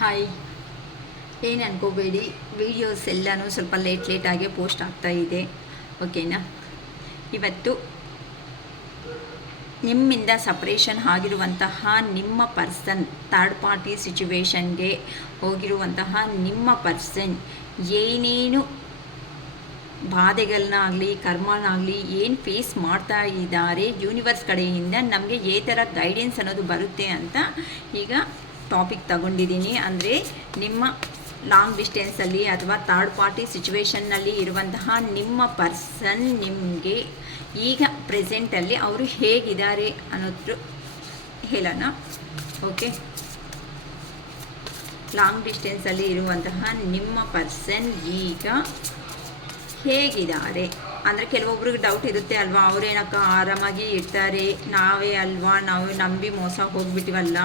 Hi, ಏನು ಅನ್ಕೋಬೇಡಿ, videos ಎಲ್ಲನೂ ಸ್ವಲ್ಪ ಲೇಟಾಗೆ ಪೋಸ್ಟ್ ಆಗ್ತಾ ಇದೆ. ಓಕೆನಾ? ಇವತ್ತು ನಿಮ್ಮಿಂದ ಸಪ್ರೇಷನ್ ಆಗಿರುವಂತಹ ನಿಮ್ಮ ಪರ್ಸನ್, ಥರ್ಡ್ ಪಾರ್ಟಿ ಸಿಚುವೇಶನ್ಗೆ ಹೋಗಿರುವಂತಹ ನಿಮ್ಮ ಪರ್ಸನ್ ಏನೇನು ಬಾಧೆಗಳನ್ನಾಗಲಿ ಕರ್ಮನಾಗಲಿ ಏನು ಫೇಸ್ ಮಾಡ್ತಾ ಇದ್ದಾರೆ, ಯೂನಿವರ್ಸ್ ಕಡೆಯಿಂದ ನಮಗೆ ಏ ಥರ ಗೈಡೆನ್ಸ್ ಅನ್ನೋದು ಬರುತ್ತೆ ಅಂತ ಈಗ ಟಾಪಿಕ್ ತಗೊಂಡಿದ್ದೀನಿ. ಅಂದರೆ ನಿಮ್ಮ ಲಾಂಗ್ ಡಿಸ್ಟೆನ್ಸಲ್ಲಿ ಅಥವಾ ಥರ್ಡ್ ಪಾರ್ಟಿ ಸಿಚುವೇಷನ್ನಲ್ಲಿ ಇರುವಂತಹ ನಿಮ್ಮ ಪರ್ಸನ್ ನಿಮಗೆ ಈಗ ಪ್ರೆಸೆಂಟಲ್ಲಿ ಅವರು ಹೇಗಿದ್ದಾರೆ ಅನ್ನೋದು ಹೇಳೋಣ. ಓಕೆ, ಲಾಂಗ್ ಡಿಸ್ಟೆನ್ಸಲ್ಲಿ ಇರುವಂತಹ ನಿಮ್ಮ ಪರ್ಸನ್ ಈಗ ಹೇಗಿದ್ದಾರೆ ಅಂದರೆ ಕೆಲವೊಬ್ರಿಗೆ ಡೌಟ್ ಇರುತ್ತೆ ಅಲ್ವಾ, ಅವರೇನಕ್ಕ ಆರಾಮಾಗಿ ಇರ್ತಾರೆ, ನಾವೇ ಅಲ್ವಾ ನಾವು ನಂಬಿ ಮೋಸ ಹೋಗ್ಬಿಟ್ಟಿವಲ್ಲ,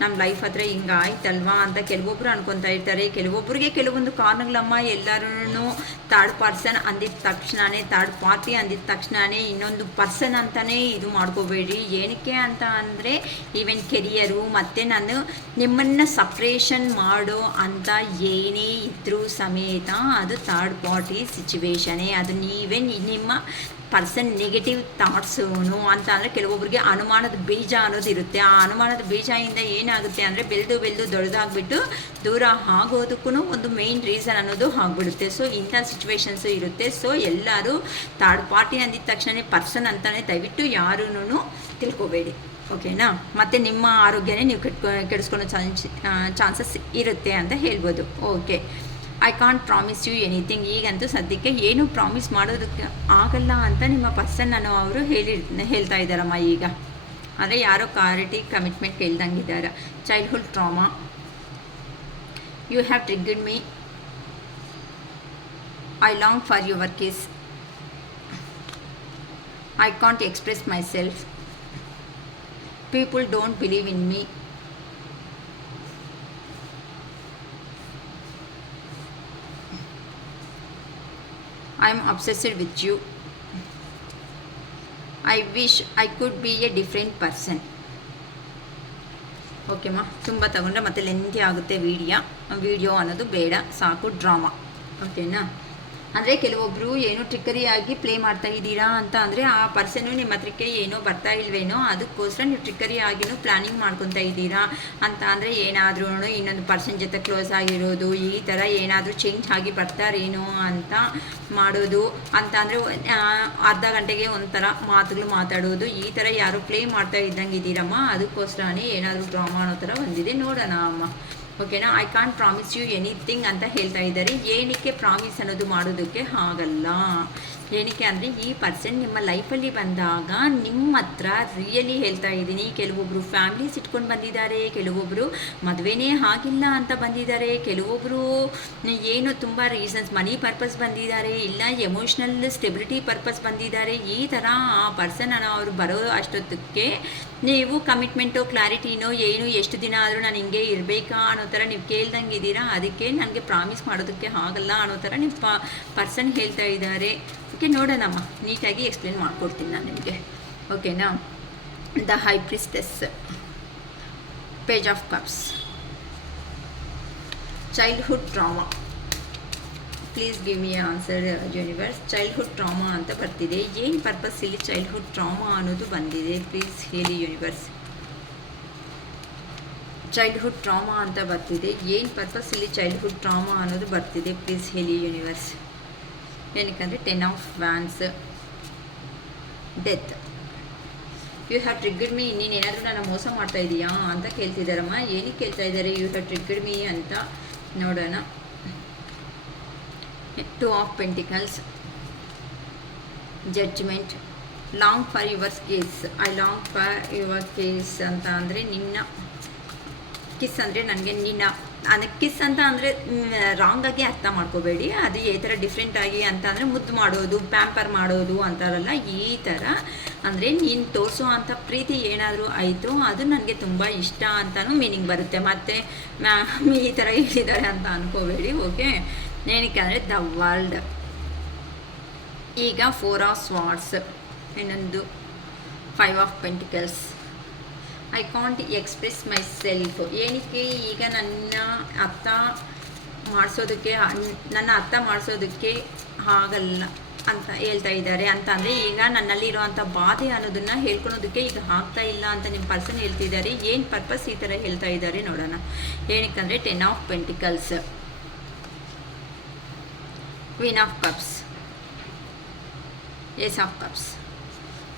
ನಮ್ಮ ಲೈಫ್ ಹತ್ರ ಹಿಂಗಾಯ್ತಲ್ವಾ ಅಂತ ಕೆಲವೊಬ್ರು ಅನ್ಕೊತಾ ಇರ್ತಾರೆ. ಕೆಲವೊಬ್ಬರಿಗೆ ಕೆಲವೊಂದು ಕಾರಣಗಳಮ್ಮ. ಎಲ್ಲರೂ ಥರ್ಡ್ ಪರ್ಸನ್ ಅಂದಿದ ತಕ್ಷಣವೇ, ಥರ್ಡ್ ಪಾರ್ಟಿ ಅಂದಿದ ತಕ್ಷಣವೇ ಇನ್ನೊಂದು ಪರ್ಸನ್ ಅಂತಲೇ ಇದು ಮಾಡ್ಕೋಬೇಡ್ರಿ. ಏನಕ್ಕೆ ಅಂತ ಅಂದರೆ ಈವನ್ ಕೆರಿಯರು ಮತ್ತು ನಾನು ನಿಮ್ಮನ್ನು ಸಪ್ರೇಷನ್ ಮಾಡೋ ಅಂತ ಏನೇ ಇದ್ರೂ ಸಮೇತ ಅದು ಥರ್ಡ್ ಪಾರ್ಟಿ ಸಿಚುವೇಶನೇ. ಅದು ನೀವೇ ನಿಮ್ಮ ಪರ್ಸನ್ ನೆಗೆಟಿವ್ ಥಾಟ್ಸು ಅಂತ ಅಂದರೆ ಕೆಲವೊಬ್ಬರಿಗೆ ಅನುಮಾನದ ಬೀಜ ಅನ್ನೋದು ಇರುತ್ತೆ. ಆ ಅನುಮಾನದ ಬೀಜದಿಂದ ಏನಾಗುತ್ತೆ ಅಂದರೆ ಬೆಳೆದು ದೊಡ್ಡದಾಗ್ಬಿಟ್ಟು ದೂರ ಆಗೋದಕ್ಕೂ ಒಂದು ಮೇಯ್ನ್ ರೀಸನ್ ಅನ್ನೋದು ಆಗಿಬಿಡುತ್ತೆ. ಸೊ ಇಂಥ ಸಿಚುವೇಶನ್ಸು ಇರುತ್ತೆ. ಸೊ ಎಲ್ಲರೂ ಥರ್ಡ್ ಪಾರ್ಟಿ ಅಂದಿದ ತಕ್ಷಣ ಪರ್ಸನ್ ಅಂತಲೇ ದಯವಿಟ್ಟು ಯಾರೂ ತಿಳ್ಕೊಬೇಡಿ. ಓಕೆನಾ? ಮತ್ತು ನಿಮ್ಮ ಆರೋಗ್ಯನೇ ನೀವು ಕೆಡಿಸ್ಕೊಳ್ಳೋ ಚಾನ್ಸಸ್ ಇರುತ್ತೆ ಅಂತ ಹೇಳ್ಬೋದು. Okay, I can't promise you anything. ಈಗಂತೂ ಸದ್ಯಕ್ಕೆ ಏನು ಪ್ರಾಮಿಸ್ ಮಾಡೋದಕ್ಕೆ ಆಗಲ್ಲ ಅಂತ ನಿಮ್ಮ ಪರ್ಸನ್ ಅನ್ನೋ ಅವರು ಹೇಳ್ತಾ ಇದ್ದಾರಮ್ಮ. ಈಗ ಅಂದರೆ ಯಾರೋ ಕ್ಲಾರಿಟಿ ಕಮಿಟ್ಮೆಂಟ್ ಕೇಳ್ದಂಗಿದ್ದಾರೆ. Childhood trauma, you have triggered me, I long for your kiss, I can't express myself, people don't believe in me, I am obsessed with you, I wish I could be a different person. ಓಕೆಮ್ಮ, ತುಂಬ ತಗೊಂಡ್ರೆ ಮತ್ತೆ lengthy ಆಗುತ್ತೆ video ಅನ್ನೋದು ಬೇಡ, ಸಾಕು drama. ಓಕೆನಾ? ಅಂದರೆ ಕೆಲವೊಬ್ಬರು ಏನೋ ಟ್ರಿಕ್ಕರಿಯಾಗಿ ಪ್ಲೇ ಮಾಡ್ತಾ ಇದ್ದೀರಾ ಅಂತ ಅಂದರೆ ಆ ಪರ್ಸನ್ನು ನಿಮ್ಮ ಹತ್ರಕ್ಕೆ ಏನೋ ಬರ್ತಾ ಇಲ್ವೇನೋ, ಅದಕ್ಕೋಸ್ಕರ ನೀವು ಟ್ರಿಕ್ಕರಿಯಾಗಿನೂ ಪ್ಲ್ಯಾನಿಂಗ್ ಮಾಡ್ಕೊತಾ ಇದ್ದೀರಾ ಅಂತ. ಅಂದರೆ ಏನಾದರೂ ಇನ್ನೊಂದು ಪರ್ಸನ್ ಜೊತೆ ಕ್ಲೋಸ್ ಆಗಿರೋದು, ಈ ಥರ ಏನಾದರೂ ಚೇಂಜ್ ಆಗಿ ಬರ್ತಾರೇನೋ ಅಂತ ಮಾಡೋದು ಅಂತ. ಅಂದರೆ ಅರ್ಧ ಗಂಟೆಗೆ ಒಂಥರ ಮಾತುಗಳು ಮಾತಾಡೋದು, ಈ ಥರ ಯಾರು ಪ್ಲೇ ಮಾಡ್ತಾ ಇದ್ದಂಗೆ ಇದ್ದೀರಮ್ಮ. ಅದಕ್ಕೋಸ್ಕರನೇ ಏನಾದರೂ ಡ್ರಾಮಾ ಅನ್ನೋ ಥರ ಬಂದಿದೆ, ನೋಡೋಣ ಅಮ್ಮ. ಓಕೆನಾ? I can't promise you anything ಅಂತ ಹೇಳ್ತಾ ಇದ್ದಾರೆ. ಏನಕ್ಕೆ ಪ್ರಾಮಿಸ್ ಅನ್ನೋದು ಮಾಡೋದಕ್ಕೆ ಆಗಲ್ಲ. ಏನಕ್ಕೆ ಅಂದರೆ ಈ ಪರ್ಸನ್ ನಿಮ್ಮ ಲೈಫಲ್ಲಿ ಬಂದಾಗ ನಿಮ್ಮ ಹತ್ರ ರಿಯಲಿ ಹೇಳ್ತಾ ಇದ್ದೀನಿ, ಕೆಲವೊಬ್ಬರು ಫ್ಯಾಮಿಲೀಸ್ ಇಟ್ಕೊಂಡು ಬಂದಿದ್ದಾರೆ, ಕೆಲವೊಬ್ಬರು ಮದುವೆನೇ ಆಗಿಲ್ಲ ಅಂತ ಬಂದಿದ್ದಾರೆ, ಕೆಲವೊಬ್ಬರು ಏನು ತುಂಬ ರೀಸನ್ಸ್ ಮನಿ ಪರ್ಪಸ್ ಬಂದಿದ್ದಾರೆ, ಇಲ್ಲ ಎಮೋಷ್ನಲ್ ಸ್ಟೆಬಿಲಿಟಿ ಪರ್ಪಸ್ ಬಂದಿದ್ದಾರೆ. ಈ ಥರ ಆ ಪರ್ಸನ್ ಅವರು ಬರೋ ಅಷ್ಟೊತ್ತಕ್ಕೆ ನೀವು ಕಮಿಟ್ಮೆಂಟು ಕ್ಲಾರಿಟಿನೋ ಏನು ಎಷ್ಟು ದಿನ ಆದರೂ ನಾನು ಹಿಂಗೆ ಇರಬೇಕಾ ಅನ್ನೋ ಥರ ನೀವು ಕೇಳ್ದಂಗೆ ಇದ್ದೀರಾ. ಅದಕ್ಕೆ ನನಗೆ ಪ್ರಾಮಿಸ್ ಮಾಡೋದಕ್ಕೆ ಆಗಲ್ಲ ಅನ್ನೋ ಥರ ನಿಮ್ಮ ಪರ್ಸನ್ ಹೇಳ್ತಾ ಇದ್ದಾರೆ. ಓಕೆ, ನೋಡೋಣಮ್ಮ, ನೀಟಾಗಿ ಎಕ್ಸ್ಪ್ಲೇನ್ ಮಾಡ್ಕೊಡ್ತೀನಿ ನಾನು ನಿಮಗೆ. ಓಕೆನಾ? The high priestess, page of cups, childhood trauma. Please give me answer universe. Childhood trauma ಅಂತ ಬರ್ತಿದೆ. ಏನು ಪರ್ಪಸ್ ಇಲ್ಲಿ ಚೈಲ್ಡ್ಹುಡ್ ಟ್ರಾಮಾ ಅನ್ನೋದು ಬಂದಿದೆ? ಪ್ಲೀಸ್ ಹೇಳಿ ಯೂನಿವರ್ಸ್. ಚೈಲ್ಡ್ಹುಡ್ ಟ್ರಾಮಾ ಅಂತ ಬರ್ತಿದೆ. ಏನು ಪರ್ಪಸ್ ಇಲ್ಲಿ ಚೈಲ್ಡ್ಹುಡ್ ಟ್ರಾಮಾ ಅನ್ನೋದು ಬರ್ತಿದೆ? ಪ್ಲೀಸ್ ಹೇಳಿ ಯೂನಿವರ್ಸ್. ಏನಕ್ಕಂದರೆ 10 of wands, death, you have triggered me. ಇನ್ನೇನಾದರೂ ನಾನು ಮೋಸ ಮಾಡ್ತಾ ಇದೀಯಾ ಅಂತ ಕೇಳ್ತಿದ್ದಾರಮ್ಮ. ಏನಕ್ಕೆ ಕೇಳ್ತಾ ಇದ್ದಾರೆ ಯು ಹ್ಯಾವ್ ಟ್ರಿಗ್ಗರ್ಡ್ ಮೀ ಅಂತ? ನೋಡೋಣ. 2 of pentacles, judgement, long for your case, I long for your case ಅಂತ ಅಂದರೆ ನಿನ್ನ ಕಿಸ್ ಅಂದರೆ ನನಗೆ ನಿನ್ನ ಅದಕ್ಕೆ ಕಿಸ್ ಅಂತ ಅಂದರೆ ರಾಂಗಾಗಿ ಅರ್ಥ ಮಾಡ್ಕೋಬೇಡಿ. ಅದು ಈ ಥರ ಡಿಫ್ರೆಂಟಾಗಿ ಅಂತ ಅಂದರೆ ಮುದ್ದು ಮಾಡೋದು, ಪ್ಯಾಂಪರ್ ಮಾಡೋದು ಅಂತಾರಲ್ಲ, ಈ ಥರ ಅಂದರೆ ನೀನು ತೋರಿಸೋ ಅಂಥ ಪ್ರೀತಿ ಏನಾದರೂ ಆಯಿತು ಅದು ನನಗೆ ತುಂಬ ಇಷ್ಟ ಅಂತಲೂ ಮೀನಿಂಗ್ ಬರುತ್ತೆ. ಮತ್ತು ಈ ಥರ ಹೇಳಿದ್ದಾರೆ ಅಂತ ಅಂದ್ಕೋಬೇಡಿ. ಓಕೆ, ಏನಕ್ಕೆ ಅಂದರೆ ದ ವರ್ಲ್ಡ್. ಈಗ 4 ಆಫ್ ಸ್ವಾರ್ಡ್ಸ್, ಇನ್ನೊಂದು 5 of pentacles, I can't express my self. ಏನಕ್ಕೆ ಈಗ ನನ್ನ ಅರ್ಥ ಮಾಡಿಸೋದಕ್ಕೆ ಆಗಲ್ಲ ಅಂತ ಹೇಳ್ತಾ ಇದ್ದಾರೆ. ಅಂತ ಅಂದರೆ ಈಗ ನನ್ನಲ್ಲಿರುವಂಥ ಬಾಧೆ ಅನ್ನೋದನ್ನು ಹೇಳ್ಕೊಳೋದಕ್ಕೆ ಈಗ ಆಗ್ತಾ ಇಲ್ಲ ಅಂತ ನಿಮ್ಮ ಪರ್ಸನ್ ಹೇಳ್ತಿದ್ದಾರೆ. ಏನು ಪರ್ಪಸ್ ಈ ಥರ ಹೇಳ್ತಾ ಇದ್ದಾರೆ ನೋಡೋಣ. ಏನಕ್ಕಂದರೆ 10 of pentacles, queen of cups, ace of cups.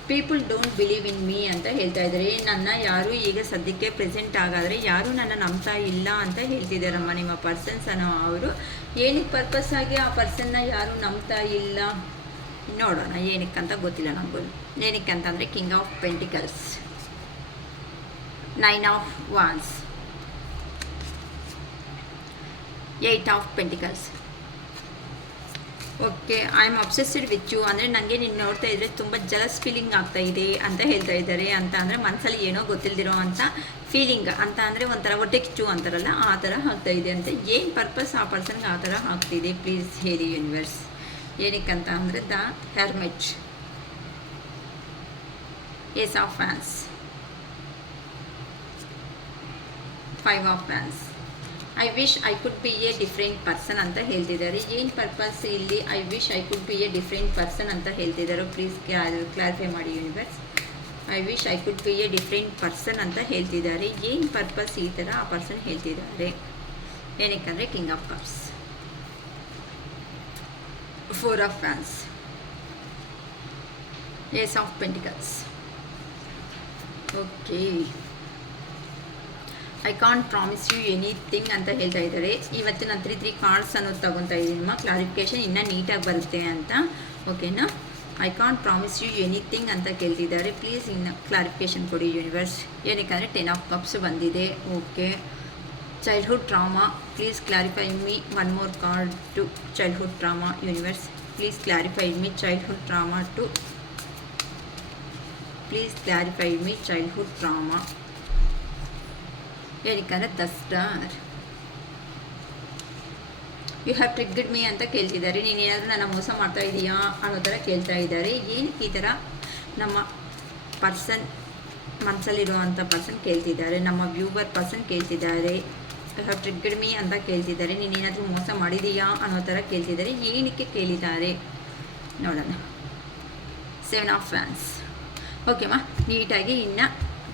People don't believe in me ಅಂತ ಹೇಳ್ತಾ ಇದ್ದಾರೆ. ನನ್ನ ಯಾರು ಈಗ ಸದ್ಯಕ್ಕೆ ಪ್ರೆಸೆಂಟ್ ಆಗಾದರೆ ಯಾರೂ ನನ್ನ ನಂಬ್ತಾ ಇಲ್ಲ ಅಂತ ಹೇಳ್ತಿದ್ದಾರಮ್ಮ ನಿಮ್ಮ ಪರ್ಸನ್ಸ್ ಅನ್ನೋ ಅವರು. ಏನಕ್ಕೆ ಪರ್ಪಸ್ ಆಗಿ ಆ ಪರ್ಸನ್ನ ಯಾರೂ ನಂಬ್ತಾ ಇಲ್ಲ ನೋಡೋಣ. ಏನಕ್ಕಂತ ಗೊತ್ತಿಲ್ಲ ನಮಗೂ. ಏನಕ್ಕೆ ಅಂತಂದರೆ king of pentacles, 9 of wands, 8 of pentacles. Okay, I am obsessed with you ಅಂದರೆ ನನಗೆ ನೀನು ನೋಡ್ತಾ ಇದ್ದರೆ ತುಂಬ ಜಲಸ್ ಫೀಲಿಂಗ್ ಆಗ್ತಾ ಇದೆ ಅಂತ ಹೇಳ್ತಾ ಇದ್ದಾರೆ. ಅಂತ ಅಂದರೆ ಮನಸ್ಸಲ್ಲಿ ಏನೋ ಗೊತ್ತಿಲ್ಲದಿರೋ ಅಂಥ ಫೀಲಿಂಗ್ ಅಂತ ಅಂದರೆ ಒಂಥರ ಹೊಟ್ಟೆ ಕಿಚ್ಚು ಅಂತಾರಲ್ಲ ಆ ಥರ ಆಗ್ತಾ ಇದೆ ಅಂತ. ಏನು ಪರ್ಪಸ್ ಆ ಪರ್ಸನ್ಗೆ ಆ ಥರ ಆಗ್ತಿದೆ ಪ್ಲೀಸ್ ಹೇಳಿ ಯೂನಿವರ್ಸ್. ಏನಕ್ಕಂತ ಅಂದರೆ ದ ಹೆರ್ಮಿಟ್, ಏಸ್ ಆಫ್ ಫ್ಯಾನ್ಸ್, 5 ಆಫ್ ಫ್ಯಾನ್ಸ್. I wish I could be a different person ಅಂತ ಹೇಳ್ತಿದ್ದಾರೆ. ಏನು ಪರ್ಪಸ್ ಇಲ್ಲಿ I wish I could be a different person ಅಂತ ಹೇಳ್ತಿದ್ದಾರೆ ಪ್ಲೀಸ್ ಕ್ಲಾರಿಫೈ ಮಾಡಿ universe. I wish I could be a different person ಅಂತ ಹೇಳ್ತಿದ್ದಾರೆ. ಏನು ಪರ್ಪಸ್ ಈ ಥರ ಆ ಪರ್ಸನ್ ಹೇಳ್ತಿದ್ದಾರೆ. ಏನಕ್ಕಂದರೆ ಕಿಂಗ್ ಆಫ್ ಕಪ್ಸ್, 4 ಆಫ್ ಫ್ಯಾನ್ಸ್, ace of pentacles. Okay, I can't promise you anything ಅಂತ ಹೇಳ್ತಾ ಇದ್ದಾರೆ. ಇವತ್ತು ನಾನು 3 ಕಾರ್ಡ್ಸ್ ಅನ್ನೋದು ತೊಗೊತಾ ಇದ್ದೀನಿ ನಿಮ್ಮ ಕ್ಲಾರಿಫಿಕೇಷನ್ ಇನ್ನೂ ನೀಟಾಗಿ ಬರುತ್ತೆ ಅಂತ. ಓಕೆನಾ, I can't promise you anything ಅಂತ ಕೇಳ್ತಿದ್ದಾರೆ. ಪ್ಲೀಸ್ ಇನ್ನು ಕ್ಲಾರಿಫಿಕೇಷನ್ ಕೊಡಿ ಯೂನಿವರ್ಸ್. ಏನಕ್ಕಂದರೆ 10 ಆಫ್ ಕಪ್ಸ್ ಬಂದಿದೆ. Okay, childhood trauma, please clarify me 1 more card to childhood trauma universe. Please clarify me childhood trauma too, please clarify me childhood trauma. ಏನಕ್ಕಂದರೆ the star, you have triggered me ಅಂತ ಕೇಳ್ತಿದ್ದಾರೆ. ನೀನೇನಾದರೂ ನನ್ನ ಮೋಸ ಮಾಡ್ತಾ ಇದೀಯಾ ಅನ್ನೋ ಥರ ಕೇಳ್ತಾ ಇದ್ದಾರೆ. ಏನಕ್ಕೆ ಈ ಥರ ನಮ್ಮ ಪರ್ಸನ್ ಮನಸ್ಸಲ್ಲಿರುವಂಥ ಪರ್ಸನ್ ಕೇಳ್ತಿದ್ದಾರೆ, ನಮ್ಮ ವ್ಯೂವರ್ ಪರ್ಸನ್ ಕೇಳ್ತಿದ್ದಾರೆ. ಯು ಹ್ಯಾವ್ ಟ್ರಿಗ್ಗರ್ಡ್ ಮೀ ಅಂತ ಕೇಳ್ತಿದ್ದಾರೆ. ನೀನೇನಾದರೂ ಮೋಸ ಮಾಡಿದೀಯಾ ಅನ್ನೋ ಥರ ಕೇಳ್ತಿದ್ದಾರೆ. ಏನಕ್ಕೆ ಕೇಳಿದ್ದಾರೆ ನೋಡೋಣ. 7 ಆಫ್ ಫ್ಯಾನ್ಸ್. ಓಕೆಮ್ಮ, ನೀಟಾಗಿ ಇನ್ನು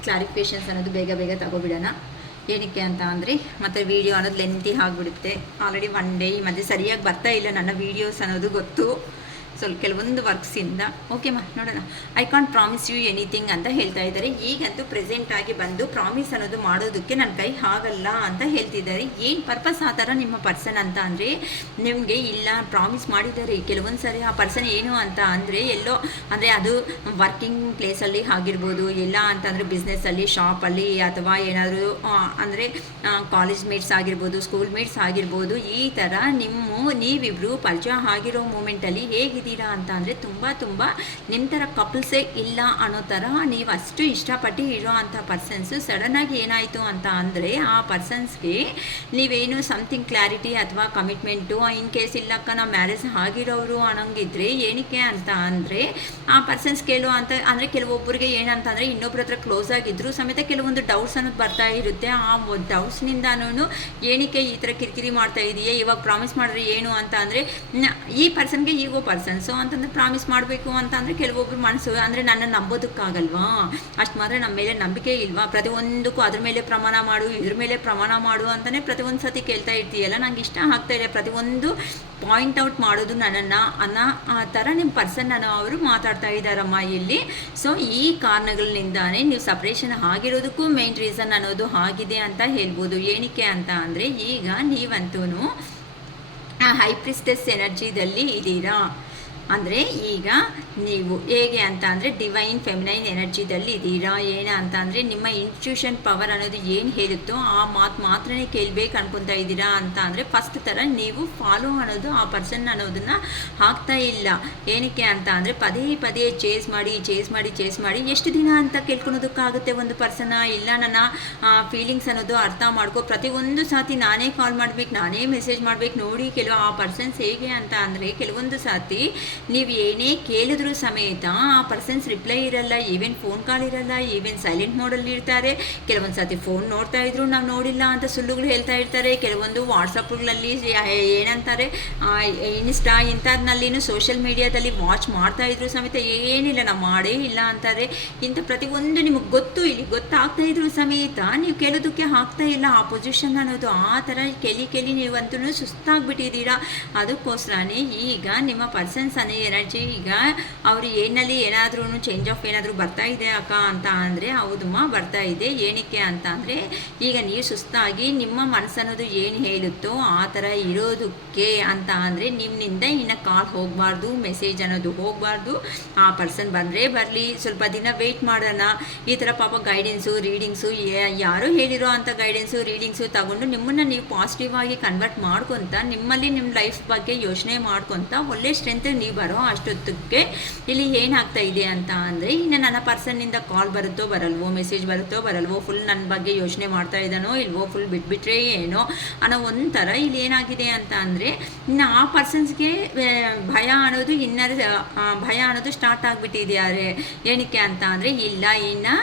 ಕ್ಲಾರಿಫಿಕೇಷನ್ಸ್ ಅನ್ನೋದು ಬೇಗ ತಗೋಬಿಡೋಣ. ಏನಕ್ಕೆ ಅಂತ ಅಂದರೆ ಮತ್ತು ವೀಡಿಯೋ ಅನ್ನೋದು ಲೆಂತಿ ಆಗಿಬಿಡುತ್ತೆ. ಆಲ್ರೆಡಿ 1 ಡೇ ಈ ಮಧ್ಯೆ ಸರಿಯಾಗಿ ಬರ್ತಾ ಇಲ್ಲ ನನ್ನ ವೀಡಿಯೋಸ್ ಅನ್ನೋದು ಗೊತ್ತು, ಸ್ವಲ್ಪ ಕೆಲವೊಂದು ವರ್ಕ್ಸಿಂದ. ಓಕೆಮ್ಮ, ನೋಡೋಣ. I can't promise you anything ಅಂತ ಹೇಳ್ತಾ ಇದ್ದಾರೆ. ಈಗಂತೂ ಪ್ರೆಸೆಂಟಾಗಿ ಬಂದು ಪ್ರಾಮಿಸ್ ಅನ್ನೋದು ಮಾಡೋದಕ್ಕೆ ನನ್ನ ಕೈ ಆಗಲ್ಲ ಅಂತ ಹೇಳ್ತಿದ್ದಾರೆ. ಏನು ಪರ್ಪಸ್ ಆ ಥರ ನಿಮ್ಮ ಪರ್ಸನ್ ಅಂತ ಅಂದರೆ ನಿಮಗೆ ಇಲ್ಲ ಪ್ರಾಮಿಸ್ ಮಾಡಿದ್ದಾರೆ. ಕೆಲವೊಂದು ಸರಿ ಆ ಪರ್ಸನ್ ಏನು ಅಂತ ಅಂದರೆ ಎಲ್ಲೋ ಅಂದರೆ ಅದು ವರ್ಕಿಂಗ್ ಪ್ಲೇಸಲ್ಲಿ ಆಗಿರ್ಬೋದು, ಇಲ್ಲ ಅಂತಂದರೆ ಬಿಸ್ನೆಸ್ಸಲ್ಲಿ, ಶಾಪಲ್ಲಿ, ಅಥವಾ ಏನಾದರೂ ಅಂದರೆ ಕಾಲೇಜ್ ಮೇಟ್ಸ್ ಆಗಿರ್ಬೋದು, ಸ್ಕೂಲ್ ಮೇಟ್ಸ್ ಆಗಿರ್ಬೋದು. ಈ ಥರ ನೀವಿಬ್ಬರು ಪರಿಚಯ ಆಗಿರೋ ಮೂಮೆಂಟಲ್ಲಿ ಹೇಗಿದ್ದೀರಾ ಅಂತ ಅಂದರೆ ತುಂಬ ನಿಮ್ಮ ಥರ ಕಪಲ್ಸೇ ಇಲ್ಲ ಅನ್ನೋ ಥರ ನೀವು ಅಷ್ಟು ಇಷ್ಟಪಟ್ಟು ಇರೋ ಅಂಥ ಪರ್ಸನ್ಸು ಸಡನ್ನಾಗಿ ಏನಾಯಿತು ಅಂತ ಅಂದರೆ ಆ ಪರ್ಸನ್ಸ್ಗೆ ನೀವೇನು ಸಮಥಿಂಗ್ ಕ್ಲಾರಿಟಿ ಅಥವಾ ಕಮಿಟ್ಮೆಂಟು ಇನ್ ಕೇಸ್ ಇಲ್ಲಕ್ಕ ನಾವು ಮ್ಯಾರೇಜ್ ಆಗಿರೋರು ಅನ್ನೋಂಗಿದ್ರೆ ಏನಕ್ಕೆ ಅಂತ ಅಂದರೆ ಆ ಪರ್ಸನ್ಸ್ ಕೇಳೋ ಅಂತ ಅಂದರೆ ಕೆಲವೊಬ್ಬರಿಗೆ ಏನಂತ ಅಂದರೆ ಇನ್ನೊಬ್ಬರ ಹತ್ರ ಕ್ಲೋಸ್ ಆಗಿದ್ರು ಸಮೇತ ಕೆಲವೊಂದು ಡೌಟ್ಸ್ ಅನ್ನೋದು ಬರ್ತಾ ಇರುತ್ತೆ. ಆ ಡೌಟ್ಸ್ನಿಂದನೂ ಏನಕ್ಕೆ ಈ ಥರ ಕಿರಿಕಿರಿ ಮಾಡ್ತಾ ಇದೆಯಾ, ಇವಾಗ ಪ್ರಾಮಿಸ್ ಮಾಡಿದ್ರೆ ಏನು ಅಂತ ಅಂದರೆ ಈ ಪರ್ಸನ್ಗೆ ಈಗೋ ಪರ್ಸನ್ಸು ಅಂತಂದರೆ ಪ್ರಾಮಿಸ್ ಮಾಡಬೇಕು ಅಂತ ಅಂದರೆ ಕೆಲವೊಬ್ರು ಮನಸ್ಸು ಅಂದರೆ ನನ್ನ ನಂಬೋದಕ್ಕಾಗಲ್ವಾ, ಅಷ್ಟು ಮಾತ್ರ ನಮ್ಮ ಮೇಲೆ ನಂಬಿಕೆ ಇಲ್ವಾ, ಪ್ರತಿಯೊಂದಕ್ಕೂ ಅದ್ರ ಮೇಲೆ ಪ್ರಮಾಣ ಮಾಡು, ಇದ್ರ ಮೇಲೆ ಪ್ರಮಾಣ ಮಾಡು ಅಂತಲೇ ಪ್ರತಿಯೊಂದು ಸತಿ ಕೇಳ್ತಾ ಇರ್ತೀಯಲ್ಲ. ನಂಗೆ ಇಷ್ಟ ಆಗ್ತಾ ಇಲ್ಲ ಪ್ರತಿಯೊಂದು ಪಾಯಿಂಟ್ ಔಟ್ ಮಾಡೋದು ನನ್ನನ್ನು ಅನ್ನೋ ಆ ಥರ ನಿಮ್ಮ ಪರ್ಸನ್ ಅವರು ಮಾತಾಡ್ತಾ ಇದ್ದಾರಮ್ಮ ಇಲ್ಲಿ. ಸೊ ಈ ಕಾರಣಗಳಿಂದಾನೇ ನೀವು ಸಪ್ರೇಷನ್ ಆಗಿರೋದಕ್ಕೂ ಮೇನ್ ರೀಸನ್ ಅನ್ನೋದು ಆಗಿದೆ ಅಂತ ಹೇಳ್ಬೋದು. ಏನಕ್ಕೆ ಅಂತ ಅಂದರೆ ಈಗ ನೀವಂತೂ ಹೈ ಪ್ರಿಸ್ಟೆಸ್ ಎನರ್ಜಿದಲ್ಲಿ ಇದ್ದೀರಾ. ಅಂದರೆ ಈಗ ನೀವು ಹೇಗೆ ಅಂತ ಅಂದರೆ ಡಿವೈನ್ ಫೆಮಿನೈನ್ ಎನರ್ಜಿದಲ್ಲಿ ಇದ್ದೀರಾ. ಏನು ಅಂತ ಅಂದರೆ ನಿಮ್ಮ ಇನ್ಟ್ಯೂಷನ್ ಪವರ್ ಅನ್ನೋದು ಏನು ಹೇಳುತ್ತೋ ಆ ಮಾತು ಮಾತ್ರನೇ ಕೇಳಬೇಕು ಅನ್ಕೊತಾ ಇದ್ದೀರಾ ಅಂತ ಅಂದರೆ ಫಸ್ಟ್ ಥರ ನೀವು ಫಾಲೋ ಅನ್ನೋದು ಆ ಪರ್ಸನ್ ಅನ್ನೋದನ್ನು ಆಗ್ತಾ ಇಲ್ಲ. ಏನಕ್ಕೆ ಅಂತ ಅಂದರೆ ಪದೇ ಚೇಸ್ ಮಾಡಿ ಎಷ್ಟು ದಿನ ಅಂತ ಕೇಳ್ಕೊಳೋದಕ್ಕಾಗುತ್ತೆ ಒಂದು ಪರ್ಸನ್ನ. ಇಲ್ಲ ನನ್ನ ಫೀಲಿಂಗ್ಸ್ ಅನ್ನೋದು ಅರ್ಥ ಮಾಡ್ಕೊ, ಪ್ರತಿಯೊಂದು ಸಾತಿ ನಾನೇ ಕಾಲ್ ಮಾಡಬೇಕು, ನಾನೇ ಮೆಸೇಜ್ ಮಾಡಬೇಕು. ನೋಡಿ ಕೆಲವು ಆ ಪರ್ಸನ್ಸ್ ಹೇಗೆ ಅಂತ ಅಂದರೆ ಕೆಲವೊಂದು ಸಾತಿ ನೀವು ಏನೇ ಕೇಳಿದ್ರು ಸಮೇತ ಆ ಪರ್ಸನ್ಸ್ ರಿಪ್ಲೈ ಇರಲ್ಲ, ಈವನ್ ಫೋನ್ ಕಾಲ್ ಇರಲ್ಲ, ಈವನ್ ಸೈಲೆಂಟ್ ಮೋಡಲ್ಲಿ ಇರ್ತಾರೆ. ಕೆಲವೊಂದು ಸತಿ ಫೋನ್ ನೋಡ್ತಾ ಇದ್ರು ನಾವು ನೋಡಿಲ್ಲ ಅಂತ ಸುಳ್ಳುಗಳು ಹೇಳ್ತಾ ಇರ್ತಾರೆ. ಕೆಲವೊಂದು ವಾಟ್ಸಪ್ಗಳಲ್ಲಿ ಏನಂತಾರೆ ಇನ್ಸ್ಟಾ ಇಂಥದ್ನಲ್ಲಿನೂ ಸೋಷಿಯಲ್ ಮೀಡಿಯಾದಲ್ಲಿ ವಾಚ್ ಮಾಡ್ತಾ ಇದ್ರು ಸಮೇತ ಏನಿಲ್ಲ ನಾವು ಮಾಡೇ ಇಲ್ಲ ಅಂತಾರೆ. ಇಂಥ ಪ್ರತಿಯೊಂದು ನಿಮಗೆ ಗೊತ್ತು, ಇಲ್ಲಿ ಗೊತ್ತಾಗ್ತಾ ಇದ್ರು ಸಮೇತ ನೀವು ಕೇಳೋದಕ್ಕೆ ಆಗ್ತಾ ಇಲ್ಲ ಆ ಪೊಸಿಷನ್ ಅನ್ನೋದು. ಆ ಥರ ಕೆಲಿ ನೀವಂತೂ ಸುಸ್ತಾಗ್ಬಿಟ್ಟಿದ್ದೀರಾ. ಅದಕ್ಕೋಸ್ಕರನೇ ಈಗ ನಿಮ್ಮ ಪರ್ಸನ್ಸ್ ಅನ್ನೋ ಎನರ್ಜಿ ಈಗ ಅವರು ಏನಾದ್ರೂ ಚೇಂಜ್ ಆಫ್ ಏನಾದರೂ ಬರ್ತಾ ಇದೆ ಅಕ್ಕ ಅಂತ ಅಂದರೆ ಹೌದಮ್ಮ ಬರ್ತಾ ಇದೆ. ಏನಕ್ಕೆ ಅಂತ ಅಂದರೆ ಈಗ ನೀವು ಸುಸ್ತಾಗಿ ನಿಮ್ಮ ಮನಸ್ಸನ್ನೋದು ಏನು ಹೇಳುತ್ತೋ ಆ ಥರ ಇರೋದಕ್ಕೆ ಅಂತ ಅಂದರೆ ನಿಮ್ಮಿಂದ ಇನ್ನು ಕಾಲ್ ಹೋಗಬಾರ್ದು, ಮೆಸೇಜ್ ಅನ್ನೋದು ಹೋಗಬಾರ್ದು. ಆ ಪರ್ಸನ್ ಬಂದರೆ ಬರಲಿ, ಸ್ವಲ್ಪ ದಿನ ವೆಯ್ಟ್ ಮಾಡೋಣ. ಈ ಥರ ಪಾಪ ಗೈಡೆನ್ಸು ರೀಡಿಂಗ್ಸು ಯಾರೋ ಹೇಳಿರೋ ಅಂಥ ಗೈಡೆನ್ಸು ರೀಡಿಂಗ್ಸು ತಗೊಂಡು ನಿಮ್ಮನ್ನು ನೀವು ಪಾಸಿಟಿವ್ ಆಗಿ ಕನ್ವರ್ಟ್ ಮಾಡ್ಕೊತ ನಿಮ್ಮಲ್ಲಿ ನಿಮ್ಮ ಲೈಫ್ ಬಗ್ಗೆ ಯೋಚನೆ ಮಾಡ್ಕೊತ ಒಳ್ಳೆ ಸ್ಟ್ರೆಂತ್ ನೀವು ಬರೋ ಅಷ್ಟೊತ್ತಕ್ಕೆ ಇಲ್ಲಿ ಏನಾಗ್ತಾ ಇದೆ ಅಂತ ಅಂದರೆ ಇನ್ನು ನನ್ನ ಪರ್ಸನ್ನಿಂದ ಕಾಲ್ ಬರುತ್ತೋ ಬರಲ್ವೋ, ಮೆಸೇಜ್ ಬರುತ್ತೋ ಬರಲ್ವೋ, ಫುಲ್ ನನ್ನ ಬಗ್ಗೆ ಯೋಚನೆ ಮಾಡ್ತಾ ಇದ್ದಾನೋ ಇಲ್ವೋ, ಫುಲ್ ಬಿಟ್ಬಿಟ್ರೆ ಏನೋ ಅನ್ನೋ ಒಂಥರ ಇಲ್ಲಿ ಏನಾಗಿದೆ ಅಂತ ಅಂದರೆ ಇನ್ನು ಆ ಪರ್ಸನ್ಸ್ಗೆ ಭಯ ಅನ್ನೋದು ಭಯ ಅನ್ನೋದು ಸ್ಟಾರ್ಟ್ ಆಗಿಬಿಟ್ಟಿದ್ದಾರೆ. ಏನಕ್ಕೆ ಅಂತ ಅಂದರೆ ಇಲ್ಲ ಇನ್ನು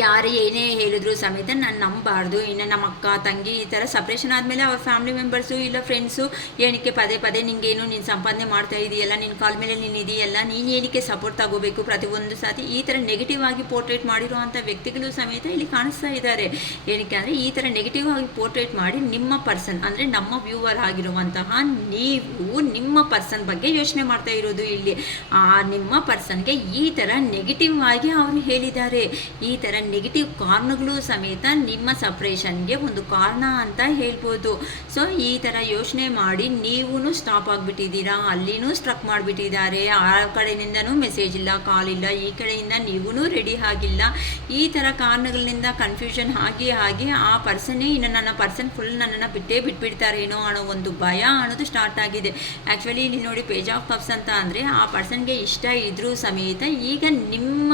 ಯಾರು ಏನೇ ಹೇಳಿದ್ರು ಸಮೇತ ನಾನು ನಂಬಬಾರ್ದು. ಇನ್ನು ನಮ್ಮ ಅಕ್ಕ ತಂಗಿ ಈ ಥರ ಸಪ್ರೇಷನ್ ಆದಮೇಲೆ ಅವ್ರ ಫ್ಯಾಮಿಲಿ ಮೆಂಬರ್ಸು ಇಲ್ಲ ಫ್ರೆಂಡ್ಸು ಏನಕ್ಕೆ ಪದೇ ನಿಂಗೇನು ನೀನು ಸಂಪಾದನೆ ಮಾಡ್ತಾ ಇದೆಯಲ್ಲ, ನಿನ್ನ ಕಾಲ್ ಮೇಲೆ ನೀನು ಇದೆಯಲ್ಲ, ನೀನು ಏನಕ್ಕೆ ಸಪೋರ್ಟ್ ತಗೋಬೇಕು ಪ್ರತಿಯೊಂದು ಸಾತಿ ಈ ಥರ ನೆಗೆಟಿವ್ ಆಗಿ ಪೋರ್ಟ್ರೇಟ್ ಮಾಡಿರುವಂಥ ವ್ಯಕ್ತಿಗಳು ಸಮೇತ ಇಲ್ಲಿ ಕಾಣಿಸ್ತಾ ಇದ್ದಾರೆ. ಏನಕ್ಕೆ ಅಂದರೆ ಈ ಥರ ನೆಗೆಟಿವ್ ಆಗಿ ಪೋರ್ಟ್ರೇಟ್ ಮಾಡಿ ನಿಮ್ಮ ಪರ್ಸನ್ ಅಂದರೆ ನಮ್ಮ ವ್ಯೂವರ್ ಆಗಿರುವಂತಹ ನೀವು ನಿಮ್ಮ ಪರ್ಸನ್ ಬಗ್ಗೆ ಯೋಚನೆ ಮಾಡ್ತಾ ಇರೋದು ಇಲ್ಲಿ. ನಿಮ್ಮ ಪರ್ಸನ್ಗೆ ಈ ಥರ ನೆಗೆಟಿವ್ ಆಗಿ ಅವರು ಹೇಳಿದ್ದಾರೆ. ಈ ಥರ ನೆಗೆಟಿವ್ ಕಾರಣಗಳು ಸಮೇತ ನಿಮ್ಮ ಸಪ್ರೇಷನ್ಗೆ ಒಂದು ಕಾರಣ ಅಂತ ಹೇಳ್ಬೋದು. ಸೊ ಈ ಥರ ಯೋಚನೆ ಮಾಡಿ ನೀವೂ ಸ್ಟಾಪ್ ಆಗಿಬಿಟ್ಟಿದ್ದೀರಾ, ಅಲ್ಲಿನೂ ಸ್ಟ್ರಕ್ ಮಾಡಿಬಿಟ್ಟಿದ್ದಾರೆ. ಆ ಕಡೆಯಿಂದನೂ ಮೆಸೇಜ್ ಇಲ್ಲ, ಕಾಲ್ ಇಲ್ಲ, ಈ ಕಡೆಯಿಂದ ನೀವೂ ರೆಡಿ ಆಗಿಲ್ಲ. ಈ ಥರ ಕಾರಣಗಳಿಂದ ಕನ್ಫ್ಯೂಷನ್ ಆಗಿ ಆ ಪರ್ಸನ್ನೇ ಇನ್ನು ನನ್ನ ಪರ್ಸನ್ ಫುಲ್ ನನ್ನನ್ನು ಬಿಟ್ಬಿಡ್ತಾರೇನೋ ಅನ್ನೋ ಒಂದು ಭಯ ಅನ್ನೋದು ಸ್ಟಾರ್ಟ್ ಆಗಿದೆ. ಆ್ಯಕ್ಚುಲಿ ಇಲ್ಲಿ ನೋಡಿ ಪೇಜ್ ಆಫ್ ಕಪ್ಸ್ ಅಂತ ಅಂದರೆ ಆ ಪರ್ಸನ್ಗೆ ಇಷ್ಟ ಇದ್ರೂ ಸಮೇತ ಈಗ ನಿಮ್ಮ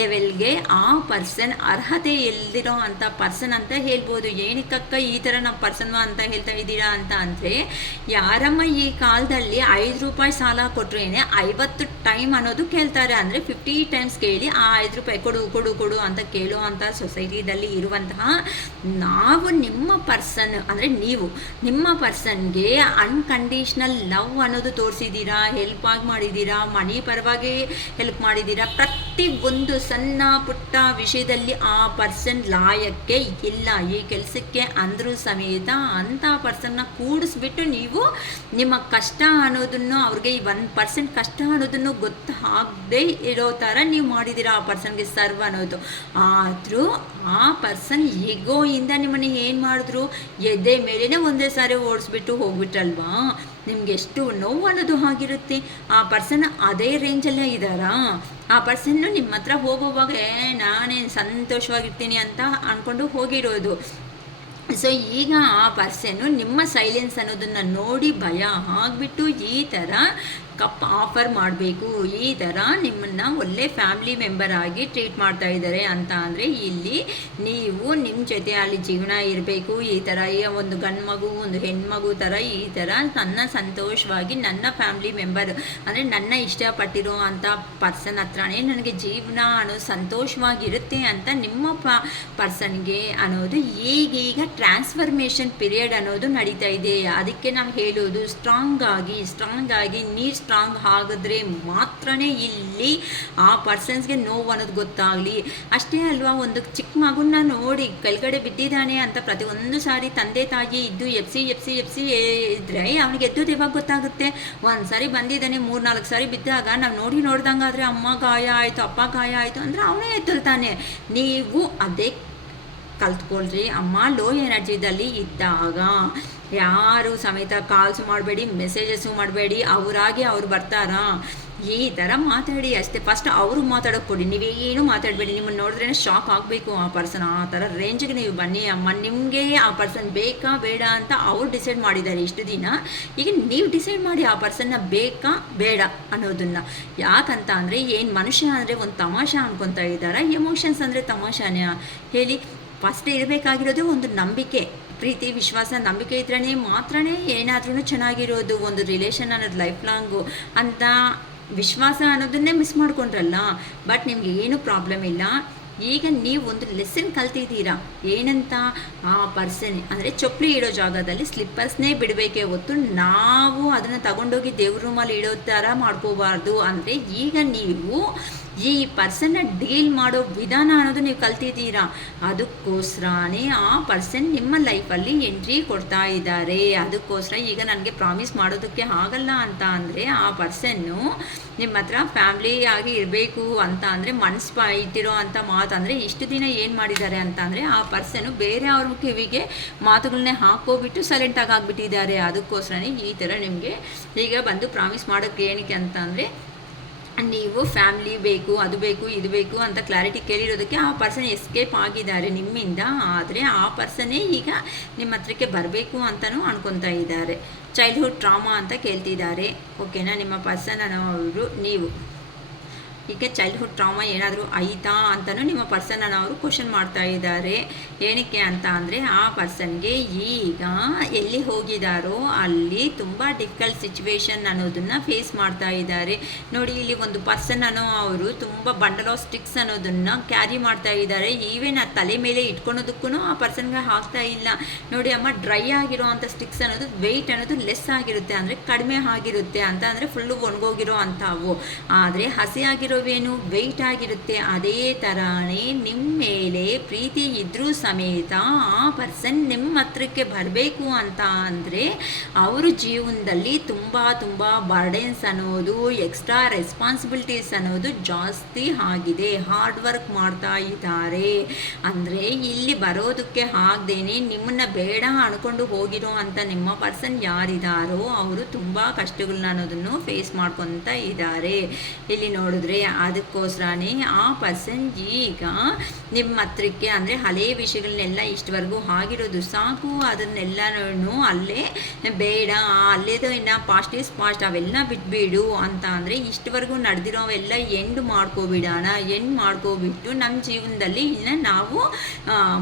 ಲೆವೆಲ್ಗೆ ಆ ಪರ್ಸನ್ ಅರ್ಹತೆ ಎಲ್ದಿರೋ ಅಂಥ ಪರ್ಸನ್ ಅಂತ ಹೇಳ್ಬೋದು. ಏನಕ್ಕಕ್ಕ ಈ ಥರ ನಮ್ಮ ಪರ್ಸನ್ ಅಂತ ಹೇಳ್ತಾ ಇದ್ದೀರಾ ಅಂತ ಅಂದರೆ ಯಾರಮ್ಮ ಈ ಕಾಲದಲ್ಲಿ 5 ರೂಪಾಯಿ ಸಾಲ ಕೊಟ್ರೇನೆ 50 ಟೈಮ್ ಅನ್ನೋದು ಕೇಳ್ತಾರೆ. ಅಂದರೆ 50 ಟೈಮ್ಸ್ ಕೇಳಿ ಆ 5 ರೂಪಾಯಿ ಕೊಡು ಅಂತ ಕೇಳೋ ಅಂಥ ಸೊಸೈಟಿದಲ್ಲಿ ಇರುವಂತಹ ನಾವು ನಿಮ್ಮ ಪರ್ಸನ್ ಅಂದರೆ ನೀವು ನಿಮ್ಮ ಪರ್ಸನ್ಗೆ ಅನ್ಕಂಡೀಷ್ನಲ್ ಲವ್ ಅನ್ನೋದು ತೋರಿಸಿದ್ದೀರಾ, ಹೆಲ್ಪ್ ಆಗಿ ಮಾಡಿದ್ದೀರಾ, ಮನಿ ಪರವಾಗಿ ಹೆಲ್ಪ್ ಮಾಡಿದ್ದೀರಾ. ಪ್ರತಿ ಒಂದು ಸಣ್ಣ ಪುಟ್ಟ ವಿಷಯದಲ್ಲಿ ಆ ಪರ್ಸನ್ ಲಾಯಕ್ಕೆ ಇಲ್ಲ ಈ ಕೆಲಸಕ್ಕೆ ಅಂದರೂ ಸಮೇತ ಅಂಥ ಪರ್ಸನ್ನ ಕೂಡಿಸ್ಬಿಟ್ಟು ನೀವು ನಿಮ್ಮ ಕಷ್ಟ ಅನ್ನೋದನ್ನು ಅವ್ರಿಗೆ 1% ಕಷ್ಟ ಅನ್ನೋದನ್ನು ಗೊತ್ತಾಗದೇ ಇರೋ ಥರ ನೀವು ಮಾಡಿದ್ದೀರಾ ಆ ಪರ್ಸನ್ಗೆ ಸರ್ವ್ ಅನ್ನೋದು. ಆದರೂ ಆ ಪರ್ಸನ್ ಈಗೋಯಿಂದ ನಿಮ್ಮನ್ನು ಏನು ಮಾಡಿದ್ರು ಎದೆ ಮೇಲೇ ಒಂದೇ ಸಾರಿ ಓಡಿಸ್ಬಿಟ್ಟು ಹೋಗ್ಬಿಟ್ರಲ್ವಾ, ನಿಮ್ಗೆ ಎಷ್ಟು ನೋವು ಅನ್ನೋದು ಆಗಿರುತ್ತೆ. ಆ ಪರ್ಸನ್ ಅದೇ ರೇಂಜಲ್ಲೇ ಇದ್ದಾರಾ? ಆ ಪರ್ಸನ್ನು ನಿಮ್ಮ ಹತ್ರ ಹೋಗುವಾಗ ನಾನೇನು ಸಂತೋಷವಾಗಿರ್ತೀನಿ ಅಂತ ಅಂದ್ಕೊಂಡು ಹೋಗಿರೋದು. ಸೊ ಈಗ ಆ ಪರ್ಸನ್ನು ನಿಮ್ಮ ಸೈಲೆನ್ಸ್ ಅನ್ನೋದನ್ನು ನೋಡಿ ಭಯ ಆಗಿಬಿಟ್ಟು ಈ ಥರ ಕಪ್ ಆಫರ್ ಮಾಡಬೇಕು, ಈ ಥರ ನಿಮ್ಮನ್ನು ಒಳ್ಳೆ ಫ್ಯಾಮಿಲಿ ಮೆಂಬರ್ ಆಗಿ ಟ್ರೀಟ್ ಮಾಡ್ತಾ ಇದ್ದಾರೆ ಅಂತ ಅಂದರೆ ಇಲ್ಲಿ ನೀವು ನಿಮ್ಮ ಜೊತೆ ಅಲ್ಲಿ ಜೀವನ ಇರಬೇಕು. ಈ ಥರ ಒಂದು ಗಂಡು ಮಗು ಒಂದು ಹೆಣ್ಮಗು ಥರ ಈ ಥರ ನನ್ನ ಸಂತೋಷವಾಗಿ ನನ್ನ ಫ್ಯಾಮಿಲಿ ಮೆಂಬರ್ ಅಂದರೆ ನನ್ನ ಇಷ್ಟಪಟ್ಟಿರೋ ಅಂಥ ಪರ್ಸನ್ ಹತ್ರನೇ ನನಗೆ ಜೀವನ ಅನ್ನೋದು ಸಂತೋಷವಾಗಿರುತ್ತೆ ಅಂತ ನಿಮ್ಮ ಪರ್ಸನ್ಗೆ ಅನ್ನೋದು ಈಗೀಗ ಟ್ರಾನ್ಸ್ಫರ್ಮೇಷನ್ ಪೀರಿಯಡ್ ಅನ್ನೋದು ನಡೀತಾ ಇದೆ. ಅದಕ್ಕೆ ನಾವು ಹೇಳೋದು ಸ್ಟ್ರಾಂಗ್ ಆಗಿ ನೀರು ಸ್ಟ್ರಾಂಗ್ ಆಗಿದ್ರೆ ಮಾತ್ರನೇ ಇಲ್ಲಿ ಆ ಪರ್ಸನ್ಸ್ಗೆ ನೋವು ಅನ್ನೋದು ಗೊತ್ತಾಗಲಿ. ಅಷ್ಟೇ ಅಲ್ವಾ, ಒಂದು ಚಿಕ್ಕ ಮಗುನ ನೋಡಿ ಕೆಳಗಡೆ ಬಿದ್ದಿದ್ದಾನೆ ಅಂತ ಪ್ರತಿಯೊಂದು ಸಾರಿ ತಂದೆ ತಾಯಿ ಇದ್ದು ಎಪ್ಸಿ ಇದ್ರೆ ಅವನಿಗೆ ಎದ್ದೋದು ಯಾವಾಗ ಗೊತ್ತಾಗುತ್ತೆ? ಒಂದು ಸಾರಿ ಬಂದಿದ್ದಾನೆ 3-4 ಸಾರಿ ಬಿದ್ದಾಗ ನಾವು ನೋಡ್ದಂಗಾದರೆ ಅಮ್ಮ ಗಾಯ ಆಯಿತು ಅಪ್ಪ ಗಾಯ ಆಯಿತು ಅಂದರೆ ಅವನೇ ಎದ್ದಲ್ತಾನೆ. ನೀವು ಅದೇ ಕಲ್ತ್ಕೊಳ್ರಿ ಅಮ್ಮ. ಲೋ ಎನರ್ಜಿದಲ್ಲಿ ಇದ್ದಾಗ ಯಾರು ಸಮೇತ ಕಾಲ್ಸ್ ಮಾಡಬೇಡಿ, ಮೆಸೇಜಸ್ಸು ಮಾಡಬೇಡಿ, ಅವರಾಗಿ ಅವ್ರು ಬರ್ತಾರಾ ಈ ಥರ ಮಾತಾಡಿ ಅಷ್ಟೇ. ಫಸ್ಟ್ ಅವರು ಮಾತಾಡೋಕ್ಕೆ ಕೊಡಿ, ನೀವೇನು ಮಾತಾಡಬೇಡಿ. ನಿಮ್ಮನ್ನು ನೋಡಿದ್ರೇ ಶಾಕ್ ಆಗಬೇಕು ಆ ಪರ್ಸನ್. ಆ ಥರ ರೇಂಜಿಗೆ ನೀವು ಬನ್ನಿ ಅಮ್ಮ. ನಿಮಗೆ ಆ ಪರ್ಸನ್ ಬೇಕಾ ಬೇಡ ಅಂತ ಅವ್ರು ಡಿಸೈಡ್ ಮಾಡಿದ್ದಾರೆ ಇಷ್ಟು ದಿನ. ಈಗ ನೀವು ಡಿಸೈಡ್ ಮಾಡಿ ಆ ಪರ್ಸನ್ನ ಬೇಕಾ ಬೇಡ ಅನ್ನೋದನ್ನು. ಯಾಕಂತ ಅಂದರೆ ಏನು ಮನುಷ್ಯ ಅಂದರೆ ಒಂದು ತಮಾಷೆ ಅನ್ಕೊತಾ ಇದ್ದಾರೆ, ಎಮೋಷನ್ಸ್ ಅಂದರೆ ತಮಾಷೆನೇ ಹೇಳಿ. ಫಸ್ಟ್ ಇರಬೇಕಾಗಿರೋದು ಒಂದು ನಂಬಿಕೆ, ಪ್ರೀತಿ, ವಿಶ್ವಾಸ, ನಂಬಿಕೆ ಇದ್ರೇ ಮಾತ್ರನೇ ಏನಾದ್ರೂ ಚೆನ್ನಾಗಿರೋದು. ಒಂದು ರಿಲೇಷನ್ ಅನ್ನೋದು ಲೈಫ್ ಲಾಂಗು ಅಂತ ವಿಶ್ವಾಸ ಅನ್ನೋದನ್ನೇ ಮಿಸ್ ಮಾಡ್ಕೊಂಡ್ರಲ್ಲ. ಬಟ್ ನಿಮ್ಗೆ ಏನು ಪ್ರಾಬ್ಲಮ್ ಇಲ್ಲ. ಈಗ ನೀವು ಒಂದು ಲೆಸನ್ ಕಲ್ತಿದ್ದೀರಾ. ಏನಂತ, ಆ ಪರ್ಸನ್ ಅಂದರೆ ಚಪ್ಪಲಿ ಇಡೋ ಜಾಗದಲ್ಲಿ ಸ್ಲಿಪ್ಪರ್ಸ್ನೇ ಬಿಡಬೇಕೇ ಹೊತ್ತು ನಾವು ಅದನ್ನು ತಗೊಂಡೋಗಿ ದೇವ್ರ ರೂಮಲ್ಲಿ ಇಡೋ ಥರ ಮಾಡ್ಕೋಬಾರ್ದು. ಅಂದರೆ ಈಗ ನೀವು ಈ ಪರ್ಸನ್ನ ಡೀಲ್ ಮಾಡೋ ವಿಧಾನ ಅನ್ನೋದು ನೀವು ಕಲ್ತಿದ್ದೀರಾ. ಅದಕ್ಕೋಸ್ಕರನೇ ಆ ಪರ್ಸನ್ ನಿಮ್ಮ ಲೈಫಲ್ಲಿ ಎಂಟ್ರಿ ಕೊಡ್ತಾ ಇದ್ದಾರೆ. ಅದಕ್ಕೋಸ್ಕರ ಈಗ ನನಗೆ ಪ್ರಾಮಿಸ್ ಮಾಡೋದಕ್ಕೆ ಆಗಲ್ಲ ಅಂತ ಅಂದರೆ ಆ ಪರ್ಸನ್ನು ನಿಮ್ಮ ಹತ್ರ ಫ್ಯಾಮ್ಲಿ ಆಗಿ ಇರಬೇಕು ಅಂತ ಅಂದರೆ ಮನಸ್ಸು ಇಟ್ಟಿರೋ ಅಂಥ ಮಾತು ಅಂದರೆ ಇಷ್ಟು ದಿನ ಏನು ಮಾಡಿದ್ದಾರೆ ಅಂತ ಅಂದರೆ ಆ ಪರ್ಸನ್ನು ಬೇರೆ ಅವ್ರ ಕಿವಿಗೆ ಮಾತುಗಳನ್ನೇ ಹಾಕೋಬಿಟ್ಟು ಸೈಲೆಂಟಾಗಿ ಆಗಿಬಿಟ್ಟಿದ್ದಾರೆ. ಅದಕ್ಕೋಸ್ಕರನೇ ಈ ಥರ ನಿಮಗೆ ಈಗ ಬಂದು ಪ್ರಾಮಿಸ್ ಮಾಡೋಕ್ಕೆ ಏನಕ್ಕೆ ಅಂತ ಅಂದರೆ ನೀವು ಫ್ಯಾಮ್ಲಿ ಬೇಕು, ಅದು ಬೇಕು, ಇದು ಬೇಕು ಅಂತ ಕ್ಲಾರಿಟಿ ಕೇಳಿರೋದಕ್ಕೆ ಆ ಪರ್ಸನ್ ಎಸ್ಕೇಪ್ ಆಗಿದ್ದಾರೆ ನಿಮ್ಮಿಂದ. ಆದರೆ ಆ ಪರ್ಸನ್ನೇ ಈಗ ನಿಮ್ಮ ಹತ್ರಕ್ಕೆ ಬರಬೇಕು ಅಂತಲೂ ಅನ್ಕೊತಾ ಇದ್ದಾರೆ. ಚೈಲ್ಡ್ಹುಡ್ ಟ್ರಾಮಾ ಅಂತ ಕೇಳ್ತಿದ್ದಾರೆ. ಓಕೆನಾ, ನಿಮ್ಮ ಪರ್ಸನ್ ಅನ್ನೋರು ನೀವು ಈಗ ಚೈಲ್ಡ್ಹುಡ್ ಟ್ರಾಮಾ ಏನಾದರೂ ಆಯಿತಾ ಅಂತಲೂ ನಿಮ್ಮ ಪರ್ಸನ್ ಅನ್ನೋರು ಕ್ವಶನ್ ಮಾಡ್ತಾ ಇದ್ದಾರೆ. ಏನಕ್ಕೆ ಅಂತ ಅಂದರೆ ಆ ಪರ್ಸನ್ಗೆ ಈಗ ಎಲ್ಲಿ ಹೋಗಿದ್ದಾರೋ ಅಲ್ಲಿ ತುಂಬ ಡಿಫಿಕಲ್ಟ್ ಸಿಚುವೇಶನ್ ಅನ್ನೋದನ್ನು ಫೇಸ್ ಮಾಡ್ತಾ ಇದ್ದಾರೆ. ನೋಡಿ, ಇಲ್ಲಿ ಒಂದು ಪರ್ಸನ್ ಅನ್ನೋ ಅವರು ತುಂಬ ಬಂಡಲ್ ಆಫ್ ಸ್ಟಿಕ್ಸ್ ಅನ್ನೋದನ್ನು ಕ್ಯಾರಿ ಮಾಡ್ತಾ ಇದ್ದಾರೆ. ಈವನ್ ಆ ತಲೆ ಮೇಲೆ ಇಟ್ಕೊಳೋದಕ್ಕೂ ಆ ಪರ್ಸನ್ಗೆ ಆಗ್ತಾ ಇಲ್ಲ. ನೋಡಿ ಅಮ್ಮ, ಡ್ರೈ ಆಗಿರೋ ಅಂಥ ಸ್ಟಿಕ್ಸ್ ಅನ್ನೋದು ವೆಯ್ಟ್ ಅನ್ನೋದು ಲೆಸ್ ಆಗಿರುತ್ತೆ, ಅಂದರೆ ಕಡಿಮೆ ಆಗಿರುತ್ತೆ ಅಂತ ಅಂದರೆ ಫುಲ್ಲು ಒಣಗೋಗಿರೋ ಅಂಥವು. ಆದರೆ ಹಸಿಯಾಗಿರೋ ಏನು ವೆಯ್ಟ್ ಆಗಿರುತ್ತೆ. ಅದೇ ಥರನೇ ನಿಮ್ಮ ಮೇಲೆ ಪ್ರೀತಿ ಇದ್ರೂ ಸಮೇತ ಆ ಪರ್ಸನ್ ನಿಮ್ಮ ಹತ್ರಕ್ಕೆ ಬರಬೇಕು ಅಂತ ಅಂದರೆ ಅವ್ರ ಜೀವನದಲ್ಲಿ ತುಂಬ ಬರ್ಡೆನ್ಸ್ ಅನ್ನೋದು, ಎಕ್ಸ್ಟ್ರಾ ರೆಸ್ಪಾನ್ಸಿಬಿಲಿಟೀಸ್ ಅನ್ನೋದು ಜಾಸ್ತಿ ಆಗಿದೆ. ಹಾರ್ಡ್ ವರ್ಕ್ ಮಾಡ್ತಾ ಇದ್ದಾರೆ. ಅಂದರೆ ಇಲ್ಲಿ ಬರೋದಕ್ಕೆ ಆಗದೇನೆ ನಿಮ್ಮನ್ನು ಬೇಡ ಅನ್ಕೊಂಡು ಹೋಗಿರೋ ಅಂತ ನಿಮ್ಮ ಪರ್ಸನ್ ಯಾರಿದ್ದಾರೋ ಅವರು ತುಂಬ ಕಷ್ಟಗಳನ್ನ ಅನ್ನೋದನ್ನು ಫೇಸ್ ಮಾಡ್ಕೊತ ಇದ್ದಾರೆ. ಇಲ್ಲಿ ನೋಡಿದ್ರೆ ಅದಕ್ಕೋಸ್ಕರನೇ ಆ ಪರ್ಸನ್ ಈಗ ನಿಮ್ಮ ಹತ್ರಕ್ಕೆ ಅಂದರೆ ಹಳೆ ವಿಷಯಗಳನ್ನೆಲ್ಲ ಇಷ್ಟವರೆಗೂ ಆಗಿರೋದು ಸಾಕು, ಅದನ್ನೆಲ್ಲನೂ ಅಲ್ಲೇ ಬೇಡ, ಅಲ್ಲೇದು ಇನ್ನು ಪಾಸ್ಟ್ ಈಸ್ ಪಾಸ್ಟ್, ಅವೆಲ್ಲ ಬಿಟ್ಬಿಡು ಅಂತ ಅಂದರೆ ಇಷ್ಟವರೆಗೂ ನಡೆದಿರೋವೆಲ್ಲ ಎಂಡ್ ಮಾಡ್ಕೋಬಿಡೋಣ. ಎಂಡ್ ಮಾಡ್ಕೋಬಿಟ್ಟು ನಮ್ಮ ಜೀವನದಲ್ಲಿ ಇನ್ನು ನಾವು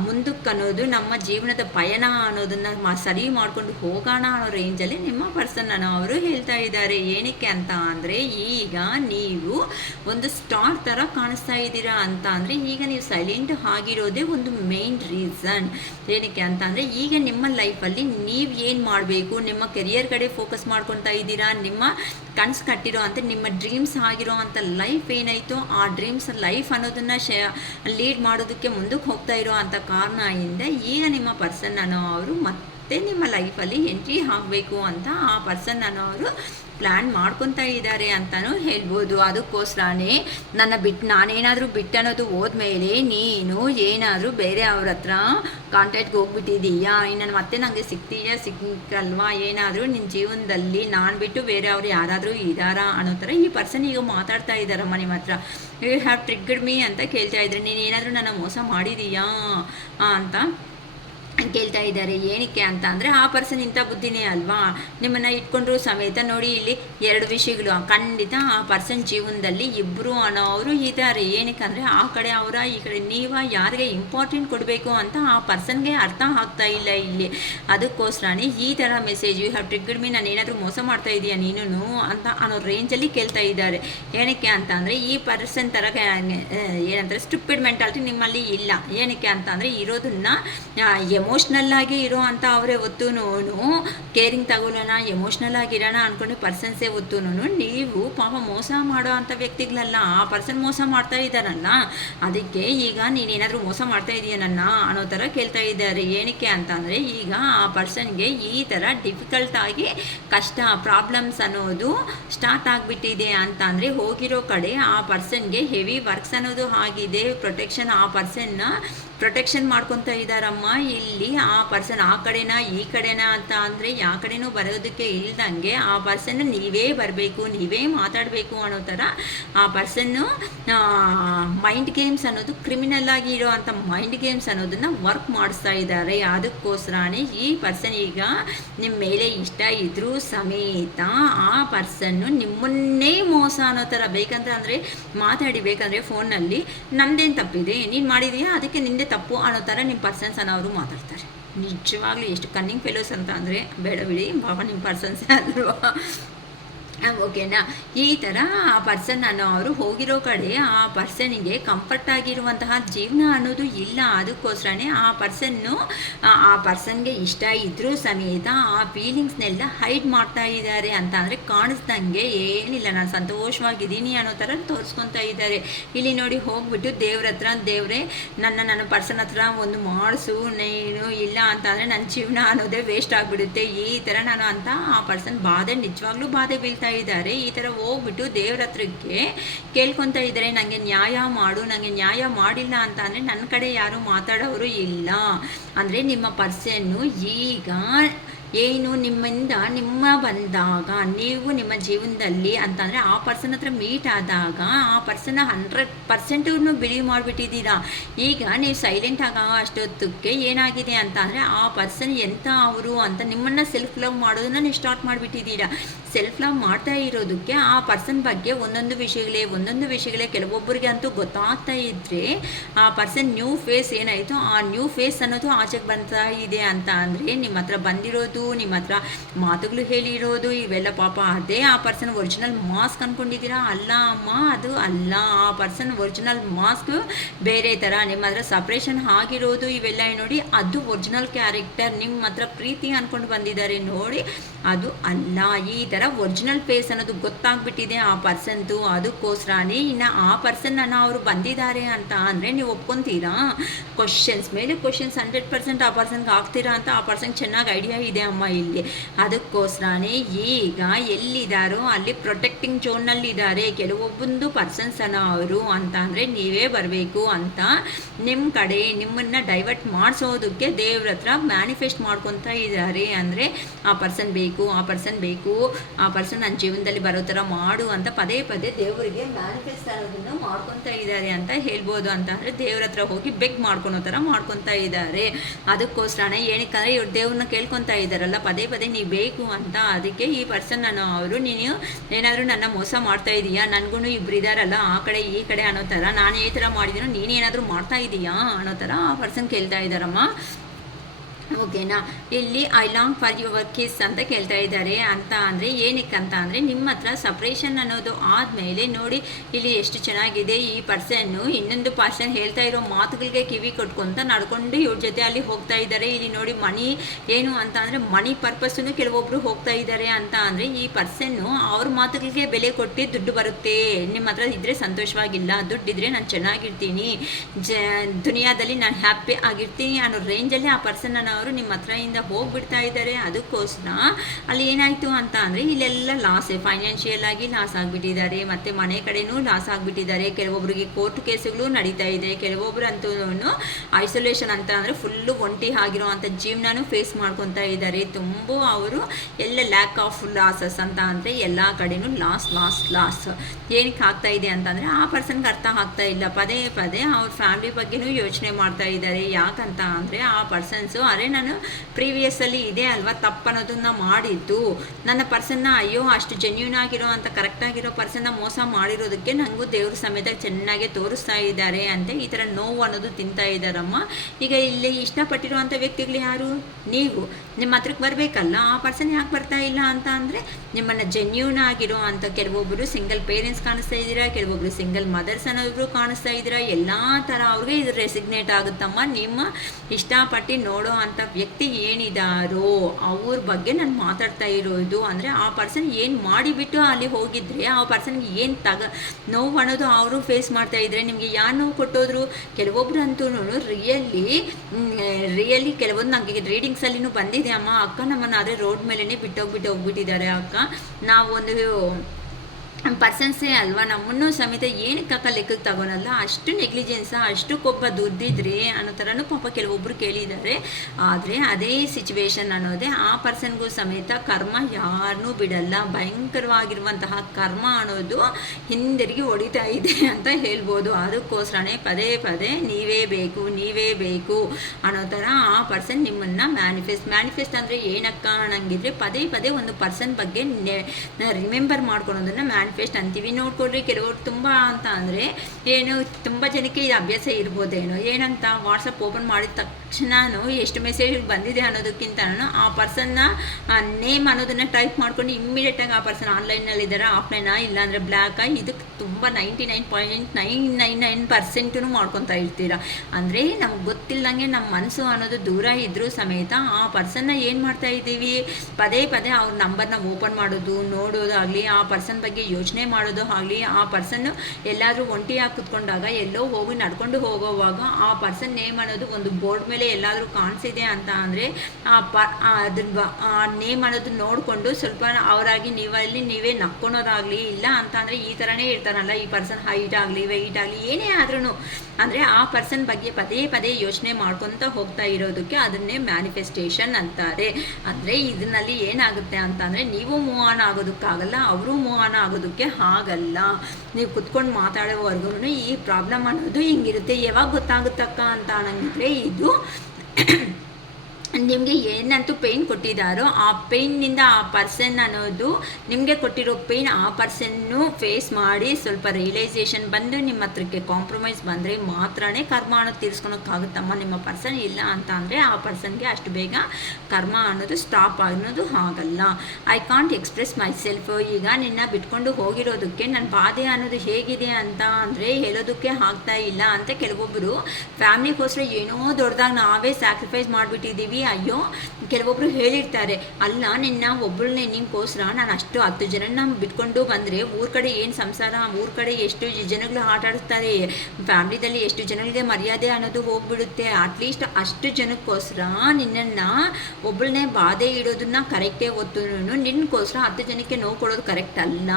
ಮುಂದಕ್ಕೆ ಅನ್ನೋದು ನಮ್ಮ ಜೀವನದ ಪಯಣ ಅನ್ನೋದನ್ನು ಸರಿ ಮಾಡ್ಕೊಂಡು ಹೋಗೋಣ ಅನ್ನೋ ರೇಂಜಲ್ಲಿ ನಿಮ್ಮ ಪರ್ಸನ್ ಅವರು ಹೇಳ್ತಾ ಇದ್ದಾರೆ. ಏನಕ್ಕೆ ಅಂತ ಅಂದರೆ ಈಗ ನೀವು ಒಂದು ಸ್ಟಾರ್ ಥರ ಕಾಣಿಸ್ತಾ ಇದ್ದೀರಾ ಅಂತ ಅಂದರೆ ಈಗ ನೀವು ಸೈಲೆಂಟ್ ಆಗಿರೋದೇ ಒಂದು ಮೇನ್ ರೀಸನ್. ಏನಕ್ಕೆ ಅಂತ ಅಂದರೆ ಈಗ ನಿಮ್ಮ ಲೈಫಲ್ಲಿ ನೀವು ಏನು ಮಾಡಬೇಕು, ನಿಮ್ಮ ಕೆರಿಯರ್ ಕಡೆ ಫೋಕಸ್ ಮಾಡ್ಕೊತಾ ಇದ್ದೀರಾ. ನಿಮ್ಮ ಕನಸು ಕಟ್ಟಿರೋ ಅಂತ ನಿಮ್ಮ ಡ್ರೀಮ್ಸ್ ಆಗಿರೋ ಅಂಥ ಲೈಫ್ ಏನಾಯಿತು ಆ ಡ್ರೀಮ್ಸ್ ಲೈಫ್ ಅನ್ನೋದನ್ನು ಲೀಡ್ ಮಾಡೋದಕ್ಕೆ ಮುಂದಕ್ಕೆ ಹೋಗ್ತಾ ಇರೋ ಅಂಥ ಕಾರಣದಿಂದ ಈಗ ನಿಮ್ಮ ಪರ್ಸನ್ ಅನ್ನೋರು ಮತ್ತೆ ನಿಮ್ಮ ಲೈಫಲ್ಲಿ ಎಂಟ್ರಿ ಆಗಬೇಕು ಅಂತ ಆ ಪರ್ಸನ್ ಅನ್ನೋರು ಪ್ಲ್ಯಾನ್ ಮಾಡ್ಕೊತಾ ಇದ್ದಾರೆ ಅಂತಲೂ ಹೇಳ್ಬೋದು. ಅದಕ್ಕೋಸ್ಕರನೇ ನಾನೇನಾದರೂ ಬಿಟ್ಟನ್ನೋದು ಹೋದ್ಮೇಲೆ ನೀನು ಏನಾದರೂ ಬೇರೆ ಅವ್ರ ಹತ್ರ ಕಾಂಟ್ಯಾಕ್ಟ್ಗೆ ಹೋಗ್ಬಿಟ್ಟಿದ್ದೀಯಾ, ಇನ್ನು ಮತ್ತೆ ನನಗೆ ಸಿಕ್ಕಲ್ವಾ, ಏನಾದರೂ ನಿನ್ನ ಜೀವನದಲ್ಲಿ ನಾನು ಬಿಟ್ಟು ಬೇರೆ ಅವರು ಯಾರಾದರೂ ಇದ್ದಾರಾ ಅನ್ನೋ ಥರ ಈ ಪರ್ಸನ್ ಈಗ ಮಾತಾಡ್ತಾ ಇದ್ದಾರಮ್ಮ ನಿಮ್ಮ ಹತ್ರ. ಯು ಹ್ಯಾವ್ ಟ್ರಿಗ್ಗರ್ಡ್ ಮೀ ಅಂತ ಕೇಳ್ತಾ ಇದ್ದಾರೆ. ನೀನು ಏನಾದರೂ ನನ್ನ ಮೋಸ ಮಾಡಿದೀಯಾ ಅಂತ ಕೇಳ್ತಾ ಇದ್ದಾರೆ. ಏನಕ್ಕೆ ಅಂತ ಅಂದರೆ ಆ ಪರ್ಸನ್ ಇಂಥ ಬುದ್ಧಿನೇ ಅಲ್ವಾ, ನಿಮ್ಮನ್ನು ಇಟ್ಕೊಂಡ್ರು ಸಮೇತ. ನೋಡಿ ಇಲ್ಲಿ ಎರಡು ವಿಷಯಗಳು ಖಂಡಿತ ಆ ಪರ್ಸನ್ ಜೀವನದಲ್ಲಿ ಇಬ್ಬರು ಅನ್ನೋರು ಇದ್ದಾರೆ. ಏನಕ್ಕೆ ಅಂದರೆ ಆ ಕಡೆ ಅವರ ಈ ಕಡೆ ನೀವು ಯಾರಿಗೆ ಇಂಪಾರ್ಟೆಂಟ್ ಕೊಡಬೇಕು ಅಂತ ಆ ಪರ್ಸನ್ಗೆ ಅರ್ಥ ಆಗ್ತಾ ಇಲ್ಲ ಇಲ್ಲಿ. ಅದಕ್ಕೋಸ್ಕರನೇ ಈ ಥರ message, you have triggered me, ನಾನು ಏನಾದರೂ ಮೋಸ ಮಾಡ್ತಾ ಇದೀಯಾ ನೀನು ಅಂತ ಅನ್ನೋ ರೇಂಜಲ್ಲಿ ಕೇಳ್ತಾ ಇದ್ದಾರೆ. ಏನಕ್ಕೆ ಅಂತ ಅಂದರೆ ಈ ಪರ್ಸನ್ ಥರ ಏನಂತಾರೆ ಸ್ಟುಪಿಡ್ ಮೆಂಟಾಲಿಟಿ ನಿಮ್ಮಲ್ಲಿ ಇಲ್ಲ. ಏನಕ್ಕೆ ಅಂತ ಅಂದರೆ ಇರೋದನ್ನ ಎಮೋಷ್ನಲ್ ಆಗಿ ಇರೋ ಅಂತ ಅವರೇ ಹೊತ್ತೂ ಕೇರಿಂಗ್ ತಗೊಳ್ಳೋಣ, ಎಮೋಷ್ನಲ್ ಆಗಿರೋಣ ಅಂದ್ಕೊಂಡು ಪರ್ಸನ್ಸೇ ಹೊತ್ತೂ ನೀವು ಪಾಪ ಮೋಸ ಮಾಡೋ ಅಂಥ ವ್ಯಕ್ತಿಗಳಲ್ಲ. ಆ ಪರ್ಸನ್ ಮೋಸ ಮಾಡ್ತಾ ಇದ್ದಾರಲ್ಲ, ಅದಕ್ಕೆ ಈಗ ನೀನೇನಾದರೂ ಮೋಸ ಮಾಡ್ತಾ ಇದೀಯ ನನ್ನ ಅನ್ನೋ ಥರ ಕೇಳ್ತಾ ಇದ್ದಾರೆ. ಏನಕ್ಕೆ ಅಂತ ಅಂದರೆ ಈಗ ಆ ಪರ್ಸನ್ಗೆ ಈ ಥರ ಡಿಫಿಕಲ್ಟ್ ಆಗಿ ಕಷ್ಟ ಪ್ರಾಬ್ಲಮ್ಸ್ ಅನ್ನೋದು ಸ್ಟಾರ್ಟ್ ಆಗಿಬಿಟ್ಟಿದೆ ಅಂತ ಅಂದರೆ ಹೋಗಿರೋ ಕಡೆ ಆ ಪರ್ಸನ್ಗೆ ಹೆವಿ ವರ್ಕ್ಸ್ ಅನ್ನೋದು ಆಗಿದೆ. ಪ್ರೊಟೆಕ್ಷನ್ ಆ ಪರ್ಸನ್ನ ಪ್ರೊಟೆಕ್ಷನ್ ಮಾಡ್ಕೊತಾ ಇದ್ದಾರಮ್ಮ. ಇಲ್ಲಿ ಆ ಪರ್ಸನ್ ಆ ಕಡೆನಾ ಈ ಕಡೆನಾ ಅಂತ ಅಂದರೆ ಯಾವ ಕಡೆನೂ ಬರೋದಕ್ಕೆ ಇಲ್ದಂಗೆ ಆ ಪರ್ಸನ್ ನೀವೇ ಬರಬೇಕು, ನೀವೇ ಮಾತಾಡಬೇಕು ಅನ್ನೋ ಥರ ಆ ಪರ್ಸನ್ನು ಮೈಂಡ್ ಗೇಮ್ಸ್ ಅನ್ನೋದು ಕ್ರಿಮಿನಲ್ ಆಗಿ ಇರೋ ಅಂಥ ಮೈಂಡ್ ಗೇಮ್ಸ್ ಅನ್ನೋದನ್ನು ವರ್ಕ್ ಮಾಡಿಸ್ತಾ ಇದ್ದಾರೆ. ಅದಕ್ಕೋಸ್ಕರನೇ ಈ ಪರ್ಸನ್ ಈಗ ನಿಮ್ಮ ಮೇಲೆ ಇಷ್ಟ ಇದ್ರೂ ಸಮೇತ ಆ ಪರ್ಸನ್ನು ನಿಮ್ಮನ್ನೇ ಮೋಸ ಅನ್ನೋ ಥರ ಬೇಕಂತ ಅಂದರೆ ಮಾತಾಡಿ, ಬೇಕಂದರೆ ಫೋನಲ್ಲಿ ನಮ್ಮದೇನು ತಪ್ಪಿದೆ, ನೀನು ಮಾಡಿದೀಯಾ ಅದಕ್ಕೆ ನಿಂದೆ ತಪ್ಪು ಅನ್ನೋ ಥರ ನಿಮ್ಮ ಪರ್ಸನ್ಸ್ ಅನ್ನೋರು ಮಾತಾಡ್ತಾರೆ. ನಿಜವಾಗ್ಲೂ ಎಷ್ಟು ಕನ್ನಿಂಗ್ ಫೆಲೋಸ್ ಅಂತ ಅಂದರೆ ಬೇಡ ಬಿಡಿ, ಪಾಪ ನಿಮ್ಮ ಪರ್ಸನ್ಸೇ ಅಲ್ವಾ. ಓಕೆನಾ. ಈ ಥರ ಆ ಪರ್ಸನ್ ಅನ್ನೋರು ಹೋಗಿರೋ ಕಡೆ ಆ ಪರ್ಸನಿಗೆ ಕಂಫರ್ಟ್ ಆಗಿರುವಂತಹ ಜೀವನ ಅನ್ನೋದು ಇಲ್ಲ. ಅದಕ್ಕೋಸ್ಕರನೇ ಆ ಪರ್ಸನ್ಗೆ ಇಷ್ಟ ಇದ್ರೂ ಸಮೇತ ಆ ಫೀಲಿಂಗ್ಸ್ನೆಲ್ಲ ಹೈಡ್ ಮಾಡ್ತಾ ಇದ್ದಾರೆ ಅಂತ ಅಂದರೆ ಕಾಣಿಸ್ದಂಗೆ ಏನಿಲ್ಲ, ನಾನು ಸಂತೋಷವಾಗಿದ್ದೀನಿ ಅನ್ನೋ ಥರ ತೋರಿಸ್ಕೊತಾ ಇದ್ದಾರೆ. ಇಲ್ಲಿ ನೋಡಿ ಹೋಗ್ಬಿಟ್ಟು ದೇವ್ರ ಹತ್ರ, ದೇವರೇ ನನ್ನ ಪರ್ಸನ್ ಹತ್ರ ಒಂದು ಮಾಡಿಸು, ನೀನು ಇಲ್ಲ ಅಂತ ಅಂದರೆ ನನ್ನ ಜೀವನ ಅನ್ನೋದೇ ವೇಸ್ಟ್ ಆಗಿಬಿಡುತ್ತೆ, ಈ ಥರ ನಾನು ಅಂತ ಆ ಪರ್ಸನ್ ನಿಜವಾಗ್ಲೂ ಬಾಧೆ ಬೀಳ್ತಾ ಇದ್ದಾರೆ. ಈ ಥರ ಹೋಗ್ಬಿಟ್ಟು ದೇವ್ರ ಹತ್ರಕ್ಕೆ ಕೇಳ್ಕೊತಾ ಇದ್ದಾರೆ, ನನಗೆ ನ್ಯಾಯ ಮಾಡು, ನನಗೆ ನ್ಯಾಯ ಮಾಡಿಲ್ಲ ಅಂತ ಅಂದರೆ ನನ್ನ ಕಡೆ ಯಾರು ಮಾತಾಡೋರು ಇಲ್ಲ. ಅಂದರೆ ನಿಮ್ಮ ಪರ್ಸನ್ನು ಈಗ ಏನು ನಿಮ್ಮ ಬಂದಾಗ ನೀವು ನಿಮ್ಮ ಜೀವನದಲ್ಲಿ ಅಂತಂದರೆ ಆ ಪರ್ಸನ್ ಹತ್ರ ಮೀಟ್ ಆದಾಗ ಆ ಪರ್ಸನ್ನ 100% ಬಿಲೀವ್ ಮಾಡಿಬಿಟ್ಟಿದ್ದೀರಾ. ಈಗ ನೀವು ಸೈಲೆಂಟ್ ಆಗೋ ಅಷ್ಟೊತ್ತಕ್ಕೆ ಏನಾಗಿದೆ ಅಂತ ಅಂದರೆ ಆ ಪರ್ಸನ್ ಎಂಥ ಅವರು ಅಂತ ನಿಮ್ಮನ್ನು ಸೆಲ್ಫ್ ಲವ್ ಮಾಡೋದನ್ನ ನೀವು ಸ್ಟಾರ್ಟ್ ಮಾಡಿಬಿಟ್ಟಿದ್ದೀರಾ. ಸೆಲ್ಫ್ ಲವ್ ಮಾಡ್ತಾ ಇರೋದಕ್ಕೆ ಆ ಪರ್ಸನ್ ಬಗ್ಗೆ ಒಂದೊಂದು ವಿಷಯಗಳೇ ಕೆಲವೊಬ್ಬರಿಗೆ ಅಂತೂ ಗೊತ್ತಾಗ್ತಾ ಇದ್ದರೆ ಆ ಪರ್ಸನ್ ನ್ಯೂ ಫೇಸ್ ಏನಾಯಿತು, ಆ ನ್ಯೂ ಫೇಸ್ ಅನ್ನೋದು ಆಚೆಗೆ ಬರ್ತಾ ಇದೆ ಅಂತ ಅಂದರೆ ನಿಮ್ಮ ಹತ್ರ ಬಂದಿರೋದು, ನಿಮ್ಮ ಹತ್ರ ಮಾತುಗಳು ಹೇಳಿರೋದು ಇವೆಲ್ಲ ಪಾಪ ಅದೇ ಆ ಪರ್ಸನ್ ಒರಿಜಿನಲ್ ಮಾಸ್ಕ್ ಅಂದ್ಕೊಂಡಿದ್ದೀರಾ. ಅಲ್ಲ ಅಮ್ಮ, ಅದು ಅಲ್ಲ. ಆ ಪರ್ಸನ್ ಒರಿಜಿನಲ್ ಮಾಸ್ಕ್ ಬೇರೆ ಥರ. ನಿಮ್ಮ ಹತ್ರ ಸಪ್ರೇಷನ್ ಆಗಿರೋದು ಇವೆಲ್ಲ ನೋಡಿ, ಅದು ಒರಿಜಿನಲ್ ಕ್ಯಾರೆಕ್ಟರ್. ನಿಮ್ಮ ಹತ್ರ ಪ್ರೀತಿ ಅಂದ್ಕೊಂಡು ಬಂದಿದ್ದಾರೆ ನೋಡಿ, ಅದು ಅಲ್ಲ. ಈ ಥರ ಒರಿಜಿನಲ್ ಫೇಸ್ ಅನ್ನೋದು ಗೊತ್ತಾಗ್ಬಿಟ್ಟಿದೆ ಆ ಪರ್ಸನ್ದು. ಅದಕ್ಕೋಸ್ಕರನೇ ಇನ್ನು ಆ ಪರ್ಸನ್ನ ಅವರು ಬಂದಿದ್ದಾರೆ ಅಂತ ಅಂದರೆ ನೀವು ಒಪ್ಕೊತೀರಾ? ಕ್ವಶನ್ಸ್ ಮೇಲೆ ಕ್ವಶನ್ಸ್ 100% ಆ ಪರ್ಸನ್ಗೆ ಆಗ್ತೀರಾ ಅಂತ ಆ ಪರ್ಸನ್ಗೆ ಚೆನ್ನಾಗಿ ಐಡಿಯಾ ಇದೆ ಅಮ್ಮ ಇಲ್ಲಿ. ಅದಕ್ಕೋಸ್ಕರನೇ ಈಗ ಎಲ್ಲಿದ್ದಾರೋ ಅಲ್ಲಿ ಪ್ರೊಟೆಕ್ಟಿಂಗ್ ಝೋನ್ನಲ್ಲಿದ್ದಾರೆ ಕೆಲವೊಬ್ಬೊಂದು ಪರ್ಸನ್ಸ್ ಅವರು ಅಂತ ಅಂದರೆ ನೀವೇ ಬರಬೇಕು ಅಂತ ನಿಮ್ಮ ಕಡೆ ನಿಮ್ಮನ್ನು ಡೈವರ್ಟ್ ಮಾಡಿಸೋದಕ್ಕೆ ದೇವ್ರ ಹತ್ರ ಮ್ಯಾನಿಫೆಸ್ಟ್ ಮಾಡ್ಕೊತಾ ಇದ್ದಾರೆ. ಅಂದರೆ ಆ ಪರ್ಸನ್ ಬೇಕು, ಆ ಪರ್ಸನ್ ನನ್ನ ಜೀವನದಲ್ಲಿ ಬರೋ ಥರ ಮಾಡು ಅಂತ ಪದೇ ದೇವರಿಗೆ ಮ್ಯಾನಿಫೆಸ್ಟ್ ಆಗೋದನ್ನು ಮಾಡ್ಕೊತಾ ಇದ್ದಾರೆ ಅಂತ ಹೇಳ್ಬೋದು. ಅಂತ ಅಂದರೆ ದೇವ್ರ ಹತ್ರ ಹೋಗಿ ಬೆಗ್ ಮಾಡ್ಕೊಳೋ ಥರ ಮಾಡ್ಕೊತಾ ಇದ್ದಾರೆ. ಅದಕ್ಕೋಸ್ಕರನೇ ಏನಕ್ಕಂದರೆ ಇವ್ರು ದೇವ್ರನ್ನ ಕೇಳ್ಕೊತಾ ಇದ್ದಾರಲ್ಲ ಪದೇ ನೀವು ಬೇಕು ಅಂತ. ಅದಕ್ಕೆ ಈ ಪರ್ಸನ್ ಅವರು ನೀನು ಏನಾದರೂ ನನ್ನ ಮೋಸ ಮಾಡ್ತಾ ಇದೀಯಾ, ನನಗೂ ಇಬ್ರು ಇದ್ದಾರಲ್ಲ ಆ ಕಡೆ ಈ ಕಡೆ ಅನ್ನೋ ಥರ, ನಾನು ಈ ಥರ ಮಾಡಿದ್ದೀನೋ ನೀನೇನಾದರೂ ಮಾಡ್ತಾ ಇದೀಯಾ ಅನ್ನೋ ಥರ ಆ ಪರ್ಸನ್ ಕೇಳ್ತಾ ಇದ್ದಾರಮ್ಮ. ಓಕೆನಾ. ಇಲ್ಲಿ I long for your kiss ಅಂತ ಕೇಳ್ತಾ ಇದ್ದಾರೆ. ಅಂತ ಅಂದರೆ ಏನಕ್ಕಂತ ಅಂದರೆ ನಿಮ್ಮ ಹತ್ರ ಸಪ್ರೇಷನ್ ಅನ್ನೋದು ಆದಮೇಲೆ ನೋಡಿ ಇಲ್ಲಿ ಎಷ್ಟು ಚೆನ್ನಾಗಿದೆ. ಈ ಪರ್ಸನ್ನು ಇನ್ನೊಂದು ಪರ್ಸನ್ ಹೇಳ್ತಾ ಇರೋ ಮಾತುಗಳಿಗೆ ಕಿವಿ ಕೊಟ್ಕೊಂತ ನಡ್ಕೊಂಡು ಇವ್ರ ಜೊತೆ ಅಲ್ಲಿ ಹೋಗ್ತಾ ಇದ್ದಾರೆ. ಇಲ್ಲಿ ನೋಡಿ ಮನಿ ಏನು ಅಂತ ಅಂದರೆ ಮನಿ ಪರ್ಪಸ್ಸನ್ನು ಕೆಲವೊಬ್ಬರು ಹೋಗ್ತಾ ಇದ್ದಾರೆ. ಅಂತ ಅಂದರೆ ಈ ಪರ್ಸನ್ನು ಅವ್ರ ಮಾತುಗಳಿಗೆ ಬೆಲೆ ಕೊಟ್ಟು ದುಡ್ಡು ಬರುತ್ತೆ, ನಿಮ್ಮ ಹತ್ರ ಇದ್ದರೆ ಸಂತೋಷವಾಗಿಲ್ಲ, ದುಡ್ಡಿದ್ರೆ ನಾನು ಚೆನ್ನಾಗಿರ್ತೀನಿ, ದುನಿಯಾದಲ್ಲಿ ನಾನು ಹ್ಯಾಪಿ ಆಗಿರ್ತೀನಿ ಅನ್ನೋ ರೇಂಜಲ್ಲಿ ಆ ಪರ್ಸನ್ನ ಅವರು ನಿಮ್ಮ ಹತ್ರದಿಂದ ಹೋಗ್ಬಿಡ್ತಾ ಇದ್ದಾರೆ. ಅದಕ್ಕೋಸ್ಕರ ಅಲ್ಲಿ ಏನಾಯಿತು ಅಂತ ಅಂದರೆ ಇಲ್ಲೆಲ್ಲ ಲಾಸ್, ಫೈನಾನ್ಷಿಯಲ್ ಆಗಿ ಲಾಸ್ ಆಗಿಬಿಟ್ಟಿದ್ದಾರೆ, ಮತ್ತು ಮನೆ ಕಡೆನೂ ಲಾಸ್ ಆಗಿಬಿಟ್ಟಿದ್ದಾರೆ. ಕೆಲವೊಬ್ಬರಿಗೆ ಕೋರ್ಟ್ ಕೇಸುಗಳು ನಡೀತಾ ಇದೆ, ಕೆಲವೊಬ್ಬರಂತೂ ಐಸೋಲೇಷನ್ ಅಂತ ಅಂದರೆ ಫುಲ್ಲು ಒಂಟಿ ಆಗಿರೋ ಅಂಥ ಜೀವನನೂ ಫೇಸ್ ಮಾಡ್ಕೊತಾ ಇದ್ದಾರೆ. ತುಂಬ ಅವರು ಎಲ್ಲ ಲ್ಯಾಕ್ ಆಫ್ ಲಾಸಸ್ ಅಂತ ಅಂದರೆ ಎಲ್ಲ ಕಡೆನೂ ಲಾಸ್ ಏನಕ್ಕೆ ಆಗ್ತಾ ಇದೆ ಅಂತಂದರೆ ಆ ಪರ್ಸನ್ಗೆ ಅರ್ಥ ಆಗ್ತಾ ಇಲ್ಲ. ಪದೇ ಅವ್ರ ಫ್ಯಾಮಿಲಿ ಬಗ್ಗೆನೂ ಯೋಚನೆ ಮಾಡ್ತಾ ಇದ್ದಾರೆ. ಯಾಕಂತ ಅಂದರೆ ಆ ಪರ್ಸನ್ಸು ನಾನು ಪ್ರೀವಿಯಸ್ಸಲ್ಲಿ ಇದೆ ಅಲ್ವಾ ತಪ್ಪು ಅನ್ನೋದನ್ನ ಮಾಡಿದ್ದು, ನನ್ನ ಪರ್ಸನ್ನ ಅಯ್ಯೋ ಅಷ್ಟು ಜೆನ್ಯೂನ್ ಆಗಿರೋ ಅಂತ ಕರೆಕ್ಟಾಗಿರೋ ಪರ್ಸನ್ನ ಮೋಸ ಮಾಡಿರೋದಕ್ಕೆ ನನಗೂ ದೇವ್ರ ಸಮೇತ ಚೆನ್ನಾಗಿ ತೋರಿಸ್ತಾ ಇದ್ದಾರೆ ಅಂತ ಈ ಥರ ನೋವು ಅನ್ನೋದು ತಿಂತಾ ಇದ್ದಾರಮ್ಮ. ಈಗ ಇಲ್ಲಿ ಇಷ್ಟಪಟ್ಟಿರುವಂಥ ವ್ಯಕ್ತಿಗಳು ಯಾರು? ನೀವು ನಿಮ್ಮ ಹತ್ರಕ್ಕೆ ಬರಬೇಕಲ್ಲ. ಆ ಪರ್ಸನ್ ಯಾಕೆ ಬರ್ತಾ ಇಲ್ಲ ಅಂತ ಅಂದರೆ ನಿಮ್ಮನ್ನು ಜೆನ್ಯೂನ್ ಆಗಿರೋ ಅಂತ ಕೆಲವೊಬ್ಬರು ಸಿಂಗಲ್ ಪೇರೆಂಟ್ಸ್ ಕಾಣಿಸ್ತಾ ಇದ್ದೀರಾ, ಕೆಲವೊಬ್ಬರು ಸಿಂಗಲ್ ಮದರ್ಸ್ ಅನ್ನೋಬ್ರು ಕಾಣಿಸ್ತಾ ಇದ್ದೀರಾ. ಎಲ್ಲ ಥರ ಅವ್ರಿಗೆ ಇದು ರೆಸಿಗ್ನೇಟ್ ಆಗುತ್ತಮ್ಮ. ನಿಮ್ಮ ಇಷ್ಟಪಟ್ಟು ನೋಡೋ ಅಂಥ ವ್ಯಕ್ತಿ ಏನಿದಾರೋ ಅವ್ರ ಬಗ್ಗೆ ನಾನು ಮಾತಾಡ್ತಾ ಇರೋದು. ಅಂದರೆ ಆ ಪರ್ಸನ್ ಏನು ಮಾಡಿಬಿಟ್ಟು ಅಲ್ಲಿ ಹೋಗಿದ್ರೆ ಆ ಪರ್ಸನ್ಗೆ ಏನು ನೋವು ಅನ್ನೋದು ಅವರು ಫೇಸ್ ಮಾಡ್ತಾ ಇದ್ರೆ ನಿಮಗೆ ಯಾರು ನೋವು ಕೊಟ್ಟೋದ್ರು? ಕೆಲವೊಬ್ರು ಅಂತೂ ರಿಯಲಿ ಕೆಲವೊಂದು ನನಗೆ ರೀಡಿಂಗ್ಸಲ್ಲಿನೂ ಬಂದಿದೆ ಅಮ್ಮ. ಅಕ್ಕ ನಮ್ಮನ್ನು ಅದೇ ರೋಡ್ ಮೇಲೇ ಹೋಗ್ಬಿಟ್ಟಿದ್ದಾರೆ ಅಕ್ಕ, ನಾವು ಒಂದು ಪರ್ಸನ್ಸೇ ಅಲ್ವಾ, ನಮ್ಮನ್ನು ಸಮೇತ ಏನಕ್ಕೆ ಲೆಕ್ಕಕ್ಕೆ ತಗೊಳಲ್ಲ, ಅಷ್ಟು ನೆಗ್ಲಿಜೆನ್ಸ, ಅಷ್ಟು ಕೊಬ್ಬ ದುಡ್ದಿದ್ರೆ ಅನ್ನೋ ಥರನೂ ಪಾಪ ಕೆಲವೊಬ್ಬರು ಕೇಳಿದ್ದಾರೆ. ಆದರೆ ಅದೇ ಸಿಚುವೇಶನ್ ಅನ್ನೋದೇ ಆ ಪರ್ಸನ್ಗೂ ಸಮೇತ ಕರ್ಮ ಯಾರನ್ನೂ ಬಿಡಲ್ಲ. ಭಯಂಕರವಾಗಿರುವಂತಹ ಕರ್ಮ ಅನ್ನೋದು ಹಿಂದಿರುಗಿ ಹೊಡಿತಾ ಇದೆ ಅಂತ ಹೇಳ್ಬೋದು. ಅದಕ್ಕೋಸ್ಕರನೇ ಪದೇ ನೀವೇ ಬೇಕು ಅನ್ನೋ ಥರ ಆ ಪರ್ಸನ್ ನಿಮ್ಮನ್ನು ಮ್ಯಾನಿಫೆಸ್ಟ್ ಅಂದರೆ ಏನಕ್ಕ ಅನ್ನಂಗಿದ್ರೆ ಪದೇ ಒಂದು ಪರ್ಸನ್ ಬಗ್ಗೆ ರಿಮೆಂಬರ್ ಮಾಡ್ಕೊಳೋದನ್ನು ಮ್ಯಾನಿಫೆಸ್ಟ್ ಅಂತೀವಿ. ನೋಡ್ಕೊಡ್ರಿ ಕೆಲವರು ತುಂಬ ಅಂತ ಅಂದರೆ ಏನು ತುಂಬ ಜನಕ್ಕೆ ಇದು ಅಭ್ಯಾಸ ಇರ್ಬೋದೇನೋ, ಏನಂತ ವಾಟ್ಸಪ್ ಓಪನ್ ಮಾಡಿದ ತಕ್ಷಣನೂ ಎಷ್ಟು ಮೆಸೇಜ್ ಬಂದಿದೆ ಅನ್ನೋದಕ್ಕಿಂತ ಆ ಪರ್ಸನ್ನ ನೇಮ್ ಅನ್ನೋದನ್ನು ಟೈಪ್ ಮಾಡ್ಕೊಂಡು ಇಮ್ಮಿಡಿಯೇಟಾಗಿ ಆ ಪರ್ಸನ್ ಆನ್ಲೈನಲ್ಲಿದ್ದಾರೆ ಆಫ್ಲೈನಾ ಇಲ್ಲಾಂದರೆ ಬ್ಲ್ಯಾಕಾ, ಇದಕ್ಕೆ ತುಂಬ 99.999% ಮಾಡ್ಕೊತಾ ಇರ್ತೀರ. ಅಂದರೆ ನಮ್ಗೆ ಗೊತ್ತಿಲ್ಲದಂಗೆ ನಮ್ಮ ಮನಸ್ಸು ಅನ್ನೋದು ದೂರ ಇದ್ದರೂ ಸಮೇತ ಆ ಪರ್ಸನ್ನ ಏನು ಮಾಡ್ತಾ ಇದ್ದೀವಿ, ಪದೇ ಪದೇ ಅವ್ರ ನಂಬರ್ನ ಓಪನ್ ಮಾಡೋದು ನೋಡೋದಾಗಲಿ, ಆ ಪರ್ಸನ್ ಬಗ್ಗೆ ಯೋಚನೆ ಮಾಡೋದು ಆಗಲಿ, ಆ ಪರ್ಸನ್ನು ಎಲ್ಲಾದರೂ ಒಂಟಿಯಾಗಿ ಕುತ್ಕೊಂಡಾಗ ಎಲ್ಲೋ ಹೋಗಿ ನಡ್ಕೊಂಡು ಹೋಗೋವಾಗ ಆ ಪರ್ಸನ್ ನೇಮ್ ಅನ್ನೋದು ಒಂದು ಬೋರ್ಡ್ ಮೇಲೆ ಎಲ್ಲಾದರೂ ಕಾಣಿಸಿದೆ ಅಂತ ಅಂದರೆ ಆ ನೇಮ್ ಅನ್ನೋದು ನೋಡಿಕೊಂಡು ಸ್ವಲ್ಪ ಅವರಾಗಿ ನೀವೇ ನಕ್ಕೊಳೋದಾಗಲಿ, ಇಲ್ಲ ಅಂತ ಅಂದರೆ ಈ ಥರನೇ ಇರ್ತಾರಲ್ಲ ಈ ಪರ್ಸನ್ ಹೈಟ್ ಆಗಲಿ ವೆಯ್ಟ್ ಆಗಲಿ ಏನೇ ಆದ್ರೂ ಅಂದರೆ ಆ ಪರ್ಸನ್ ಬಗ್ಗೆ ಪದೇ ಪದೇ ಯೋಚನೆ ಮಾಡ್ಕೊತ ಹೋಗ್ತಾ ಇರೋದಕ್ಕೆ ಅದನ್ನೇ ಮ್ಯಾನಿಫೆಸ್ಟೇಷನ್ ಅಂತಾರೆ. ಅಂದರೆ ಇದರಲ್ಲಿ ಏನಾಗುತ್ತೆ ಅಂತ ಅಂದರೆ ನೀವು ಮೂವ್ ಆನ್ ಆಗೋದಕ್ಕಾಗಲ್ಲ, ಅವರು ಮೂವ್ ಆನ್ ಆಗೋದಕ್ಕೆ ಆಗಲ್ಲ. ನೀವು ಕುತ್ಕೊಂಡು ಮಾತಾಡೋವರೆಗೂ ಈ ಪ್ರಾಬ್ಲಮ್ ಅನ್ನೋದು ಹಿಂಗಿರುತ್ತೆ. ಯಾವಾಗ ಗೊತ್ತಾಗುತ್ತಕ್ಕ ಅಂತ ಅನ್ನಂಗಿದ್ರೆ ಇದು ನಿಮಗೆ ಏನಂತೂ ಪೇಯ್ನ್ ಕೊಟ್ಟಿದ್ದಾರೋ ಆ ಪೇಯ್ನಿಂದ ಆ ಪರ್ಸನ್ ಅನ್ನೋದು ನಿಮಗೆ ಕೊಟ್ಟಿರೋ ಪೇಯ್ನ್ ಆ ಪರ್ಸನ್ನು ಫೇಸ್ ಮಾಡಿ ಸ್ವಲ್ಪ ರಿಯಲೈಸೇಷನ್ ಬಂದು ನಿಮ್ಮ ಹತ್ರಕ್ಕೆ ಕಾಂಪ್ರಮೈಸ್ ಬಂದರೆ ಮಾತ್ರನೇ ಕರ್ಮ ಅನ್ನೋದು ತೀರಿಸ್ಕೊಳಕ್ಕಾಗುತ್ತಮ್ಮ ನಿಮ್ಮ ಪರ್ಸನ್. ಇಲ್ಲ ಅಂತ ಅಂದರೆ ಆ ಪರ್ಸನ್ಗೆ ಅಷ್ಟು ಬೇಗ ಕರ್ಮ ಅನ್ನೋದು ಸ್ಟಾಪ್ ಅನ್ನೋದು ಆಗಲ್ಲ. I can't express my self. ಈಗ ನಿನ್ನ ಬಿಟ್ಕೊಂಡು ಹೋಗಿರೋದಕ್ಕೆ ನನ್ನ ಬಾಧೆ ಅನ್ನೋದು ಹೇಗಿದೆ ಅಂತ ಅಂದರೆ ಹೇಳೋದಕ್ಕೆ ಆಗ್ತಾ ಇಲ್ಲ ಅಂತ ಕೆಲವೊಬ್ಬರು ಫ್ಯಾಮಿಲಿಗೋಸ್ಕರ ಏನೋ ದೊಡ್ಡದಾಗಿ ನಾವೇ ಸ್ಯಾಕ್ರಿಫೈಸ್ ಮಾಡಿಬಿಟ್ಟಿದ್ದೀವಿ. ಅಯ್ಯೋ ಕೆಲವೊಬ್ರು ಹೇಳಿರ್ತಾರೆ, ಅಲ್ಲ ನಿನ್ನ ಒಬ್ಬಳನ್ನೇ ನಿನ್ಗೋಸ್ಕರ ನಾನು ಅಷ್ಟು 10 ಜನನ ಬಿಟ್ಕೊಂಡು ಬಂದರೆ ಊರ ಕಡೆ ಏನು ಸಂಸಾರ, ಊರ ಕಡೆ ಎಷ್ಟು ಜನಗಳು ಆಟ ಆಡಿಸ್ತಾರೆ, ಫ್ಯಾಮಿಲಿದಲ್ಲಿ ಎಷ್ಟು ಜನಗಳಿಗೆ ಮರ್ಯಾದೆ ಅನ್ನೋದು ಹೋಗ್ಬಿಡುತ್ತೆ. ಅಟ್ಲೀಸ್ಟ್ ಅಷ್ಟು ಜನಕ್ಕೋಸ್ಕರ ನಿನ್ನನ್ನು ಒಬ್ಬಳನ್ನೇ ಬಾಧೆ ಇಡೋದನ್ನ ಕರೆಕ್ಟೇ ಹೊತ್ತು ನಿನ್ಗೋಸ್ಕರ 10 ಜನಕ್ಕೆ ನೋವು ಕೊಡೋದು ಕರೆಕ್ಟ್ ಅಲ್ಲ.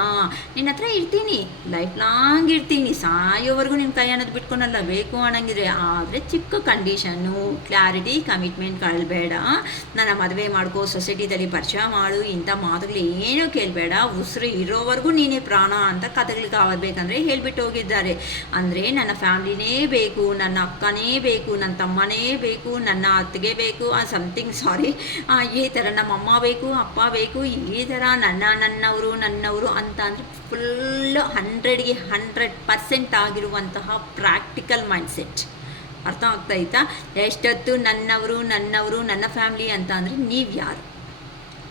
ನಿನ್ನ ಹತ್ರ ಇರ್ತೀನಿ, ಲೈಫ್ ಲಾಂಗ್ ಇರ್ತೀನಿ, ಸಾಯೋವರೆಗೂ ನಿಮ್ಮ ಕೈ ಅನ್ನೋದು ಬಿಟ್ಕೊಳಲ್ಲ ಬೇಕು ಅನ್ನಂಗಿದ್ರೆ. ಆದರೆ ಚಿಕ್ಕ ಕಂಡೀಷನ್ನು, ಕ್ಲಾರಿಟಿ, ಕಮಿಟ್ಮೆಂಟ್ ಕಳ್ಬೇಡ, ನನ್ನ ಮದುವೆ ಮಾಡ್ಕೋ, ಸೊಸೈಟಿದಲ್ಲಿ ಪರಿಚಯ ಮಾಡು, ಇಂಥ ಮಾತುಗಳು ಏನೂ ಕೇಳಬೇಡ, ಉಸಿರು ಇರೋವರೆಗೂ ನೀನೇ ಪ್ರಾಣ ಅಂತ ಕಥೆಗಳಿಗೆ ಆಗಬೇಕಂದ್ರೆ ಹೇಳ್ಬಿಟ್ಟು ಹೋಗಿದ್ದಾರೆ. ಅಂದರೆ ನನ್ನ ಫ್ಯಾಮ್ಲಿನೇ ಬೇಕು, ನನ್ನ ಅಕ್ಕನೇ ಬೇಕು, ನನ್ನ ತಮ್ಮನೇ ಬೇಕು, ನನ್ನ ಅತ್ತಿಗೆ ಬೇಕು, ಈ ಥರ ನಮ್ಮ ಅಮ್ಮ ಬೇಕು, ಅಪ್ಪ ಬೇಕು, ಈ ಥರ ನನ್ನವರು ಅಂತ ಅಂದರೆ ಫುಲ್ಲು 100ಗೆ 100% ಆಗಿರುವಂತಹ ಪ್ರಾಕ್ಟಿಕಲ್ ಮೈಂಡ್ಸೆಟ್. ಅರ್ಥ ಆಗ್ತಾಯಿತಾ? ಎಷ್ಟೊತ್ತು ನನ್ನವರು ನನ್ನ ಫ್ಯಾಮ್ಲಿ ಅಂತ ಅಂದರೆ ನೀವು ಯಾರು?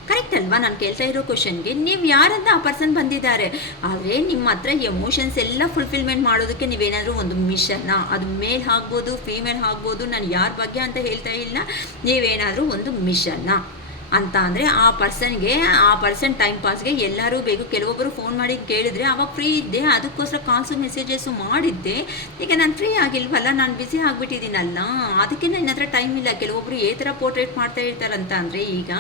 ಕರೆಕ್ಟ್ ಅಲ್ವಾ? ನಾನು ಕೇಳ್ತಾ ಇರೋ ಕ್ವಶನ್ಗೆ ನೀವು ಯಾರಂತ ಆ ಪರ್ಸನ್ ಬಂದಿದ್ದಾರೆ. ಆದರೆ ನಿಮ್ಮ ಹತ್ರ ಎಮೋಷನ್ಸ್ ಎಲ್ಲ ಫುಲ್ಫಿಲ್ಮೆಂಟ್ ಮಾಡೋದಕ್ಕೆ ನೀವೇನಾದರೂ ಒಂದು ಮಿಷನ್ನ, ಅದು ಮೇಲ್ ಆಗ್ಬೋದು ಫೀಮೇಲ್ ಆಗ್ಬೋದು, ನಾನು ಯಾರ ಬಗ್ಗೆ ಅಂತ ಹೇಳ್ತಾ ಇಲ್ಲ, ನೀವೇನಾದರೂ ಒಂದು ಮಿಷನ್ನ ಅಂತ ಅಂದರೆ ಆ ಪರ್ಸನ್ ಟೈಮ್ ಪಾಸ್ಗೆ ಎಲ್ಲರೂ ಬೇಕು. ಕೆಲವೊಬ್ಬರು ಫೋನ್ ಮಾಡಿ ಕೇಳಿದ್ರೆ ಅವಾಗ ಫ್ರೀ ಇದ್ದೆ, ಅದಕ್ಕೋಸ್ಕರ ಕಾಲ್ಸು ಮೆಸೇಜಸ್ಸು ಮಾಡಿದ್ದೆ. ಈಗ ನಾನು ಫ್ರೀ ಆಗಿಲ್ವಲ್ಲ, ನಾನು ಬ್ಯುಸಿ ಆಗಿಬಿಟ್ಟಿದ್ದೀನಲ್ಲ, ಅದಕ್ಕೆ ನನ್ನ ಹತ್ರ ಟೈಮ್ ಇಲ್ಲ. ಕೆಲವೊಬ್ಬರು ಈ ಥರ ಪೋರ್ಟ್ರೇಟ್ ಮಾಡ್ತಾ ಇರ್ತಾರಂತ ಅಂದರೆ ಈಗ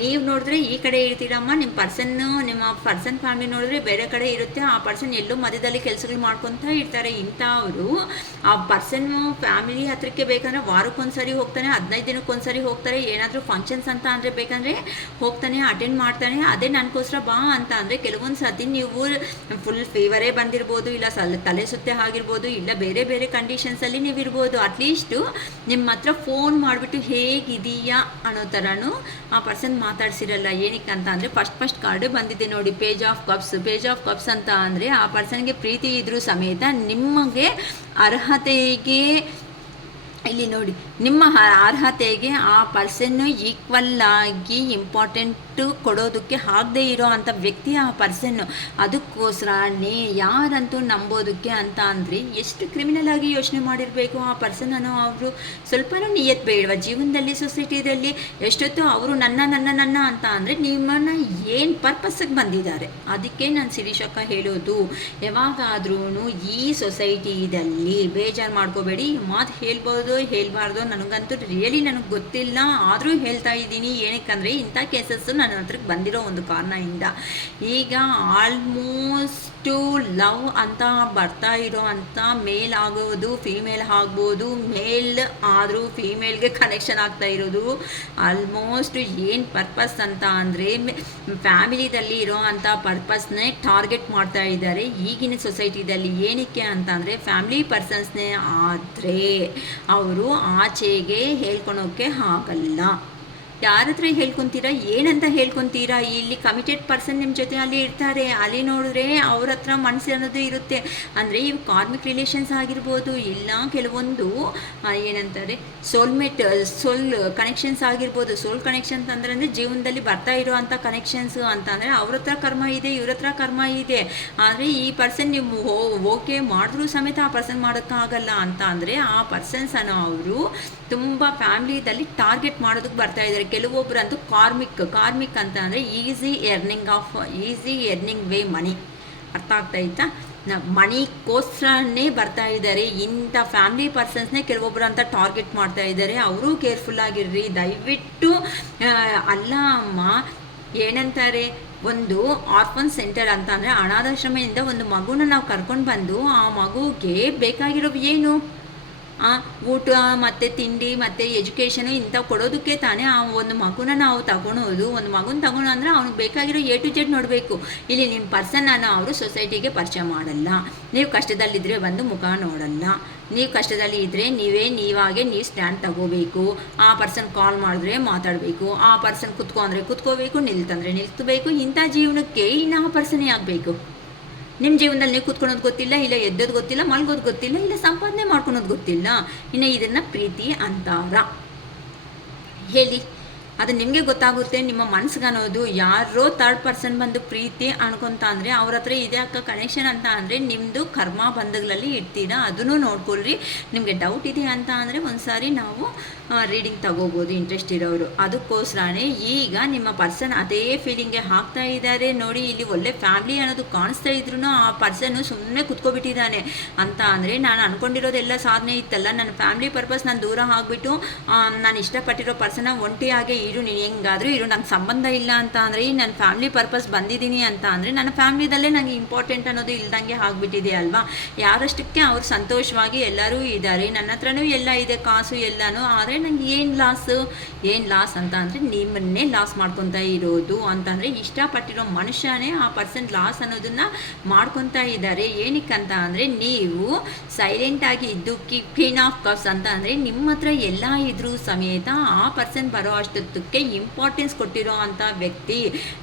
ನೀವು ನೋಡಿದ್ರೆ ಈ ಕಡೆ ಇರ್ತೀರಮ್ಮ, ನಿಮ್ಮ ಪರ್ಸನ್ ಫ್ಯಾಮಿಲಿ ನೋಡಿದ್ರೆ ಬೇರೆ ಕಡೆ ಇರುತ್ತೆ. ಆ ಪರ್ಸನ್ ಎಲ್ಲೋ ಮಧ್ಯದಲ್ಲಿ ಕೆಲಸಗಳು ಮಾಡ್ಕೊತಾ ಇರ್ತಾರೆ. ಇಂಥವರು ಆ ಪರ್ಸನ್ ಫ್ಯಾಮಿಲಿ ಹತ್ರಕ್ಕೆ ಬೇಕಂದ್ರೆ ವಾರಕ್ಕೊಂದ್ಸರಿ ಹೋಗ್ತಾನೆ, 15 ದಿನಕ್ಕೊಂದ್ಸರಿ ಹೋಗ್ತಾರೆ. ಏನಾದರೂ ಫಂಕ್ಷನ್ಸ್ ಅಂತ ಅಂದರೆ ಬೇಕಂದರೆ ಹೋಗ್ತಾನೆ, ಅಟೆಂಡ್ ಮಾಡ್ತಾನೆ. ಅದೇ ನನಗೋಸ್ಕರ ಬಾ ಅಂತ ಅಂದರೆ ಕೆಲವೊಂದು ಸರ್ತಿ ನೀವು ಫುಲ್ ಫೀವರೇ ಬಂದಿರ್ಬೋದು, ಇಲ್ಲ ತಲೆ ಸುತ್ತೆ ಆಗಿರ್ಬೋದು, ಇಲ್ಲ ಬೇರೆ ಬೇರೆ ಕಂಡೀಷನ್ಸಲ್ಲಿ ನೀವು ಇರ್ಬೋದು. ಅಟ್ಲೀಸ್ಟು ನಿಮ್ಮ ಹತ್ರ ಫೋನ್ ಮಾಡಿಬಿಟ್ಟು ಹೇಗಿದೆಯಾ ಅನ್ನೋ ಥರನೂ ಆ ಪರ್ಸನ್ ಮಾತಾಡ್ಸಿರಲ್ಲ. ಏನಕ್ಕೆ ಅಂತ ಅಂದರೆ ಫಸ್ಟ್ ಕಾರ್ಡ್ ಬಂದಿದೆ ನೋಡಿ, ಪೇಜ್ ಆಫ್ ಕಪ್ಸ್ ಅಂತ ಅಂದರೆ ಆ ಪರ್ಸನ್ಗೆ ಪ್ರೀತಿ ಇದ್ರೂ ಸಮೇತ ನಿಮಗೆ ಅರ್ಹತೆಗೆ, ಇಲ್ಲಿ ನೋಡಿ, ನಿಮ್ಮ ಅರ್ಹತೆಗೆ ಆ ಪರ್ಸನ್ನು ಈಕ್ವಲ್ ಆಗಿ ಇಂಪಾರ್ಟೆಂಟು ಕೊಡೋದಕ್ಕೆ ಆಗದೆ ಇರೋ ಅಂಥ ವ್ಯಕ್ತಿ ಆ ಪರ್ಸನ್ನು. ಅದಕ್ಕೋಸ್ಕರನೇ ಯಾರಂತೂ ನಂಬೋದಕ್ಕೆ ಅಂತ ಅಂದರೆ ಎಷ್ಟು ಕ್ರಿಮಿನಲ್ ಆಗಿ ಯೋಚನೆ ಮಾಡಿರಬೇಕು ಆ ಪರ್ಸನನ್ನು. ಅವರು ಸ್ವಲ್ಪನೂ ನಿಯತ್ ಬೇಡವ ಜೀವನದಲ್ಲಿ, ಸೊಸೈಟಿದಲ್ಲಿ. ಎಷ್ಟೊತ್ತು ಅವರು ನನ್ನ ಅಂತ ಅಂದರೆ ನಿಮ್ಮನ್ನು ಏನು ಪರ್ಪಸ್ಸಿಗೆ ಬಂದಿದ್ದಾರೆ. ಅದಕ್ಕೆ ನಾನು ಶಿರೀಷಕ್ಕ ಹೇಳೋದು, ಯಾವಾಗಾದ್ರೂ ಈ ಸೊಸೈಟಿದಲ್ಲಿ ಬೇಜಾರು ಮಾಡ್ಕೋಬೇಡಿ. ಈ ಮಾತು ಹೇಳ್ಬಾರ್ದು ನನಗಂತೂ ರಿಯಲಿ ನನಗೆ ಗೊತ್ತಿಲ್ಲ, ಆದರೂ ಹೇಳ್ತಾ ಇದ್ದೀನಿ. ಏನಕ್ಕಂದರೆ ಇಂಥ ಕೇಸಸ್ಸು ನನ್ನ ಹತ್ರಕ್ಕೆ ಬಂದಿರೋ ಒಂದು ಕಾರಣದಿಂದ. ಈಗ ಆಲ್ಮೋಸ್ಟು ಲವ್ ಅಂತ ಬರ್ತಾ ಇರೋ ಅಂಥ ಮೇಲ್ ಆಗೋದು ಫೀಮೇಲ್ ಆಗ್ಬೋದು, ಮೇಲ್ ಆದರೂ ಫೀಮೇಲ್ಗೆ ಕನೆಕ್ಷನ್ ಆಗ್ತಾ ಇರೋದು. ಆಲ್ಮೋಸ್ಟ್ ಏನು ಪರ್ಪಸ್ ಅಂತ ಅಂದರೆ ಫ್ಯಾಮಿಲಿದಲ್ಲಿ ಇರೋ ಅಂಥ ಪರ್ಪಸ್ನೇ ಟಾರ್ಗೆಟ್ ಮಾಡ್ತಾ ಇದ್ದಾರೆ ಈಗಿನ ಸೊಸೈಟಿದಲ್ಲಿ. ಏನಕ್ಕೆ ಅಂತ ಅಂದರೆ ಫ್ಯಾಮಿಲಿ ಪರ್ಸನ್ಸ್ನೇ ಆದರೆ ಅವರು ಆಚೆಗೆ ಹೇಳ್ಕೊಳೋಕ್ಕೆ ಆಗಲ್ಲ. ಯಾರ ಹತ್ರ ಹೇಳ್ಕೊತೀರಾ, ಏನಂತ ಹೇಳ್ಕೊತೀರಾ? ಇಲ್ಲಿ ಕಮಿಟೆಡ್ ಪರ್ಸನ್ ನಿಮ್ಮ ಜೊತೆ ಅಲ್ಲಿ ಇರ್ತಾರೆ, ಅಲ್ಲಿ ನೋಡಿದ್ರೆ ಅವ್ರ ಹತ್ರ ಮನಸ್ಸು ಅನ್ನೋದು ಇರುತ್ತೆ. ಅಂದರೆ ಇವು ಕಾರ್ಮಿಕ್ ರಿಲೇಷನ್ಸ್ ಆಗಿರ್ಬೋದು, ಇಲ್ಲ ಕೆಲವೊಂದು ಏನಂತಾರೆ ಸೋಲ್ ಕನೆಕ್ಷನ್ಸ್ ಆಗಿರ್ಬೋದು. ಸೋಲ್ ಕನೆಕ್ಷನ್ಸ್ ಅಂದರೆ ಜೀವನದಲ್ಲಿ ಬರ್ತಾ ಇರೋವಂಥ ಕನೆಕ್ಷನ್ಸ್ ಅಂತ ಅಂದರೆ ಅವ್ರ ಹತ್ರ ಕರ್ಮ ಇದೆ, ಇವ್ರ ಹತ್ರ ಕರ್ಮ ಇದೆ. ಆದರೆ ಈ ಪರ್ಸನ್ ನೀವು ಓಕೆ ಮಾಡಿದ್ರೂ ಸಮೇತ ಆ ಪರ್ಸನ್ ಮಾಡೋಕ್ಕಾಗಲ್ಲ ಅಂತ ಅಂದರೆ ಆ ಪರ್ಸನ್ಸ್ ಅನ್ನೋ ಅವರು ತುಂಬ ಫ್ಯಾಮ್ಲಿದಲ್ಲಿ ಟಾರ್ಗೆಟ್ ಮಾಡೋದಕ್ಕೆ ಬರ್ತಾ ಇದ್ದಾರೆ. ಕೆಲವೊಬ್ರು ಅಂತೂ ಕಾರ್ಮಿಕ್ ಅಂತ ಅಂದರೆ ಈಸಿ ಎರ್ನಿಂಗ್ ವೇ ಮನಿ. ಅರ್ಥ ಆಗ್ತಾಯಿತ್ತಾ? ಮನಿಗೋಸ್ಕರನೇ ಬರ್ತಾ ಇದ್ದಾರೆ. ಇಂಥ ಫ್ಯಾಮಿಲಿ ಪರ್ಸನ್ಸ್ನೇ ಕೆಲವೊಬ್ಬರು ಅಂತ ಟಾರ್ಗೆಟ್ ಮಾಡ್ತಾ ಇದ್ದಾರೆ. ಅವರು ಕೇರ್ಫುಲ್ ಆಗಿರ್ರಿ ದಯವಿಟ್ಟು. ಅಲ್ಲ ಅಮ್ಮ, ಏನಂತಾರೆ, ಒಂದು ಆರ್ಫನ್ ಸೆಂಟರ್ ಅಂತ ಅಂದರೆ ಅನಾಥಾಶ್ರಮದಿಂದ ಒಂದು ಮಗುನ ನಾವು ಕರ್ಕೊಂಡು ಬಂದು ಆ ಮಗುಗೆ ಬೇಕಾಗಿರೋ ಏನು ಊಟ ಮತ್ತು ತಿಂಡಿ ಮತ್ತು ಎಜುಕೇಷನು ಇಂಥವು ಕೊಡೋದಕ್ಕೆ ತಾನೇ ಆ ಒಂದು ಮಗುನ ನಾವು ತಗೊಳೋದು. ಒಂದು ಮಗುನ ತಗೊಳ್ಳೋ ಅಂದರೆ ಅವ್ನಿಗೆ ಬೇಕಾಗಿರೋ A to Z ನೋಡಬೇಕು. ಇಲ್ಲಿ ನಿಮ್ಮ ಪರ್ಸನನ್ನು ಅವರು ಸೊಸೈಟಿಗೆ ಪರಿಚಯ ಮಾಡಲ್ಲ. ನೀವು ಕಷ್ಟದಲ್ಲಿದ್ದರೆ ಬಂದು ಮುಖ ನೋಡಲ್ಲ. ನೀವು ಕಷ್ಟದಲ್ಲಿ ಇದ್ದರೆ ನೀವಾಗೆ ನೀವು ಸ್ಟ್ಯಾಂಡ್ ತಗೋಬೇಕು. ಆ ಪರ್ಸನ್ ಕಾಲ್ ಮಾಡಿದ್ರೆ ಮಾತಾಡಬೇಕು, ಆ ಪರ್ಸನ್ ಕುತ್ಕೊ ಅಂದರೆ ಕುತ್ಕೋಬೇಕು, ನಿಲ್ತಂದರೆ ನಿಲ್ತಬೇಕು. ಇಂಥ ಜೀವನಕ್ಕೆ ಇನ್ನು ಆ ಪರ್ಸನೇ ಆಗಬೇಕು. ನಿಮ್ಮ ಜೀವನದಲ್ಲಿ ನೀವು ಕೂತ್ಕೊಳೋದು ಗೊತ್ತಿಲ್ಲ, ಇಲ್ಲ ಎದ್ದೋದು ಗೊತ್ತಿಲ್ಲ, ಮಲ್ಗೋದು ಗೊತ್ತಿಲ್ಲ, ಇಲ್ಲ ಸಂಪಾದನೆ ಮಾಡ್ಕೊಳೋದು ಗೊತ್ತಿಲ್ಲ. ಇನ್ನು ಇದನ್ನು ಪ್ರೀತಿ ಅಂತಾರ ಹೇಳಿ? ಅದು ನಿಮಗೆ ಗೊತ್ತಾಗುತ್ತೆ. ನಿಮ್ಮ ಮನ್ಸಿಗೆ ಅನ್ನೋದು ಯಾರೋ ಥರ್ಡ್ ಪರ್ಸನ್ ಬಂದು ಪ್ರೀತಿ ಅನ್ಕೊಂತ ಅಂದರೆ ಅವ್ರ ಹತ್ರ ಇದೆ ಅಕ್ಕ ಕನೆಕ್ಷನ್ ಅಂತ ಅಂದರೆ ನಿಮ್ಮದು ಕರ್ಮ ಬಂಧಗಳಲ್ಲಿ ಇಡ್ತೀರಾ. ಅದನ್ನು ನೋಡ್ಕೊಳ್ರಿ. ನಿಮಗೆ ಡೌಟ್ ಇದೆ ಅಂತ ಅಂದರೆ ಒಂದು ಸಾರಿ ನಾವು ರೀಡಿಂಗ್ ತಗೋಬೋದು ಇಂಟ್ರೆಸ್ಟ್ ಇರೋರು. ಅದಕ್ಕೋಸ್ಕರನೇ ಈಗ ನಿಮ್ಮ ಪರ್ಸನ್ ಅದೇ ಫೀಲಿಂಗ್ಗೆ ಹಾಕ್ತಾ ಇದ್ದಾರೆ ನೋಡಿ. ಇಲ್ಲಿ ಒಳ್ಳೆ ಫ್ಯಾಮಿಲಿ ಅನ್ನೋದು ಕಾಣಿಸ್ತಾ ಇದ್ರು ಆ ಪರ್ಸನ್ನು ಸುಮ್ಮನೆ ಕುತ್ಕೊಬಿಟ್ಟಿದ್ದಾನೆ ಅಂತ ಅಂದರೆ ನಾನು ಅಂದ್ಕೊಂಡಿರೋದೆಲ್ಲ ಸಾಧನೆ ಇತ್ತಲ್ಲ, ನನ್ನ ಫ್ಯಾಮಿಲಿ ಪರ್ಪಸ್ ನಾನು ದೂರ ಆಗಿಬಿಟ್ಟು ನಾನು ಇಷ್ಟಪಟ್ಟಿರೋ ಪರ್ಸನ್ನ ಒಂಟಿಯಾಗೆ ಇರು, ನೀನು ಹೆಂಗಾದರೂ ಇರು, ನಂಗೆ ಸಂಬಂಧ ಇಲ್ಲ ಅಂತ ಅಂದರೆ ನನ್ನ ಫ್ಯಾಮಿಲಿ ಪರ್ಪಸ್ ಬಂದಿದ್ದೀನಿ ಅಂತ ಅಂದರೆ ನನ್ನ ಫ್ಯಾಮಿಲಿದಲ್ಲೇ ನನಗೆ ಇಂಪಾರ್ಟೆಂಟ್ ಅನ್ನೋದು ಇಲ್ದಂಗೆ ಆಗಿಬಿಟ್ಟಿದೆ ಅಲ್ವಾ. ಯಾರಷ್ಟಕ್ಕೆ ಅವ್ರು ಸಂತೋಷವಾಗಿ ಎಲ್ಲರೂ ಇದ್ದಾರೆ, ನನ್ನ ಹತ್ರನೂ ಎಲ್ಲ ಇದೆ ಕಾಸು ಎಲ್ಲನೂ. ಆದರೆ ನನಗೆ ಏನು ಲಾಸ್ ಅಂತ ಅಂದರೆ ನಿಮ್ಮನ್ನೇ ಲಾಸ್ ಮಾಡ್ಕೊತಾ ಇರೋದು ಅಂತಂದರೆ ಇಷ್ಟಪಟ್ಟಿರೋ ಮನುಷ್ಯನೇ ಆ ಪರ್ಸನ್ ಲಾಸ್ ಅನ್ನೋದನ್ನು ಮಾಡ್ಕೊತಾ ಇದ್ದಾರೆ. ಏನಕ್ಕಂತ ಅಂದರೆ ನೀವು ಸೈಲೆಂಟಾಗಿ ಇದ್ದು ಕ್ವೀನ್ ಆಫ್ ಕಪ್ಸ್ ಅಂತ ಅಂದರೆ ನಿಮ್ಮ ಹತ್ರ ಎಲ್ಲ ಇದ್ರೂ ಸಮೇತ ಆ ಪರ್ಸನ್ ಬರೋ ಅಷ್ಟೊತ್ತಕ್ಕೆ ಇಂಪಾರ್ಟೆನ್ಸ್ ಕೊಟ್ಟಿರೋ ಅಂಥ ವ್ಯಕ್ತಿ.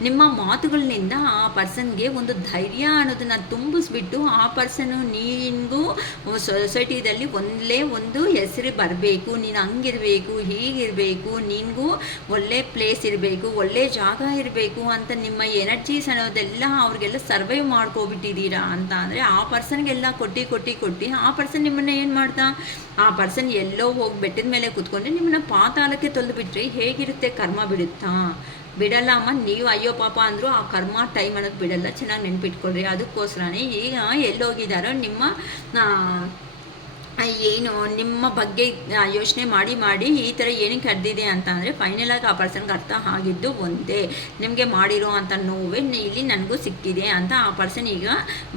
ನಿಮ್ಮ ಮಾತುಗಳಿಂದ ಆ ಪರ್ಸನ್ಗೆ ಒಂದು ಧೈರ್ಯ ಅನ್ನೋದನ್ನು ತುಂಬಿಸ್ಬಿಟ್ಟು ಆ ಪರ್ಸನ್ನು ನಿನಗೂ ಸೊಸೈಟಿದಲ್ಲಿ ಒಂದು ಹೆಸರು ಬರಬೇಕು, ನೀನು ಹಂಗಿರಬೇಕು ಹೀಗಿರಬೇಕು, ನಿನಗೂ ಒಳ್ಳೆ ಪ್ಲೇಸ್ ಇರಬೇಕು, ಒಳ್ಳೆ ಜಾಗ ಇರಬೇಕು ಅಂತ ನಿಮ್ಮ ಎನರ್ಜೀಸ್ ಅನ್ನೋದೆಲ್ಲ ಅವ್ರಿಗೆಲ್ಲ ಸರ್ವೈವ್ ಮಾಡ್ಕೊಬಿಟ್ಟಿದ್ದೀರಾ ಅಂತ ಅಂದರೆ ಆ ಪರ್ಸನ್ಗೆಲ್ಲ ಕೊಟ್ಟು ಆ ಪರ್ಸನ್ ನಿಮ್ಮನ್ನು ಏನು ಮಾಡ್ತಾ, ಆ ಪರ್ಸನ್ ಎಲ್ಲೋ ಹೋಗಿ ಬೆಟ್ಟದ ಮೇಲೆ ಕೂತ್ಕೊಂಡ್ರೆ ನಿಮ್ಮನ್ನು ಪಾತಾಳಕ್ಕೆ ತೊಳೆದುಬಿಟ್ರೆ ಹೇಗಿರುತ್ತೆ? ಕರ್ಮ ಬಿಡುತ್ತಾ? ಬಿಡಲ್ಲ ಅಮ್ಮ. ನೀವು ಅಯ್ಯೋ ಪಾಪ ಅಂದರೂ ಆ ಕರ್ಮ ಟೈಮ್ ಅನ್ನೋದು ಬಿಡಲ್ಲ. ಚೆನ್ನಾಗಿ ನೆನ್ಪಿಟ್ಕೊಳ್ರಿ. ಅದಕ್ಕೋಸ್ಕರನೇ ಈಗ ಎಲ್ಲೋಗಿದ್ದಾರೋ ನಿಮ್ಮ ಬಗ್ಗೆ ಯೋಚನೆ ಮಾಡಿ ಈ ಥರ ಏನಕ್ಕೆ ಕಡ್ದಿದೆ ಅಂತ ಅಂದರೆ ಫೈನಲಾಗಿ ಆ ಪರ್ಸನ್ಗೆ ಅರ್ಥ ಆಗಿದ್ದು ಒಂದೇ, ನಿಮಗೆ ಮಾಡಿರೋ ಅಂಥ ನೋವೇ ಇಲ್ಲಿ ನನಗೂ ಸಿಕ್ಕಿದೆ ಅಂತ ಆ ಪರ್ಸನ್ ಈಗ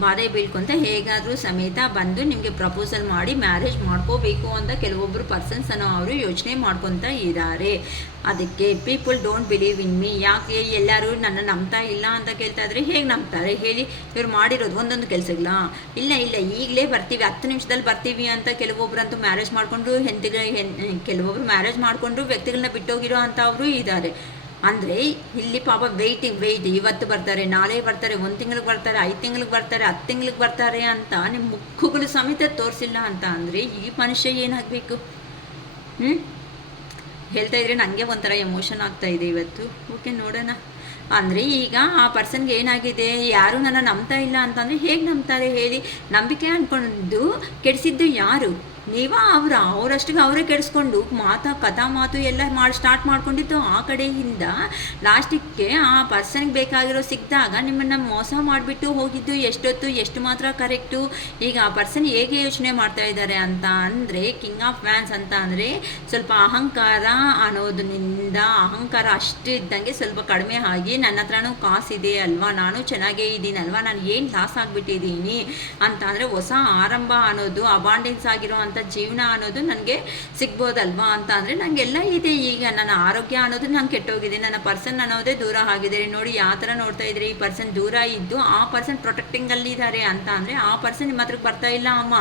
ಬಾಧೆ ಬೀಳ್ಕೊಂತ ಹೇಗಾದರೂ ಸಮೇತ ಬಂದು ನಿಮಗೆ ಪ್ರಪೋಸಲ್ ಮಾಡಿ ಮ್ಯಾರೇಜ್ ಮಾಡ್ಕೋಬೇಕು ಅಂತ ಕೆಲವೊಬ್ಬರು ಪರ್ಸನ್ಸ್ ಅನ್ನೋ ಅವರು ಯೋಚನೆ ಮಾಡ್ಕೊತ ಇದ್ದಾರೆ. ಅದಕ್ಕೆ people don't believe in me. ಯಾಕೆ ಎಲ್ಲರೂ ನನ್ನ ನಂಬ್ತಾ ಇಲ್ಲ ಅಂತ ಕೇಳ್ತಾ ಇದ್ರೆ ಹೇಗೆ ನಂಬ್ತಾರೆ ಹೇಳಿ? ಇವ್ರು ಮಾಡಿರೋದು ಒಂದೊಂದು ಕೆಲಸಗಳ ಇಲ್ಲ ಈಗಲೇ ಬರ್ತೀವಿ 10 ನಿಮಿಷದಲ್ಲಿ ಬರ್ತೀವಿ ಅಂತ ಕೆಲವೊಬ್ರಂತೂ ಮ್ಯಾರೇಜ್ ಮಾಡಿಕೊಂಡು ಕೆಲವೊಬ್ರು ಮ್ಯಾರೇಜ್ ಮಾಡಿಕೊಂಡು ವ್ಯಕ್ತಿಗಳನ್ನ ಬಿಟ್ಟೋಗಿರೋ ಅಂಥವರು ಇದ್ದಾರೆ. ಅಂದರೆ ಇಲ್ಲಿ ಪಾಪ ವೆಯ್ಟ್ ಇವತ್ತು ಬರ್ತಾರೆ, ನಾಳೆ ಬರ್ತಾರೆ, 1 ತಿಂಗಳಿಗೆ ಬರ್ತಾರೆ, 5 ತಿಂಗಳಿಗೆ ಬರ್ತಾರೆ, 10 ತಿಂಗಳಿಗೆ ಬರ್ತಾರೆ ಅಂತ ನಿಮ್ಮ ಮುಖಗಳು ಸಮೇತ ತೋರಿಸಿಲ್ಲ ಅಂತ ಅಂದರೆ ಈ ಮನುಷ್ಯ ಏನಾಗಬೇಕು? ಹೇಳ್ತಾ ಇದ್ರೆ ನನಗೆ ಒಂಥರ ಎಮೋಷನ್ ಆಗ್ತಾ ಇದೆ ಇವತ್ತು. ಓಕೆ, ನೋಡೋಣ. ಅಂದರೆ ಈಗ ಆ ಪರ್ಸನ್ಗೆ ಏನಾಗಿದೆ, ಯಾರು ನನ್ನ ನಂಬ್ತಾ ಇಲ್ಲ ಅಂತಂದರೆ ಹೇಗೆ ನಂಬ್ತಾರೆ ಹೇಳಿ? ನಂಬಿಕೆ ಅಂದ್ಕೊಂಡು ಕೆಡಿಸಿದ್ದು ಯಾರು? ನೀವಾ ಅವರಷ್ಟಿಗೆ ಅವರೇ ಕೆಡಿಸ್ಕೊಂಡು ಕಥಾ ಮಾತು ಎಲ್ಲ ಸ್ಟಾರ್ಟ್ ಮಾಡ್ಕೊಂಡಿದ್ದು ಆ ಕಡೆಯಿಂದ ಲಾಸ್ಟಿಗೆ ಆ ಪರ್ಸನ್ಗೆ ಬೇಕಾಗಿರೋ ಸಿಕ್ಕಿದಾಗ ನಿಮ್ಮನ್ನು ಮೋಸ ಮಾಡಿಬಿಟ್ಟು ಹೋಗಿದ್ದು ಎಷ್ಟೊತ್ತು ಎಷ್ಟು ಮಾತ್ರ ಕರೆಕ್ಟು? ಈಗ ಆ ಪರ್ಸನ್ ಹೇಗೆ ಯೋಚನೆ ಮಾಡ್ತಾ ಇದ್ದಾರೆ ಅಂತ ಅಂದರೆ ಕಿಂಗ್ ಆಫ್ ವ್ಯಾನ್ಸ್ ಅಂತ ಅಂದರೆ ಸ್ವಲ್ಪ ಅಹಂಕಾರ ಅನ್ನೋದರಿಂದ ಅಹಂಕಾರ ಅಷ್ಟು ಇದ್ದಂಗೆ ಸ್ವಲ್ಪ ಕಡಿಮೆ ಆಗಿ ನನ್ನ ಹತ್ರನೂ ಕಾಸಿದೆ ಅಲ್ವಾ, ನಾನು ಚೆನ್ನಾಗೇ ಇದ್ದೀನಲ್ವಾ, ನಾನು ಏನು ಲಾಸ್ ಆಗಿಬಿಟ್ಟಿದ್ದೀನಿ ಅಂತ ಅಂದರೆ ಹೊಸ ಆರಂಭ ಅನ್ನೋದು ಅಬಾಂಡೆನ್ಸ್ ಆಗಿರೋ ಅಂಥ ಅಂಥ ಜೀವನ ಅನ್ನೋದು ನನಗೆ ಸಿಗ್ಬೋದಲ್ವಾ ಅಂತ ಅಂದರೆ ನನಗೆಲ್ಲ ಇದೆ. ಈಗ ನನ್ನ ಆರೋಗ್ಯ ಅನ್ನೋದು ನಂಗೆ ಕೆಟ್ಟೋಗಿದೆ, ನನ್ನ ಪರ್ಸನ್ ಅನ್ನೋದೇ ದೂರ ಆಗಿದೆ. ನೋಡಿ ಯಾವ ಥರ ನೋಡ್ತಾ ಇದ್ರಿ, ಈ ಪರ್ಸನ್ ದೂರ ಇದ್ದು ಆ ಪರ್ಸನ್ ಪ್ರೊಟೆಕ್ಟಿಂಗಲ್ಲಿದ್ದಾರೆ ಅಂತ ಅಂದರೆ ಆ ಪರ್ಸನ್ ನಿಮ್ಮ ಹತ್ರಕ್ಕೆ ಬರ್ತಾ ಇಲ್ಲ ಅಮ್ಮ.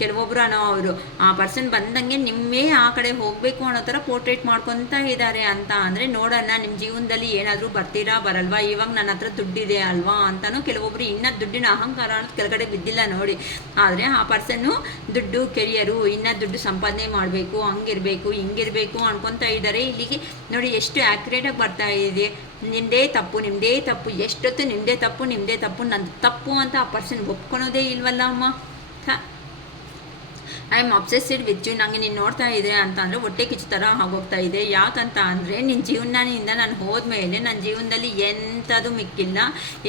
ಕೆಲವೊಬ್ರು ಅವರು ಆ ಪರ್ಸನ್ ಬಂದಂಗೆ ನಿಮ್ಮೇ ಆ ಕಡೆ ಹೋಗಬೇಕು ಅನ್ನೋ ಥರ ಪೋರ್ಟ್ರೇಟ್ ಮಾಡ್ಕೊತಾ ಇದ್ದಾರೆ ಅಂತ ಅಂದರೆ ನೋಡೋಣ ನಿಮ್ಮ ಜೀವನದಲ್ಲಿ ಏನಾದರೂ ಬರ್ತೀರಾ ಬರಲ್ವಾ, ಇವಾಗ ನನ್ನ ಹತ್ರ ದುಡ್ಡಿದೆ ಅಲ್ವಾ ಅಂತಾನು ಕೆಲವೊಬ್ರು ಇನ್ನೂ ದುಡ್ಡಿನ ಅಹಂಕಾರ ಅನ್ನೋದು ಕೆಳಗಡೆ ಬಿದ್ದಿಲ್ಲ ನೋಡಿ. ಆದರೆ ಆ ಪರ್ಸನ್ನು ದುಡ್ಡು ಕೆರಿಯರು ಇನ್ನೂ ದುಡ್ಡು ಸಂಪಾದನೆ ಮಾಡಬೇಕು, ಹಂಗಿರಬೇಕು ಹಿಂಗಿರಬೇಕು ಅನ್ಕೊತಾ ಇದ್ದಾರೆ. ಇಲ್ಲಿಗೆ ನೋಡಿ ಎಷ್ಟು ಆ್ಯಕ್ಯುರೇಟಾಗಿ ಬರ್ತಾ ಇದೆ. ನಿಮ್ಮದೇ ತಪ್ಪು ಎಷ್ಟೊತ್ತು ನಿಮ್ಮದೇ ತಪ್ಪು ನಂದು ತಪ್ಪು ಅಂತ ಆ ಪರ್ಸನ್ ಒಪ್ಕೊಳೋದೇ ಇಲ್ವಲ್ಲ ಅಮ್ಮ. I am obsessed with you. ನನಗೆ ನೀನು ನೋಡ್ತಾ ಇದ್ರೆ ಅಂತ ಅಂದರೆ ಹೊಟ್ಟೆ ಕಿಚ್ಚು ಥರ ಆಗೋಗ್ತಾ ಇದೆ. ಯಾಕಂತ ಅಂದರೆ ನಿನ್ನ ಜೀವನದಿಂದ ನಾನು ಹೋದ್ಮೇಲೆ ನನ್ನ ಜೀವನದಲ್ಲಿ ಎಂಥದ್ದು ಮಿಕ್ಕಿಲ್ಲ.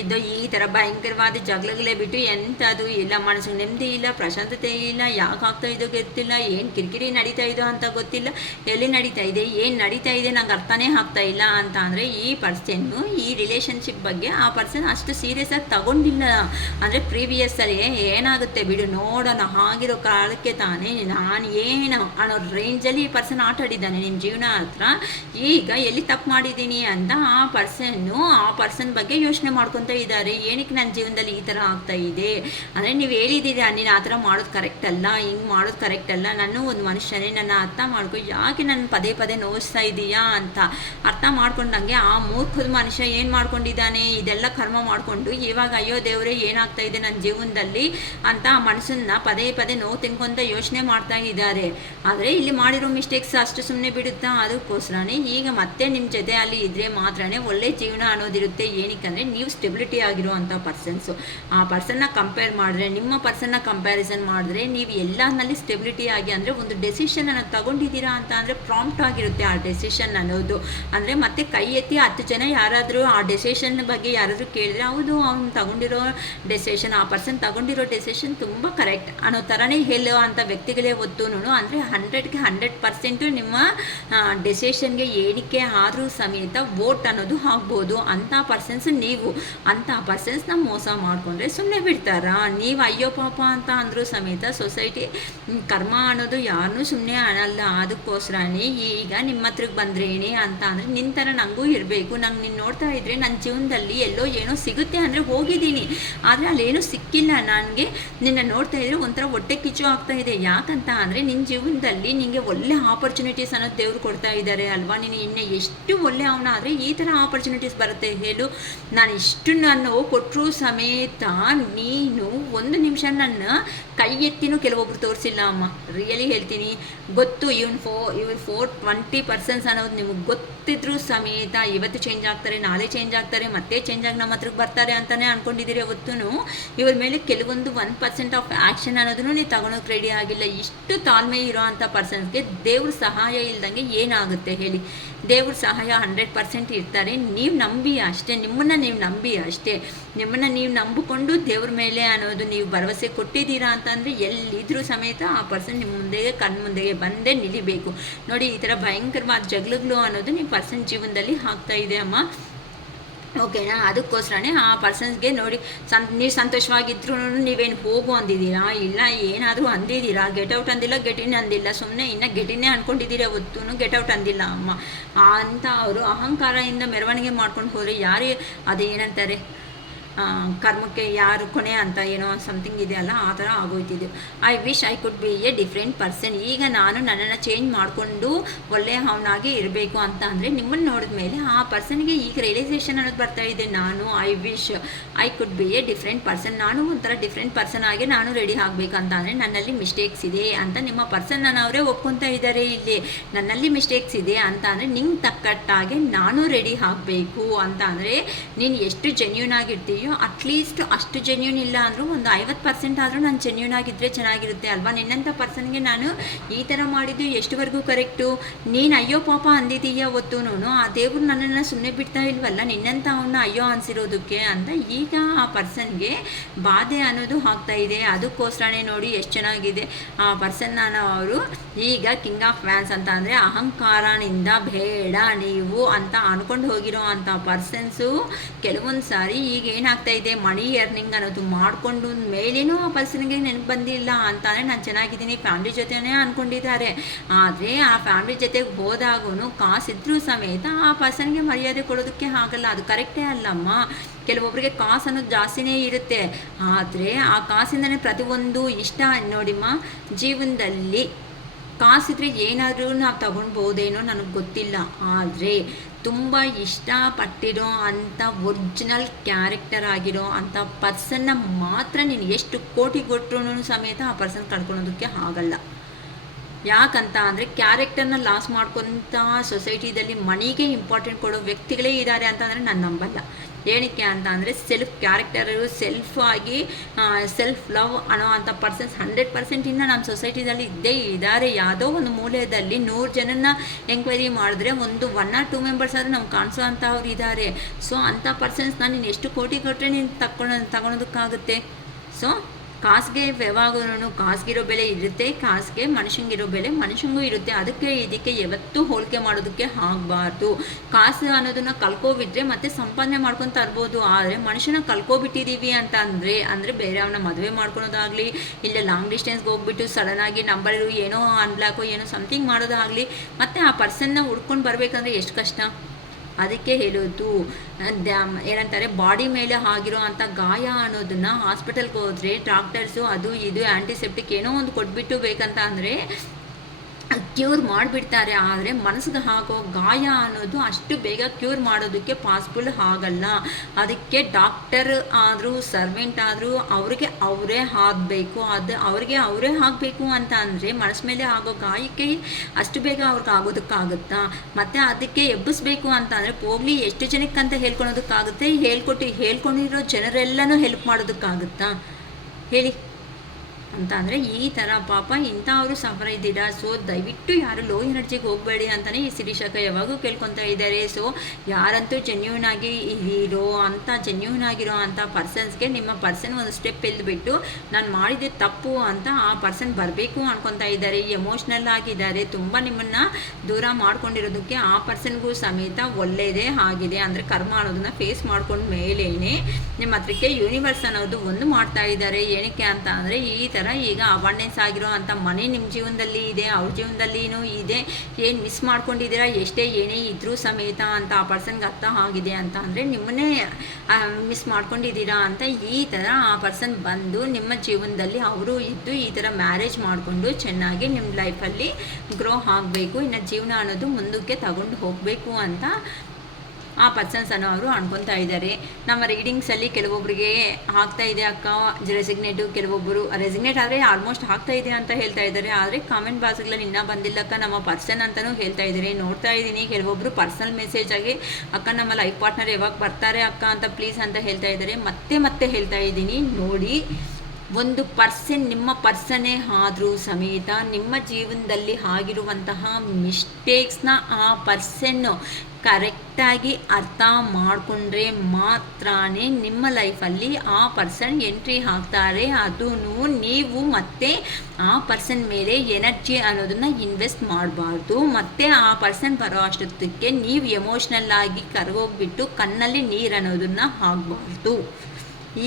ಇದು ಈ ಥರ ಭಯಂಕರವಾದ ಜಗಳಗಳೇ ಬಿಟ್ಟು ಎಂಥದ್ದು ಇಲ್ಲ, ಮನಸ್ಸಿಗೆ ನೆಮ್ಮದಿ ಇಲ್ಲ, ಪ್ರಶಾಂತತೆ ಇಲ್ಲ. ಯಾಕೆ ಆಗ್ತಾ ಇದೋ ಗೊತ್ತಿಲ್ಲ, ಏನು ಕಿರಿಕಿರಿ ನಡೀತಾ ಇದೋ ಅಂತ ಗೊತ್ತಿಲ್ಲ, ಎಲ್ಲಿ ನಡೀತಾ ಇದೆ, ಏನು ನಡೀತಾ ಇದೆ ನಂಗೆ ಅರ್ಥನೇ ಆಗ್ತಾ ಇಲ್ಲ ಅಂತ ಅಂದರೆ ಈ ಪರ್ಸನ್ನು ಈ ರಿಲೇಷನ್ಶಿಪ್ ಬಗ್ಗೆ ಆ ಪರ್ಸನ್ ಅಷ್ಟು ಸೀರಿಯಸ್ ಆಗಿ ತಗೊಂಡಿಲ್ಲ. ಅಂದರೆ ಪ್ರೀವಿಯಸ್ಸಲ್ಲಿ ಏನಾಗುತ್ತೆ ಬಿಡು ನೋಡೋಣ, ಆಗಿರೋ ಕಾಲಕ್ಕೆ ನಾನು ಏನು ಅನ್ನೋ ರೇಂಜಲ್ಲಿ ಈ ಪರ್ಸನ್ ಆಟ ಆಡಿದ್ದಾನೆ ನಿಮ್ಮ ಜೀವನ ಹತ್ರ. ಈಗ ಎಲ್ಲಿ ತಪ್ಪು ಮಾಡಿದ್ದೀನಿ ಅಂತ ಆ ಪರ್ಸನ್ ಬಗ್ಗೆ ಯೋಚನೆ ಮಾಡ್ಕೊತಾ ಇದ್ದಾರೆ. ಏನಕ್ಕೆ ನನ್ನ ಜೀವನದಲ್ಲಿ ಈ ಥರ ಆಗ್ತಾ ಇದೆ ಅಂದರೆ ನೀವು ಹೇಳಿದ್ದೀರಾ ನೀನು ಆ ಥರ ಮಾಡೋದು ಕರೆಕ್ಟ್ ಅಲ್ಲ, ಹಿಂಗೆ ಮಾಡೋದು ಕರೆಕ್ಟ್ ಅಲ್ಲ, ನಾನು ಒಂದು ಮನುಷ್ಯನೇ, ನನ್ನ ಅರ್ಥ ಮಾಡ್ಕೊ, ಯಾಕೆ ನನ್ನ ಪದೇ ನೋಯಿಸ್ತಾ ಇದೀಯಾ ಅಂತ ಅರ್ಥ ಮಾಡ್ಕೊಂಡಂಗೆ ಆ ಮೂರ್ಖದ ಮನುಷ್ಯ ಏನು ಮಾಡ್ಕೊಂಡಿದ್ದಾನೆ, ಇದೆಲ್ಲ ಕರ್ಮ ಮಾಡಿಕೊಂಡು ಇವಾಗ ಅಯ್ಯೋ ದೇವರೇ ಏನಾಗ್ತಾ ಇದೆ ನನ್ನ ಜೀವನದಲ್ಲಿ ಅಂತ ಆ ಮನಸ್ಸನ್ನ ಪದೇ ನೋವು ತಿನ್ಕೊಂತ ಯೋಚನೆ ಮಾಡ್ತಾ ಇದ್ದಾರೆ. ಆದರೆ ಇಲ್ಲಿ ಮಾಡಿರೋ ಮಿಸ್ಟೇಕ್ಸ್ ಅಷ್ಟು ಸುಮ್ಮನೆ ಬಿಡುತ್ತಾ, ಅದಕ್ಕೋಸ್ಕರನೇ ಈಗ ಮತ್ತೆ ನಿಮ್ಮ ಜೊತೆ ಅಲ್ಲಿ ಇದ್ರೆ ಮಾತ್ರನೇ ಒಳ್ಳೆ ಜೀವನ ಅನ್ನೋದಿರುತ್ತೆ. ಏನಕ್ಕಂದರೆ ನೀವು ಸ್ಟೆಬಿಲಿಟಿ ಆಗಿರುವಂಥ ಪರ್ಸನ್ಸು. ಆ ಪರ್ಸನ್ನ ಕಂಪೇರ್ ಮಾಡಿದ್ರೆ, ನಿಮ್ಮ ಪರ್ಸನ್ನ ಕಂಪ್ಯಾರಿಸನ್ ಮಾಡಿದ್ರೆ ನೀವು ಎಲ್ಲನಲ್ಲಿ ಸ್ಟೆಬಿಲಿಟಿ ಆಗಿ ಅಂದರೆ ಒಂದು ಡೆಸಿಷನ್ ಅನ್ನು ತಗೊಂಡಿದ್ದೀರಾ ಅಂತ ಅಂದರೆ ಪ್ರಾಂಪ್ಟ್ ಆಗಿರುತ್ತೆ ಆ ಡೆಸಿಷನ್ ಅನ್ನೋದು. ಅಂದರೆ ಮತ್ತೆ ಕೈ ಎತ್ತಿ 10 ಜನ ಯಾರಾದರೂ ಆ ಡೆಸಿಷನ್ ಬಗ್ಗೆ ಯಾರಾದರೂ ಕೇಳಿದ್ರೆ ಹೌದು ಅವ್ನು ತಗೊಂಡಿರೋ ಡೆಸಿಷನ್, ಆ ಪರ್ಸನ್ ತಗೊಂಡಿರೋ ಡೆಸಿಷನ್ ತುಂಬ ಕರೆಕ್ಟ್ ಅನ್ನೋ ಥರನೇ ಹೇಳೋ ಅಂಥ ವ್ಯಕ್ತಿಗಳೇ ಒತ್ತುನು ಅಂದರೆ 100ಕ್ಕೆ 100% ನಿಮ್ಮ ಡೆಸಿಷನ್ಗೆ ಏನಕ್ಕೆ ಆದರೂ ಸಮೇತ ವೋಟ್ ಅನ್ನೋದು ಆಗ್ಬೋದು. ಅಂಥ ಪರ್ಸನ್ಸ್ ನೀವು ಅಂಥ ಪರ್ಸನ್ಸ್ನ ಮೋಸ ಮಾಡಿಕೊಂಡ್ರೆ ಸುಮ್ಮನೆ ಬಿಡ್ತಾರಾ? ನೀವು ಅಯ್ಯೋ ಪಾಪ ಅಂತ ಅಂದರೂ ಸಮೇತ ಸೊಸೈಟಿ ಕರ್ಮ ಅನ್ನೋದು ಯಾರನ್ನೂ ಸುಮ್ಮನೆ ಅನ್ನಲ್ಲ. ಅದಕ್ಕೋಸ್ಕರನೇ ಈಗ ನಿಮ್ಮ ಹತ್ರಕ್ಕೆ ಬಂದ್ರೇನೆ ಅಂತ ಅಂದರೆ ನಿನ್ನ ಥರ ನನಗೂ ಇರಬೇಕು, ನಂಗೆ ನೀನು ನೋಡ್ತಾ ಇದ್ದರೆ ನನ್ನ ಜೀವನದಲ್ಲಿ ಎಲ್ಲೋ ಏನೋ ಸಿಗುತ್ತೆ ಅಂದರೆ ಹೋಗಿದ್ದೀನಿ, ಆದರೆ ಅಲ್ಲೇನೂ ಸಿಕ್ಕಿಲ್ಲ ನನಗೆ. ನಿನ್ನ ನೋಡ್ತಾ ಇದ್ದರೆ ಒಂಥರ ಹೊಟ್ಟೆ ಕಿಚ್ಚು ಆಗ್ತಾ ಇದೆ. ಯಾಕಂತ ಅಂದರೆ ನಿನ್ನ ಜೀವನದಲ್ಲಿ ನಿನಗೆ ಒಳ್ಳೆ ಆಪರ್ಚುನಿಟೀಸ್ ಅನ್ನೋದು ದೇವರು ಕೊಡ್ತಾ ಇದ್ದಾರೆ ಅಲ್ವಾ. ನೀನು ಇನ್ನೂ ಎಷ್ಟು ಒಳ್ಳೆ ಅವನಾದರೆ ಈ ಥರ ಆಪರ್ಚುನಿಟೀಸ್ ಬರುತ್ತೆ ಹೇಳು. ನಾನು ಇಷ್ಟು ನಾನು ಕೊಟ್ಟರು ಸಮೇತ ನೀನು ಒಂದು ನಿಮಿಷ ನನ್ನ ಕೈ ಎತ್ತಿನೂ ಕೆಲವೊಬ್ರು ತೋರಿಸಿಲ್ಲ ಅಮ್ಮ. ರಿಯಲಿ ಹೇಳ್ತೀನಿ, ಗೊತ್ತು ಇವ್ರು 420% ಅನ್ನೋದು ನಿಮಗೆ ಗೊತ್ತಿದ್ರೂ ಸಮೇತ ಇವತ್ತು ಚೇಂಜ್ ಆಗ್ತಾರೆ, ನಾಳೆ ಚೇಂಜ್ ಆಗ್ತಾರೆ, ಮತ್ತೆ ಚೇಂಜ್ ಆಗಿ ನಮ್ಮ ಹತ್ರಕ್ಕೆ ಬರ್ತಾರೆ ಅಂತಲೇ ಅಂದ್ಕೊಂಡಿದ್ದೀರಿ. ಅವತ್ತೂ ಇವ್ರ ಮೇಲೆ ಕೆಲವೊಂದು 1% ಆಫ್ ಆ್ಯಕ್ಷನ್ ಅನ್ನೋದನ್ನು ನೀವು ತಗೊಳೋಕೆ ರೆಡಿ ಆಗಿಲ್ಲ. ಇಷ್ಟು ತಾಳ್ಮೆ ಇರೋ ಅಂಥ ಪರ್ಸನ್ಸ್ಗೆ ದೇವ್ರ ಸಹಾಯ ಇಲ್ದಂಗೆ ಏನಾಗುತ್ತೆ ಹೇಳಿ? ದೇವ್ರ ಸಹಾಯ 100% ಇರ್ತಾರೆ. ನೀವು ನಂಬಿ ಅಷ್ಟೇ, ನಿಮ್ಮನ್ನು ನೀವು ನಂಬಿ ಅಷ್ಟೇ. ನಿಮ್ಮನ್ನು ನೀವು ನಂಬಿಕೊಂಡು ದೇವ್ರ ಮೇಲೆ ಅನ್ನೋದು ನೀವು ಭರವಸೆ ಕೊಟ್ಟಿದ್ದೀರಾ ಅಂತಂದರೆ ಎಲ್ಲಿದ್ರೂ ಸಮೇತ ಆ ಪರ್ಸನ್ ನಿಮ್ಮ ಮುಂದೆಗೆ ಕಣ್ಮುಂದೆಗೆ ಬಂದೇ ನಿಲ್ಲಿಬೇಕು. ನೋಡಿ ಈ ಥರ ಭಯಂಕರವಾದ ಜಗಳಗಳು ಅನ್ನೋದು ನಿಮ್ಮ ಪರ್ಸನ್ ಜೀವನದಲ್ಲಿ ಆಗ್ತಾ ಇದೆ ಅಮ್ಮ. ಓಕೆನಾ? ಅದಕ್ಕೋಸ್ಕರನೇ ಆ ಪರ್ಸನ್ಸ್ಗೆ ನೋಡಿ ನೀವು ಸಂತೋಷವಾಗಿದ್ರು ನೀವೇನು ಹೋಗು ಅಂದಿದ್ದೀರಾ, ಇಲ್ಲ ಏನಾದರೂ ಅಂದಿದ್ದೀರಾ, ಗೆಟ್ ಔಟ್ ಅಂದಿಲ್ಲ, ಗೆಟ್ ಇನ್ ಅಂದಿಲ್ಲ, ಸುಮ್ಮನೆ ಇನ್ನು ಗೆಟ್ ಇನ್ನೇ ಅಂದ್ಕೊಂಡಿದ್ದೀರಾ ಹೊತ್ತು ಗೆಟ್ ಔಟ್ ಅಂದಿಲ್ಲ ಅಮ್ಮ ಅಂತ ಅವರು ಅಹಂಕಾರದಿಂದ ಮೆರವಣಿಗೆ ಮಾಡ್ಕೊಂಡು ಹೋದರೆ ಯಾರೇ ಅದೇನಂತಾರೆ ಕರ್ಮಕ್ಕೆ ಯಾರು ಕೊನೆ ಅಂತ ಏನೋ ಸಮಥಿಂಗ್ ಇದೆಯಲ್ಲ, ಆ ಥರ ಆಗೋಯ್ತಿದ್ದು. I wish I could be a different person. ಈಗ ನಾನು ನನ್ನನ್ನು ಚೇಂಜ್ ಮಾಡಿಕೊಂಡು ಒಳ್ಳೆಯ ಅವನಾಗಿ ಇರಬೇಕು ಅಂತ ಅಂದರೆ ನಿಮ್ಮನ್ನು ನೋಡಿದ ಮೇಲೆ ಆ ಪರ್ಸನ್ಗೆ ಈಗ ರಿಯಲೈಸೇಷನ್ ಅನ್ನೋದು ಬರ್ತಾ ಇದೆ. I wish I could be a different person. ನಾನು ಒಂಥರ ಡಿಫ್ರೆಂಟ್ ಪರ್ಸನ್ ಆಗಿ ನಾನು ರೆಡಿ ಆಗಬೇಕಂತ ಅಂದರೆ ನನ್ನಲ್ಲಿ ಮಿಸ್ಟೇಕ್ಸ್ ಇದೆ ಅಂತ ನಿಮ್ಮ ಪರ್ಸನ್ ಅವರೇ ಒಪ್ಕೊತಾ ಇದ್ದಾರೆ. ಇಲ್ಲಿ ನನ್ನಲ್ಲಿ ಮಿಸ್ಟೇಕ್ಸ್ ಇದೆ ಅಂತ ಅಂದರೆ ನಿಂಗೆ ತಕ್ಕಟ್ಟಾಗೆ ನಾನು ರೆಡಿ ಆಗಬೇಕು ಅಂತ ಅಂದರೆ ನೀನು ಎಷ್ಟು ಜೆನ್ಯೂನ್ ಆಗಿರ್ತೀವಿ ಅಟ್ಲೀಸ್ಟ್ ಅಷ್ಟು ಜೆನ್ಯೂನ್ ಇಲ್ಲ ಅಂದರೂ ಒಂದು 50% ಆದರೂ ನಾನು ಜೆನ್ಯೂನ್ ಆಗಿದ್ದರೆ ಚೆನ್ನಾಗಿರುತ್ತೆ ಅಲ್ವಾ. ನಿನ್ನಂಥ ಪರ್ಸನ್ಗೆ ನಾನು ಈ ಥರ ಮಾಡಿದ್ದು ಎಷ್ಟುವರೆಗೂ ಕರೆಕ್ಟು? ನೀನು ಅಯ್ಯೋ ಪಾಪ ಅಂದಿದ್ದೀಯ ಹೊತ್ತೂ ಆ ದೇವ್ರು ನನ್ನನ್ನು ಸುಮ್ಮನೆ ಬಿಡ್ತಾ ಇಲ್ವಲ್ಲ ನಿನ್ನಂಥ ಅವನ್ನ ಅಯ್ಯೋ ಅನಿಸಿರೋದಕ್ಕೆ ಅಂತ ಈಗ ಆ ಪರ್ಸನ್ಗೆ ಬಾಧೆ ಅನ್ನೋದು ಆಗ್ತಾ ಇದೆ. ಅದಕ್ಕೋಸ್ಕರನೇ ನೋಡಿ ಎಷ್ಟು ಚೆನ್ನಾಗಿದೆ ಆ ಪರ್ಸನ್ ಅವರು ಈಗ ಕಿಂಗ್ ಆಫ್ ವ್ಯಾನ್ಸ್ ಅಂತ ಅಂದರೆ ಅಹಂಕಾರನಿಂದ ಬೇಡ ನೀವು ಅಂತ ಅಂದ್ಕೊಂಡು ಹೋಗಿರೋ ಅಂಥ ಪರ್ಸನ್ಸು ಕೆಲವೊಂದು ಸಾರಿ ಈಗ ಏನಾಗ್ತಾ ಇದೆ, ಮನಿ ಎರ್ನಿಂಗ್ ಅನ್ನೋದು ಮಾಡಿಕೊಂಡು ಮೇಲೇನೂ ಆ ಪರ್ಸನ್ಗೆ ನೆನಪು ಬಂದಿಲ್ಲ ಅಂತಂದರೆ ನಾನು ಚೆನ್ನಾಗಿದ್ದೀನಿ, ಫ್ಯಾಮಿಲಿ ಜೊತೆನೇ ಅಂದ್ಕೊಂಡಿದ್ದಾರೆ. ಆದರೆ ಆ ಫ್ಯಾಮಿಲಿ ಜೊತೆಗೆ ಹೋದಾಗೂ ಕಾಸಿದ್ರೂ ಸಮೇತ ಆ ಪರ್ಸನ್ಗೆ ಮರ್ಯಾದೆ ಕೊಡೋದಕ್ಕೆ ಆಗಲ್ಲ. ಅದು ಕರೆಕ್ಟೇ ಅಲ್ಲಮ್ಮ. ಕೆಲವೊಬ್ಬರಿಗೆ ಕಾಸು ಅನ್ನೋದು ಜಾಸ್ತಿನೇ ಇರುತ್ತೆ, ಆದರೆ ಆ ಕಾಸಿಂದನೇ ಪ್ರತಿಯೊಂದು ಇಷ್ಟ ನೋಡಿಮ್ಮ. ಜೀವನದಲ್ಲಿ ಕಾಸಿದ್ರೆ ಏನಾದರೂ ನಾವು ತಗೊಳ್ಬೋದೇನೋ ನನಗೆ ಗೊತ್ತಿಲ್ಲ, ಆದರೆ ತುಂಬ ಇಷ್ಟಪಟ್ಟಿರೋ ಅಂಥ ಒರಿಜಿನಲ್ ಕ್ಯಾರೆಕ್ಟರ್ ಆಗಿರೋ ಅಂಥ ಪರ್ಸನ್ನ ಮಾತ್ರ ನೀನು ಎಷ್ಟು ಕೋಟಿ ಕೊಟ್ಟರು ಸಮೇತ ಆ ಪರ್ಸನ್ ಕಳ್ಕೊಳೋದಕ್ಕೆ ಆಗಲ್ಲ. ಯಾಕಂತ ಅಂದರೆ ಕ್ಯಾರೆಕ್ಟರ್ನ ಲಾಸ್ ಮಾಡ್ಕೊತ ಸೊಸೈಟಿದಲ್ಲಿ ಮನಿಗೆ ಇಂಪಾರ್ಟೆಂಟ್ ಕೊಡೋ ವ್ಯಕ್ತಿಗಳೇ ಇದ್ದಾರೆ ಅಂತಂದರೆ ನಾನು ನಂಬಲ್ಲ. ಏನಕ್ಕೆ ಅಂತ ಅಂದರೆ ಸೆಲ್ಫ್ ಕ್ಯಾರೆಕ್ಟರು, ಸೆಲ್ಫ್ ಆಗಿ ಸೆಲ್ಫ್ ಲವ್ ಅನ್ನೋ ಅಂಥ ಪರ್ಸನ್ಸ್ 100% ಇನ್ನು ನಮ್ಮ ಸೊಸೈಟಿದಲ್ಲಿ ಇದ್ದೇ ಇದ್ದಾರೆ. ಯಾವುದೋ ಒಂದು ಮೂಲೆಯಲ್ಲಿ 100 ಜನನ ಎಂಕ್ವೈರಿ ಮಾಡಿದ್ರೆ ಒಂದು 1 or 2 ಮೆಂಬರ್ಸ್ ಆದರೂ ನಮ್ಗೆ ಕಾಣಿಸೋ ಅಂಥವ್ರು ಇದ್ದಾರೆ. ಸೊ ಅಂಥ ಪರ್ಸನ್ಸ್ನ ನೀನು ಎಷ್ಟು ಕೋಟಿ ಕೊಟ್ಟರೆ ನೀನು ತಗೊಳೋದಕ್ಕಾಗುತ್ತೆ. ಸೊ ಕಾಸಿಗೆ ಯಾವಾಗೂ ಕಾಸಿಗಿರೋ ಬೆಲೆ ಇರುತ್ತೆ, ಕಾಸಿಗೆ ಮನುಷ್ಯಂಗಿರೋ ಬೆಲೆ ಮನುಷ್ಯಂಗೂ ಇರುತ್ತೆ. ಅದಕ್ಕೆ ಇದಕ್ಕೆ ಯಾವತ್ತೂ ಹೋಲಿಕೆ ಮಾಡೋದಕ್ಕೆ ಆಗಬಾರ್ದು. ಕಾಸು ಅನ್ನೋದನ್ನು ಕಳ್ಕೊಬಿಟ್ರೆ ಮತ್ತೆ ಸಂಪಾದನೆ ಮಾಡ್ಕೊಂಡು ತರ್ಬೋದು, ಆದರೆ ಮನುಷ್ಯನ ಕಳ್ಕೊಬಿಟ್ಟಿದ್ದೀವಿ ಅಂತ ಅಂದರೆ ಬೇರೆ ಅವನ ಮದುವೆ ಮಾಡ್ಕೊಳೋದಾಗಲಿ, ಇಲ್ಲ ಲಾಂಗ್ ಡಿಸ್ಟೆನ್ಸ್ಗೆ ಹೋಗ್ಬಿಟ್ಟು ಸಡನ್ನಾಗಿ ನಂಬರು ಏನೋ ಅನ್ಬ್ಲಾಕೋ ಏನೋ ಸಮಥಿಂಗ್ ಮಾಡೋದಾಗಲಿ, ಮತ್ತು ಆ ಪರ್ಸನ್ನ ಹುಡ್ಕೊಂಡು ಬರಬೇಕಂದ್ರೆ ಎಷ್ಟು ಕಷ್ಟ. ಅದಕ್ಕೆ ಹೇಳೋದು ಏನಂತಾರೆ, ಬಾಡಿ ಮೇಲೆ ಆಗಿರೋ ಅಂಥ ಗಾಯ ಅನ್ನೋದನ್ನು ಹಾಸ್ಪಿಟಲ್ಗೆ ಹೋದರೆ ಡಾಕ್ಟರ್ಸು ಅದು ಇದು ಆ್ಯಂಟಿಸೆಪ್ಟಿಕ್ ಏನೋ ಒಂದು ಕೊಟ್ಬಿಟ್ಟು ಬೇಕಂತ ಅಂದರೆ ಕ್ಯೂರ್ ಮಾಡಿಬಿಡ್ತಾರೆ. ಆದರೆ ಮನಸ್ಸಿಗೆ ಆಗೋ ಗಾಯ ಅನ್ನೋದು ಅಷ್ಟು ಬೇಗ ಕ್ಯೂರ್ ಮಾಡೋದಕ್ಕೆ ಪಾಸಿಬಲ್ ಆಗಲ್ಲ. ಅದಕ್ಕೆ ಡಾಕ್ಟರ್ ಆದರೂ ಸರ್ವೆಂಟ್ ಆದರೂ ಅವ್ರಿಗೆ ಅವರೇ ಆಗಬೇಕು. ಅದು ಅವ್ರಿಗೆ ಅವರೇ ಆಗಬೇಕು ಅಂತ ಅಂದರೆ ಮನಸ್ಸು ಮೇಲೆ ಆಗೋ ಗಾಯಕ್ಕೆ ಅಷ್ಟು ಬೇಗ ಅವ್ರಿಗೆ ಆಗೋದಕ್ಕಾಗುತ್ತಾ? ಮತ್ತು ಅದಕ್ಕೆ ಎಬ್ಬಿಸ್ಬೇಕು ಅಂತ ಅಂದರೆ ಹೋಗ್ಲಿ ಎಷ್ಟು ಜನಕ್ಕೆ ಅಂತ ಹೇಳ್ಕೊಳೋದಕ್ಕಾಗುತ್ತೆ? ಹೇಳ್ಕೊಂಡಿರೋ ಜನರೆಲ್ಲನೂ ಹೆಲ್ಪ್ ಮಾಡೋದಕ್ಕಾಗುತ್ತಾ ಹೇಳಿ? ಅಂತ ಅಂದರೆ ಈ ಥರ ಪಾಪ ಇಂಥವರು ಸಫರ್ ಇದ್ದೀರಾ. ಸೊ ದಯವಿಟ್ಟು ಯಾರು ಲೋ ಎನರ್ಜಿಗೆ ಹೋಗಬೇಡಿ ಅಂತಲೇ ಈ ಶಿರೀಷಕ ಯಾವಾಗೂ ಕೇಳ್ಕೊತಾ ಇದ್ದಾರೆ. ಸೊ ಯಾರಂತೂ ಜೆನ್ಯೂನ್ ಆಗಿ ಜೆನ್ಯೂನ್ ಆಗಿರೋ ಅಂಥ ಪರ್ಸನ್ಸ್ಗೆ ನಿಮ್ಮ ಪರ್ಸನ್ ಒಂದು ಸ್ಟೆಪ್ ಎಲ್ದುಬಿಟ್ಟು ನಾನು ಮಾಡಿದ್ದೆ ತಪ್ಪು ಅಂತ ಆ ಪರ್ಸನ್ ಬರಬೇಕು ಅನ್ಕೊತಾ ಇದ್ದಾರೆ. ಎಮೋಷ್ನಲ್ ಆಗಿದ್ದಾರೆ, ತುಂಬ ನಿಮ್ಮನ್ನು ದೂರ ಮಾಡ್ಕೊಂಡಿರೋದಕ್ಕೆ ಆ ಪರ್ಸನ್ಗೂ ಸಮೇತ ಒಳ್ಳೆಯದೇ ಆಗಿದೆ. ಅಂದರೆ ಕರ್ಮ ಅನ್ನೋದನ್ನು ಫೇಸ್ ಮಾಡ್ಕೊಂಡ ಮೇಲೇ ನಿಮ್ಮ ಹತ್ರಕ್ಕೆ ಯೂನಿವರ್ಸ್ ಅನ್ನೋದು ಒಂದು ಮಾಡ್ತಾ ಇದ್ದಾರೆ. ಏನಕ್ಕೆ ಅಂತ ಅಂದರೆ ಈ ಥರ ಈಗ ಅವಾರ್ಡ್ನೆಸ್ ಆಗಿರೋ ಅಂಥ ಮನೆ ನಿಮ್ಮ ಜೀವನದಲ್ಲಿ ಇದೆ, ಅವ್ರ ಜೀವನದಲ್ಲಿನೂ ಇದೆ. ಏನು ಮಿಸ್ ಮಾಡ್ಕೊಂಡಿದ್ದೀರಾ, ಎಷ್ಟೇ ಏನೇ ಇದ್ರೂ ಸಮೇತ ಅಂತ ಆ ಪರ್ಸನ್ಗೆ ಅರ್ಥ ಆಗಿದೆ ಅಂತ ಅಂದರೆ ನಿಮ್ಮನ್ನೇ ಮಿಸ್ ಮಾಡ್ಕೊಂಡಿದ್ದೀರಾ ಅಂತ ಈ ಥರ ಆ ಪರ್ಸನ್ ಬಂದು ನಿಮ್ಮ ಜೀವನದಲ್ಲಿ ಅವರು ಇದ್ದು ಈ ಥರ ಮ್ಯಾರೇಜ್ ಮಾಡಿಕೊಂಡು ಚೆನ್ನಾಗಿ ನಿಮ್ಮ ಲೈಫಲ್ಲಿ ಗ್ರೋ ಆಗಬೇಕು, ಇನ್ನು ಜೀವನ ಅನ್ನೋದು ಮುಂದಕ್ಕೆ ತಗೊಂಡು ಹೋಗಬೇಕು ಅಂತ ಆ ಪರ್ಸನ್ಸ್ ಅನ್ನೋ ಅವರು ಅನ್ಕೊತಾ ಇದ್ದಾರೆ. ನಮ್ಮ ರೀಡಿಂಗ್ಸಲ್ಲಿ ಕೆಲವೊಬ್ಬರಿಗೆ ಆಗ್ತಾ ಇದೆ ಅಕ್ಕ ರೆಸಿಗ್ನೇಟು, ಕೆಲವೊಬ್ಬರು ರೆಸಿಗ್ನೇಟ್ ಆದರೆ ಆಲ್ಮೋಸ್ಟ್ ಆಗ್ತಾ ಇದೆ ಅಂತ ಹೇಳ್ತಾ ಇದ್ದಾರೆ. ಆದರೆ ಕಾಮೆಂಟ್ ಬಾಕ್ಸ್ಗಳಲ್ಲಿ ಇನ್ನೂ ಬಂದಿಲ್ಲಕ್ಕ ನಮ್ಮ ಪರ್ಸನ್ ಅಂತಲೂ ಹೇಳ್ತಾ ಇದ್ದಾರೆ. ನೋಡ್ತಾ ಇದ್ದೀನಿ ಕೆಲವೊಬ್ಬರು ಪರ್ಸನಲ್ ಮೆಸೇಜ್ ಆಗಿ ಅಕ್ಕ ನಮ್ಮ ಲೈಫ್ ಪಾರ್ಟ್ನರ್ ಯಾವಾಗ ಬರ್ತಾರೆ ಅಕ್ಕ ಅಂತ ಪ್ಲೀಸ್ ಅಂತ ಹೇಳ್ತಾ ಇದ್ದಾರೆ. ಮತ್ತೆ ಹೇಳ್ತಾ ಇದ್ದೀನಿ, ನೋಡಿ ಒಂದು ಪರ್ಸನ್ ನಿಮ್ಮ ಪರ್ಸನ್ನೇ ಆದರೂ ಸಮೇತ ನಿಮ್ಮ ಜೀವನದಲ್ಲಿ ಆಗಿರುವಂತಹ ಮಿಸ್ಟೇಕ್ಸ್ನ ಆ ಪರ್ಸನ್ನು ಕರೆಕ್ಟಾಗಿ ಅರ್ಥ ಮಾಡಿಕೊಂಡ್ರೆ ಮಾತ್ರ ನಿಮ್ಮ ಲೈಫಲ್ಲಿ ಆ ಪರ್ಸನ್ ಎಂಟ್ರಿ ಆಗ್ತಾರೆ. ಅದೂ ನೀವು ಮತ್ತೆ ಆ ಪರ್ಸನ್ ಮೇಲೆ ಎನರ್ಜಿ ಅನ್ನೋದನ್ನು ಇನ್ವೆಸ್ಟ್ ಮಾಡಬಾರ್ದು. ಮತ್ತು ಆ ಪರ್ಸನ್ ಬರೋ ಅಷ್ಟೊತ್ತಿಗೆ ನೀವು ಎಮೋಷ್ನಲ್ ಆಗಿ ಕರಗೋಗ್ಬಿಟ್ಟು ಕಣ್ಣಲ್ಲಿ ನೀರು ಅನ್ನೋದನ್ನು ಹಾಕಬಾರ್ದು.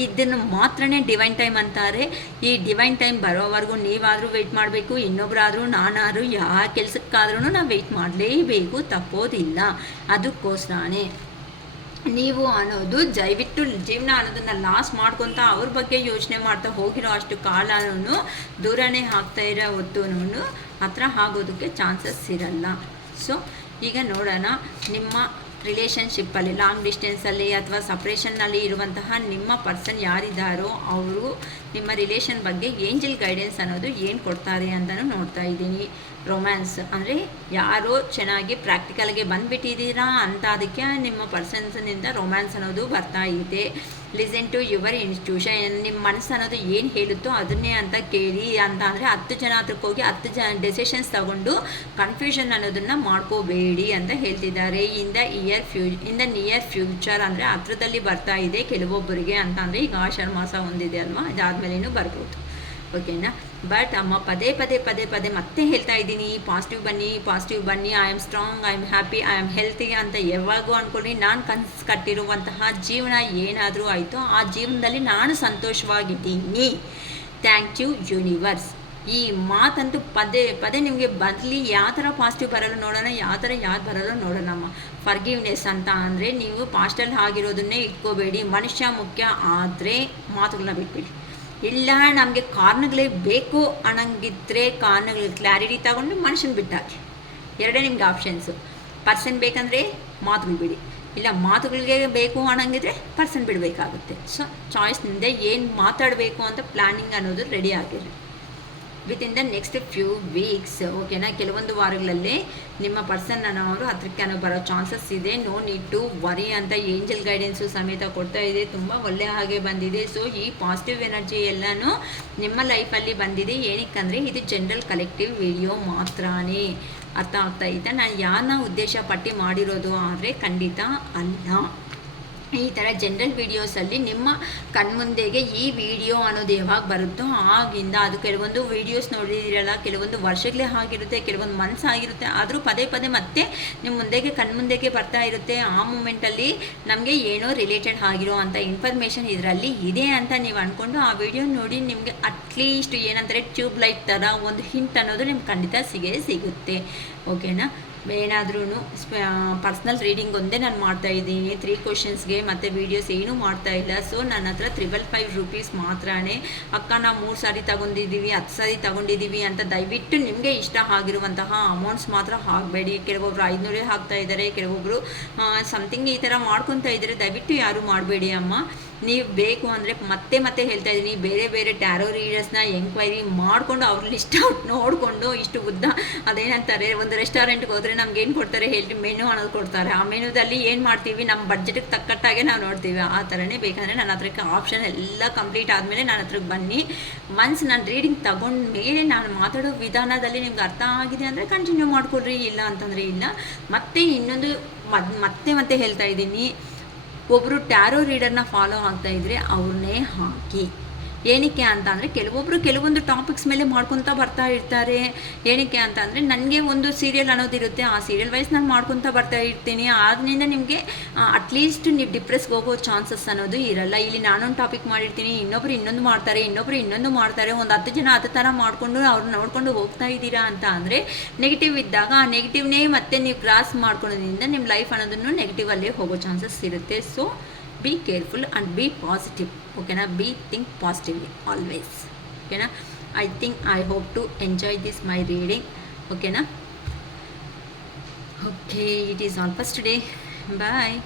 ಇದನ್ನು ಮಾತ್ರನೇ ಡಿವೈನ್ ಟೈಮ್ ಅಂತಾರೆ. ಈ ಡಿವೈನ್ ಟೈಮ್ ಬರೋವರೆಗೂ ನೀವಾದರೂ ವೆಯ್ಟ್ ಮಾಡಬೇಕು, ಇನ್ನೊಬ್ಬರಾದರೂ ನಾನಾದರೂ ಯಾವ ಕೆಲಸಕ್ಕಾದ್ರೂ ನಾವು ವೆಯ್ಟ್ ಮಾಡಲೇಬೇಕು, ತಪ್ಪೋದಿಲ್ಲ. ಅದಕ್ಕೋಸ್ಕರನೇ ನೀವು ಅನ್ನೋದು ದಯವಿಟ್ಟು ಜೀವನ ಅನ್ನೋದನ್ನು ಲಾಸ್ ಮಾಡ್ಕೊತ ಅವ್ರ ಬಗ್ಗೆ ಯೋಚನೆ ಮಾಡ್ತಾ ಹೋಗಿರೋ ಅಷ್ಟು ಕಾಲನೂ ದೂರನೇ ಆಗ್ತಾ ಇರೋ ಹೊತ್ತೂ ಹತ್ರ ಆಗೋದಕ್ಕೆ ಚಾನ್ಸಸ್ ಇರಲ್ಲ. ಸೊ ಈಗ ನೋಡೋಣ, ನಿಮ್ಮ ರಿಲೇಷನ್ಶಿಪ್ಪಲ್ಲಿ ಲಾಂಗ್ ಡಿಸ್ಟೆನ್ಸಲ್ಲಿ ಅಥವಾ ಸಪ್ರೇಷನ್ನಲ್ಲಿ ಇರುವಂತಹ ನಿಮ್ಮ ಪರ್ಸನ್ ಯಾರಿದ್ದಾರೋ ಅವರು ನಿಮ್ಮ ರಿಲೇಷನ್ ಬಗ್ಗೆ ಏಂಜಲ್ ಗೈಡೆನ್ಸ್ ಅನ್ನೋದು ಏನು ಕೊಡ್ತಾರೆ ಅಂತಲೂ ನೋಡ್ತಾ ಇದ್ದೀನಿ. ರೊಮ್ಯಾನ್ಸ್ ಅಂದರೆ ಯಾರೋ ಚೆನ್ನಾಗಿ ಪ್ರಾಕ್ಟಿಕಲ್ಗೆ ಬಂದುಬಿಟ್ಟಿದ್ದೀರಾ ಅಂತ ಅದಕ್ಕೆ ನಿಮ್ಮ ಪರ್ಸನ್ಸ್ನಿಂದ ರೊಮ್ಯಾನ್ಸ್ ಅನ್ನೋದು ಬರ್ತಾ ಇದೆ. ಲಿಸನ್ ಟು ಯುವರ್ ಇನ್ಸ್ಟ್ಯೂಷನ್, ನಿಮ್ಮ ಮನಸ್ಸು ಅನ್ನೋದು ಏನು ಹೇಳುತ್ತೋ ಅದನ್ನೇ ಅಂತ ಕೇಳಿ ಅಂತ ಅಂದರೆ 10 ಜನ ಹತ್ರಕ್ಕೆ ಹೋಗಿ 10 ಡೆಸಿಷನ್ಸ್ ತಗೊಂಡು ಕನ್ಫ್ಯೂಷನ್ ಅನ್ನೋದನ್ನು ಮಾಡ್ಕೋಬೇಡಿ ಅಂತ ಹೇಳ್ತಿದ್ದಾರೆ. ಇನ್ ದ ನಿಯರ್ ಫ್ಯೂಚರ್ ಅಂದರೆ ಹತ್ರದಲ್ಲಿ ಬರ್ತಾ ಇದೆ ಕೆಲವೊಬ್ಬರಿಗೆ ಅಂತ ಅಂದರೆ ಈಗ ಆಷಾಢ ಮಾಸ ಒಂದಿದೆ ಅಲ್ವಾ, ಅದಾದಮೇಲೇನೂ ಬರ್ಬೋದು. ಓಕೆನಾ. ಬಟ್ ಅಮ್ಮ ಪದೇ ಪದೇ ಪದೇ ಪದೇ ಮತ್ತೆ ಹೇಳ್ತಾ ಇದ್ದೀನಿ, ಪಾಸಿಟಿವ್ ಬನ್ನಿ, I am strong, I am happy, I am healthy ಅಂತ ಯಾವಾಗೂ ಅಂದ್ಕೊಂಡ್ರಿ ನಾನು ಕನಸು ಕಟ್ಟಿರುವಂತಹ ಜೀವನ ಏನಾದರೂ ಆಯಿತು ಆ ಜೀವನದಲ್ಲಿ ನಾನು ಸಂತೋಷವಾಗಿದ್ದೀನಿ. Thank you universe. ಈ ಮಾತಂತೂ ಪದೇ ಪದೇ ನಿಮಗೆ ಬರಲಿ. ಯಾವ ಥರ ಪಾಸಿಟಿವ್ ಬರಲು ನೋಡೋಣ, ಯಾವ ಥರ ಯಾವ್ದು ಬರಲು ನೋಡೋಣಮ್ಮ. ಫರ್ಗಿವ್ನೆಸ್ ಅಂತ ಅಂದರೆ ನೀವು ಪಾಸ್ಟಲ್ಲಿ ಆಗಿರೋದನ್ನೇ ಇಟ್ಕೋಬೇಡಿ. ಮನುಷ್ಯ ಮುಖ್ಯ, ಆದರೆ ಮಾತುಗಳನ್ನ ಬಿಟ್ಬಿಡಿ. ಇಲ್ಲ ನಮಗೆ ಕಾರಣಗಳೇ ಬೇಕು ಅನ್ನಂಗಿದ್ರೆ ಕಾರಣಗಳ ಕ್ಲಾರಿಟಿ ತಗೊಂಡು ಮನುಷ್ಯನ ಬಿಟ್ಟಾಕಿ. ಎರಡೇ ನಿಮ್ಗೆ ಆಪ್ಷನ್ಸು. ಪರ್ಸನ್ ಬೇಕಂದರೆ ಮಾತುಗಳು ಬಿಡಿ, ಇಲ್ಲ ಮಾತುಗಳಿಗೆ ಬೇಕು ಅನ್ನಂಗಿದ್ರೆ ಪರ್ಸನ್ ಬಿಡಬೇಕಾಗುತ್ತೆ. ಸೊ ಚಾಯ್ಸ್ನಿಂದ ಏನು ಮಾತಾಡಬೇಕು ಅಂತ ಪ್ಲ್ಯಾನಿಂಗ್ ಅನ್ನೋದು ರೆಡಿ ಆಗಿರಿ within the next few weeks. ಓಕೆನಾ? ಕೆಲವೊಂದು ವಾರಗಳಲ್ಲಿ ನಿಮ್ಮ ಪರ್ಸನ್ ಅನ್ನೋರು ಹತ್ರಕ್ಕೆ ಬರೋ ಚಾನ್ಸಸ್ ಇದೆ. ನೋ ನೀಡ್ ಟು ವರಿ ಅಂತ ಏಂಜಲ್ ಗೈಡೆನ್ಸು ಸಮೇತ ಕೊಡ್ತಾ ಇದೆ. ತುಂಬ ಒಳ್ಳೆ ಹಾಗೆ ಬಂದಿದೆ. ಸೊ ಈ ಪಾಸಿಟಿವ್ ಎನರ್ಜಿ ಎಲ್ಲನೂ ನಿಮ್ಮ ಲೈಫಲ್ಲಿ ಬಂದಿದೆ. ಏನಕ್ಕಂದರೆ ಇದು ಜನರಲ್ ಕಲೆಕ್ಟಿವ್ ವಿಡಿಯೋ ಮಾತ್ರನೇ. ಅರ್ಥ ಆಗ್ತಾ ಇದ್ದ ನಾನು ಯಾರನ್ನ ಉದ್ದೇಶ ಪಟ್ಟಿ ಮಾಡಿರೋದು ಆದರೆ ಖಂಡಿತ ಅಲ್ಲ. ಈ ಥರ ಜನರಲ್ ವೀಡಿಯೋಸಲ್ಲಿ ನಿಮ್ಮ ಕಣ್ಮುಂದೆಗೆ ಈ ವಿಡಿಯೋ ಅನ್ನೋದು ಯಾವಾಗ ಬರುತ್ತೋ ಆಗಿಂದ ಅದು ಕೆಲವೊಂದು ವೀಡಿಯೋಸ್ ನೋಡಿದಿರಲ್ಲ, ಕೆಲವೊಂದು ವರ್ಷಗಳೇ ಆಗಿರುತ್ತೆ, ಕೆಲವೊಂದು ಮಂತ್ಸ್ ಆಗಿರುತ್ತೆ, ಆದರೂ ಪದೇ ಪದೇ ಮತ್ತೆ ನಿಮ್ಮ ಮುಂದೆಗೆ ಕಣ್ಮುಂದೆಗೆ ಬರ್ತಾ ಇರುತ್ತೆ. ಆ ಮೂಮೆಂಟಲ್ಲಿ ನಮಗೆ ಏನೋ ರಿಲೇಟೆಡ್ ಆಗಿರೋ ಅಂಥ ಇನ್ಫಾರ್ಮೇಷನ್ ಇದರಲ್ಲಿ ಇದೆ ಅಂತ ನೀವು ಅಂದ್ಕೊಂಡು ಆ ವಿಡಿಯೋ ನೋಡಿ ನಿಮಗೆ ಅಟ್ಲೀಸ್ಟ್ ಏನಂತಾರೆ ಟ್ಯೂಬ್ ಲೈಟ್ ಥರ ಒಂದು ಹಿಂಟ್ ಅನ್ನೋದು ನಿಮ್ಗೆ ಖಂಡಿತ ಸಿಗುತ್ತೆ. ಓಕೆನಾ? ಏನಾದ್ರೂ ಪರ್ಸ್ನಲ್ ರೀಡಿಂಗ್ ಒಂದೇ ನಾನು ಮಾಡ್ತಾಯಿದ್ದೀನಿ. 3 ಕ್ವಶನ್ಸ್ಗೆ ಮತ್ತು ವೀಡಿಯೋಸ್ ಏನೂ ಮಾಡ್ತಾಯಿಲ್ಲ. ಸೊ ನನ್ನ ಹತ್ರ 555 ರೂಪೀಸ್ ಮಾತ್ರನೇ. ಅಕ್ಕ ನಾವು 3 ಸಾರಿ ತೊಗೊಂಡಿದ್ದೀವಿ, 10 ಸಾರಿ ತೊಗೊಂಡಿದ್ದೀವಿ ಅಂತ ದಯವಿಟ್ಟು ನಿಮಗೆ ಇಷ್ಟ ಆಗಿರುವಂತಹ ಅಮೌಂಟ್ಸ್ ಮಾತ್ರ ಹಾಕಬೇಡಿ. ಕೆಲವೊಬ್ರು 500 ಹಾಕ್ತಾ ಇದ್ದಾರೆ, ಕೆಲವೊಬ್ಬರು ಸಮಥಿಂಗ್ ಈ ಥರ ಮಾಡ್ಕೊತಾ ಇದ್ದಾರೆ. ದಯವಿಟ್ಟು ಯಾರೂ ಮಾಡಬೇಡಿ ಅಮ್ಮ. ನೀವು ಬೇಕು ಅಂದರೆ ಮತ್ತೆ ಮತ್ತೆ ಹೇಳ್ತಾ ಇದ್ದೀನಿ, ಬೇರೆ ಬೇರೆ ಟ್ಯಾರೋ ರೀಡರ್ಸ್ನ ಎಂಕ್ವೈರಿ ಮಾಡಿಕೊಂಡು ಅವ್ರ ಲಿಸ್ಟ್ ಔಟ್ ನೋಡಿಕೊಂಡು ಇಷ್ಟು ಉದ್ದ ಅದೇನಂತಾರೆ, ಒಂದು ರೆಸ್ಟೋರೆಂಟ್ಗೆ ಹೋದರೆ ನಮ್ಗೆ ಏನು ಕೊಡ್ತಾರೆ ಹೇಳಿ, ಮೆನು ಅನ್ನೋದು ಕೊಡ್ತಾರೆ. ಆ ಮೆನುದಲ್ಲಿ ಏನು ಮಾಡ್ತೀವಿ, ನಮ್ಮ ಬಡ್ಜೆಟ್ಗೆ ತಕ್ಕಟ್ಟಾಗೆ ನಾವು ನೋಡ್ತೀವಿ. ಆ ಥರನೇ ಬೇಕಂದರೆ ನನ್ನ ಹತ್ರಕ್ಕೆ ಆಪ್ಷನ್ ಎಲ್ಲ ಕಂಪ್ಲೀಟ್ ಆದಮೇಲೆ ನನ್ನ ಹತ್ರಕ್ಕೆ ಬನ್ನಿ. ಒನ್ಸ್ ನಾನು ರೀಡಿಂಗ್ ತಗೊಂಡ್ಮೇಲೆ ನಾನು ಮಾತಾಡೋ ವಿಧಾನದಲ್ಲಿ ನಿಮ್ಗೆ ಅರ್ಥ ಆಗಿದೆ ಅಂದರೆ ಕಂಟಿನ್ಯೂ ಮಾಡ್ಕೊಳ್ರಿ, ಇಲ್ಲ ಅಂತಂದರೆ ಇಲ್ಲ. ಮತ್ತೆ ಇನ್ನೊಂದು ಮತ್ತೆ ಮತ್ತೆ ಹೇಳ್ತಾ ಇದ್ದೀನಿ, ಒಬ್ಬರು ಟ್ಯಾರೋ ರೀಡರ್ನ ಫಾಲೋ ಆಗ್ತಾ ಇದ್ದರೆ ಅವ್ರನ್ನೇ ಹಾಕಿ. ಏನಕ್ಕೆ ಅಂತ ಅಂದರೆ ಕೆಲವೊಂದು ಟಾಪಿಕ್ಸ್ ಮೇಲೆ ಮಾಡ್ಕೊತಾ ಬರ್ತಾ ಇರ್ತಾರೆ. ಏನಕ್ಕೆ ಅಂತ ಅಂದರೆ ನನಗೆ ಒಂದು ಸೀರಿಯಲ್ ಅನ್ನೋದಿರುತ್ತೆ, ಆ ಸೀರಿಯಲ್ ವೈಸ್ ನಾನು ಮಾಡ್ಕೊತಾ ಬರ್ತಾ ಇರ್ತೀನಿ. ಆದ್ದರಿಂದ ನಿಮಗೆ ಅಟ್ಲೀಸ್ಟ್ ನೀವು ಡಿಪ್ರೆಸ್ಗೆ ಹೋಗೋ ಚಾನ್ಸಸ್ ಅನ್ನೋದು ಇರಲ್ಲ. ಇಲ್ಲಿ ನಾನೊಂದು ಟಾಪಿಕ್ ಮಾಡಿರ್ತೀನಿ, ಇನ್ನೊಬ್ರು ಇನ್ನೊಂದು ಮಾಡ್ತಾರೆ, ಒಂದು 10 ಜನ 10 ಥರ ಮಾಡಿಕೊಂಡು ಅವ್ರನ್ನ ನೋಡ್ಕೊಂಡು ಹೋಗ್ತಾ ಇದ್ದೀರಾ ಅಂತ ಅಂದರೆ ನೆಗೆಟಿವ್ ಇದ್ದಾಗ ಆ ನೆಗೆಟಿವ್ನೇ ಮತ್ತೆ ನೀವು ಕ್ರಾಸ್ ಮಾಡ್ಕೊಳ್ಳೋದ್ರಿಂದ ನಿಮ್ಮ ಲೈಫ್ ಅನ್ನೋದನ್ನು ನೆಗೆಟಿವಲ್ಲೇ ಹೋಗೋ ಚಾನ್ಸಸ್ ಇರುತ್ತೆ. So be careful and be positive. Okay na? Think positively always. Okay na? I hope to enjoy this my reading. Okay na? Okay, it is all for today. Bye.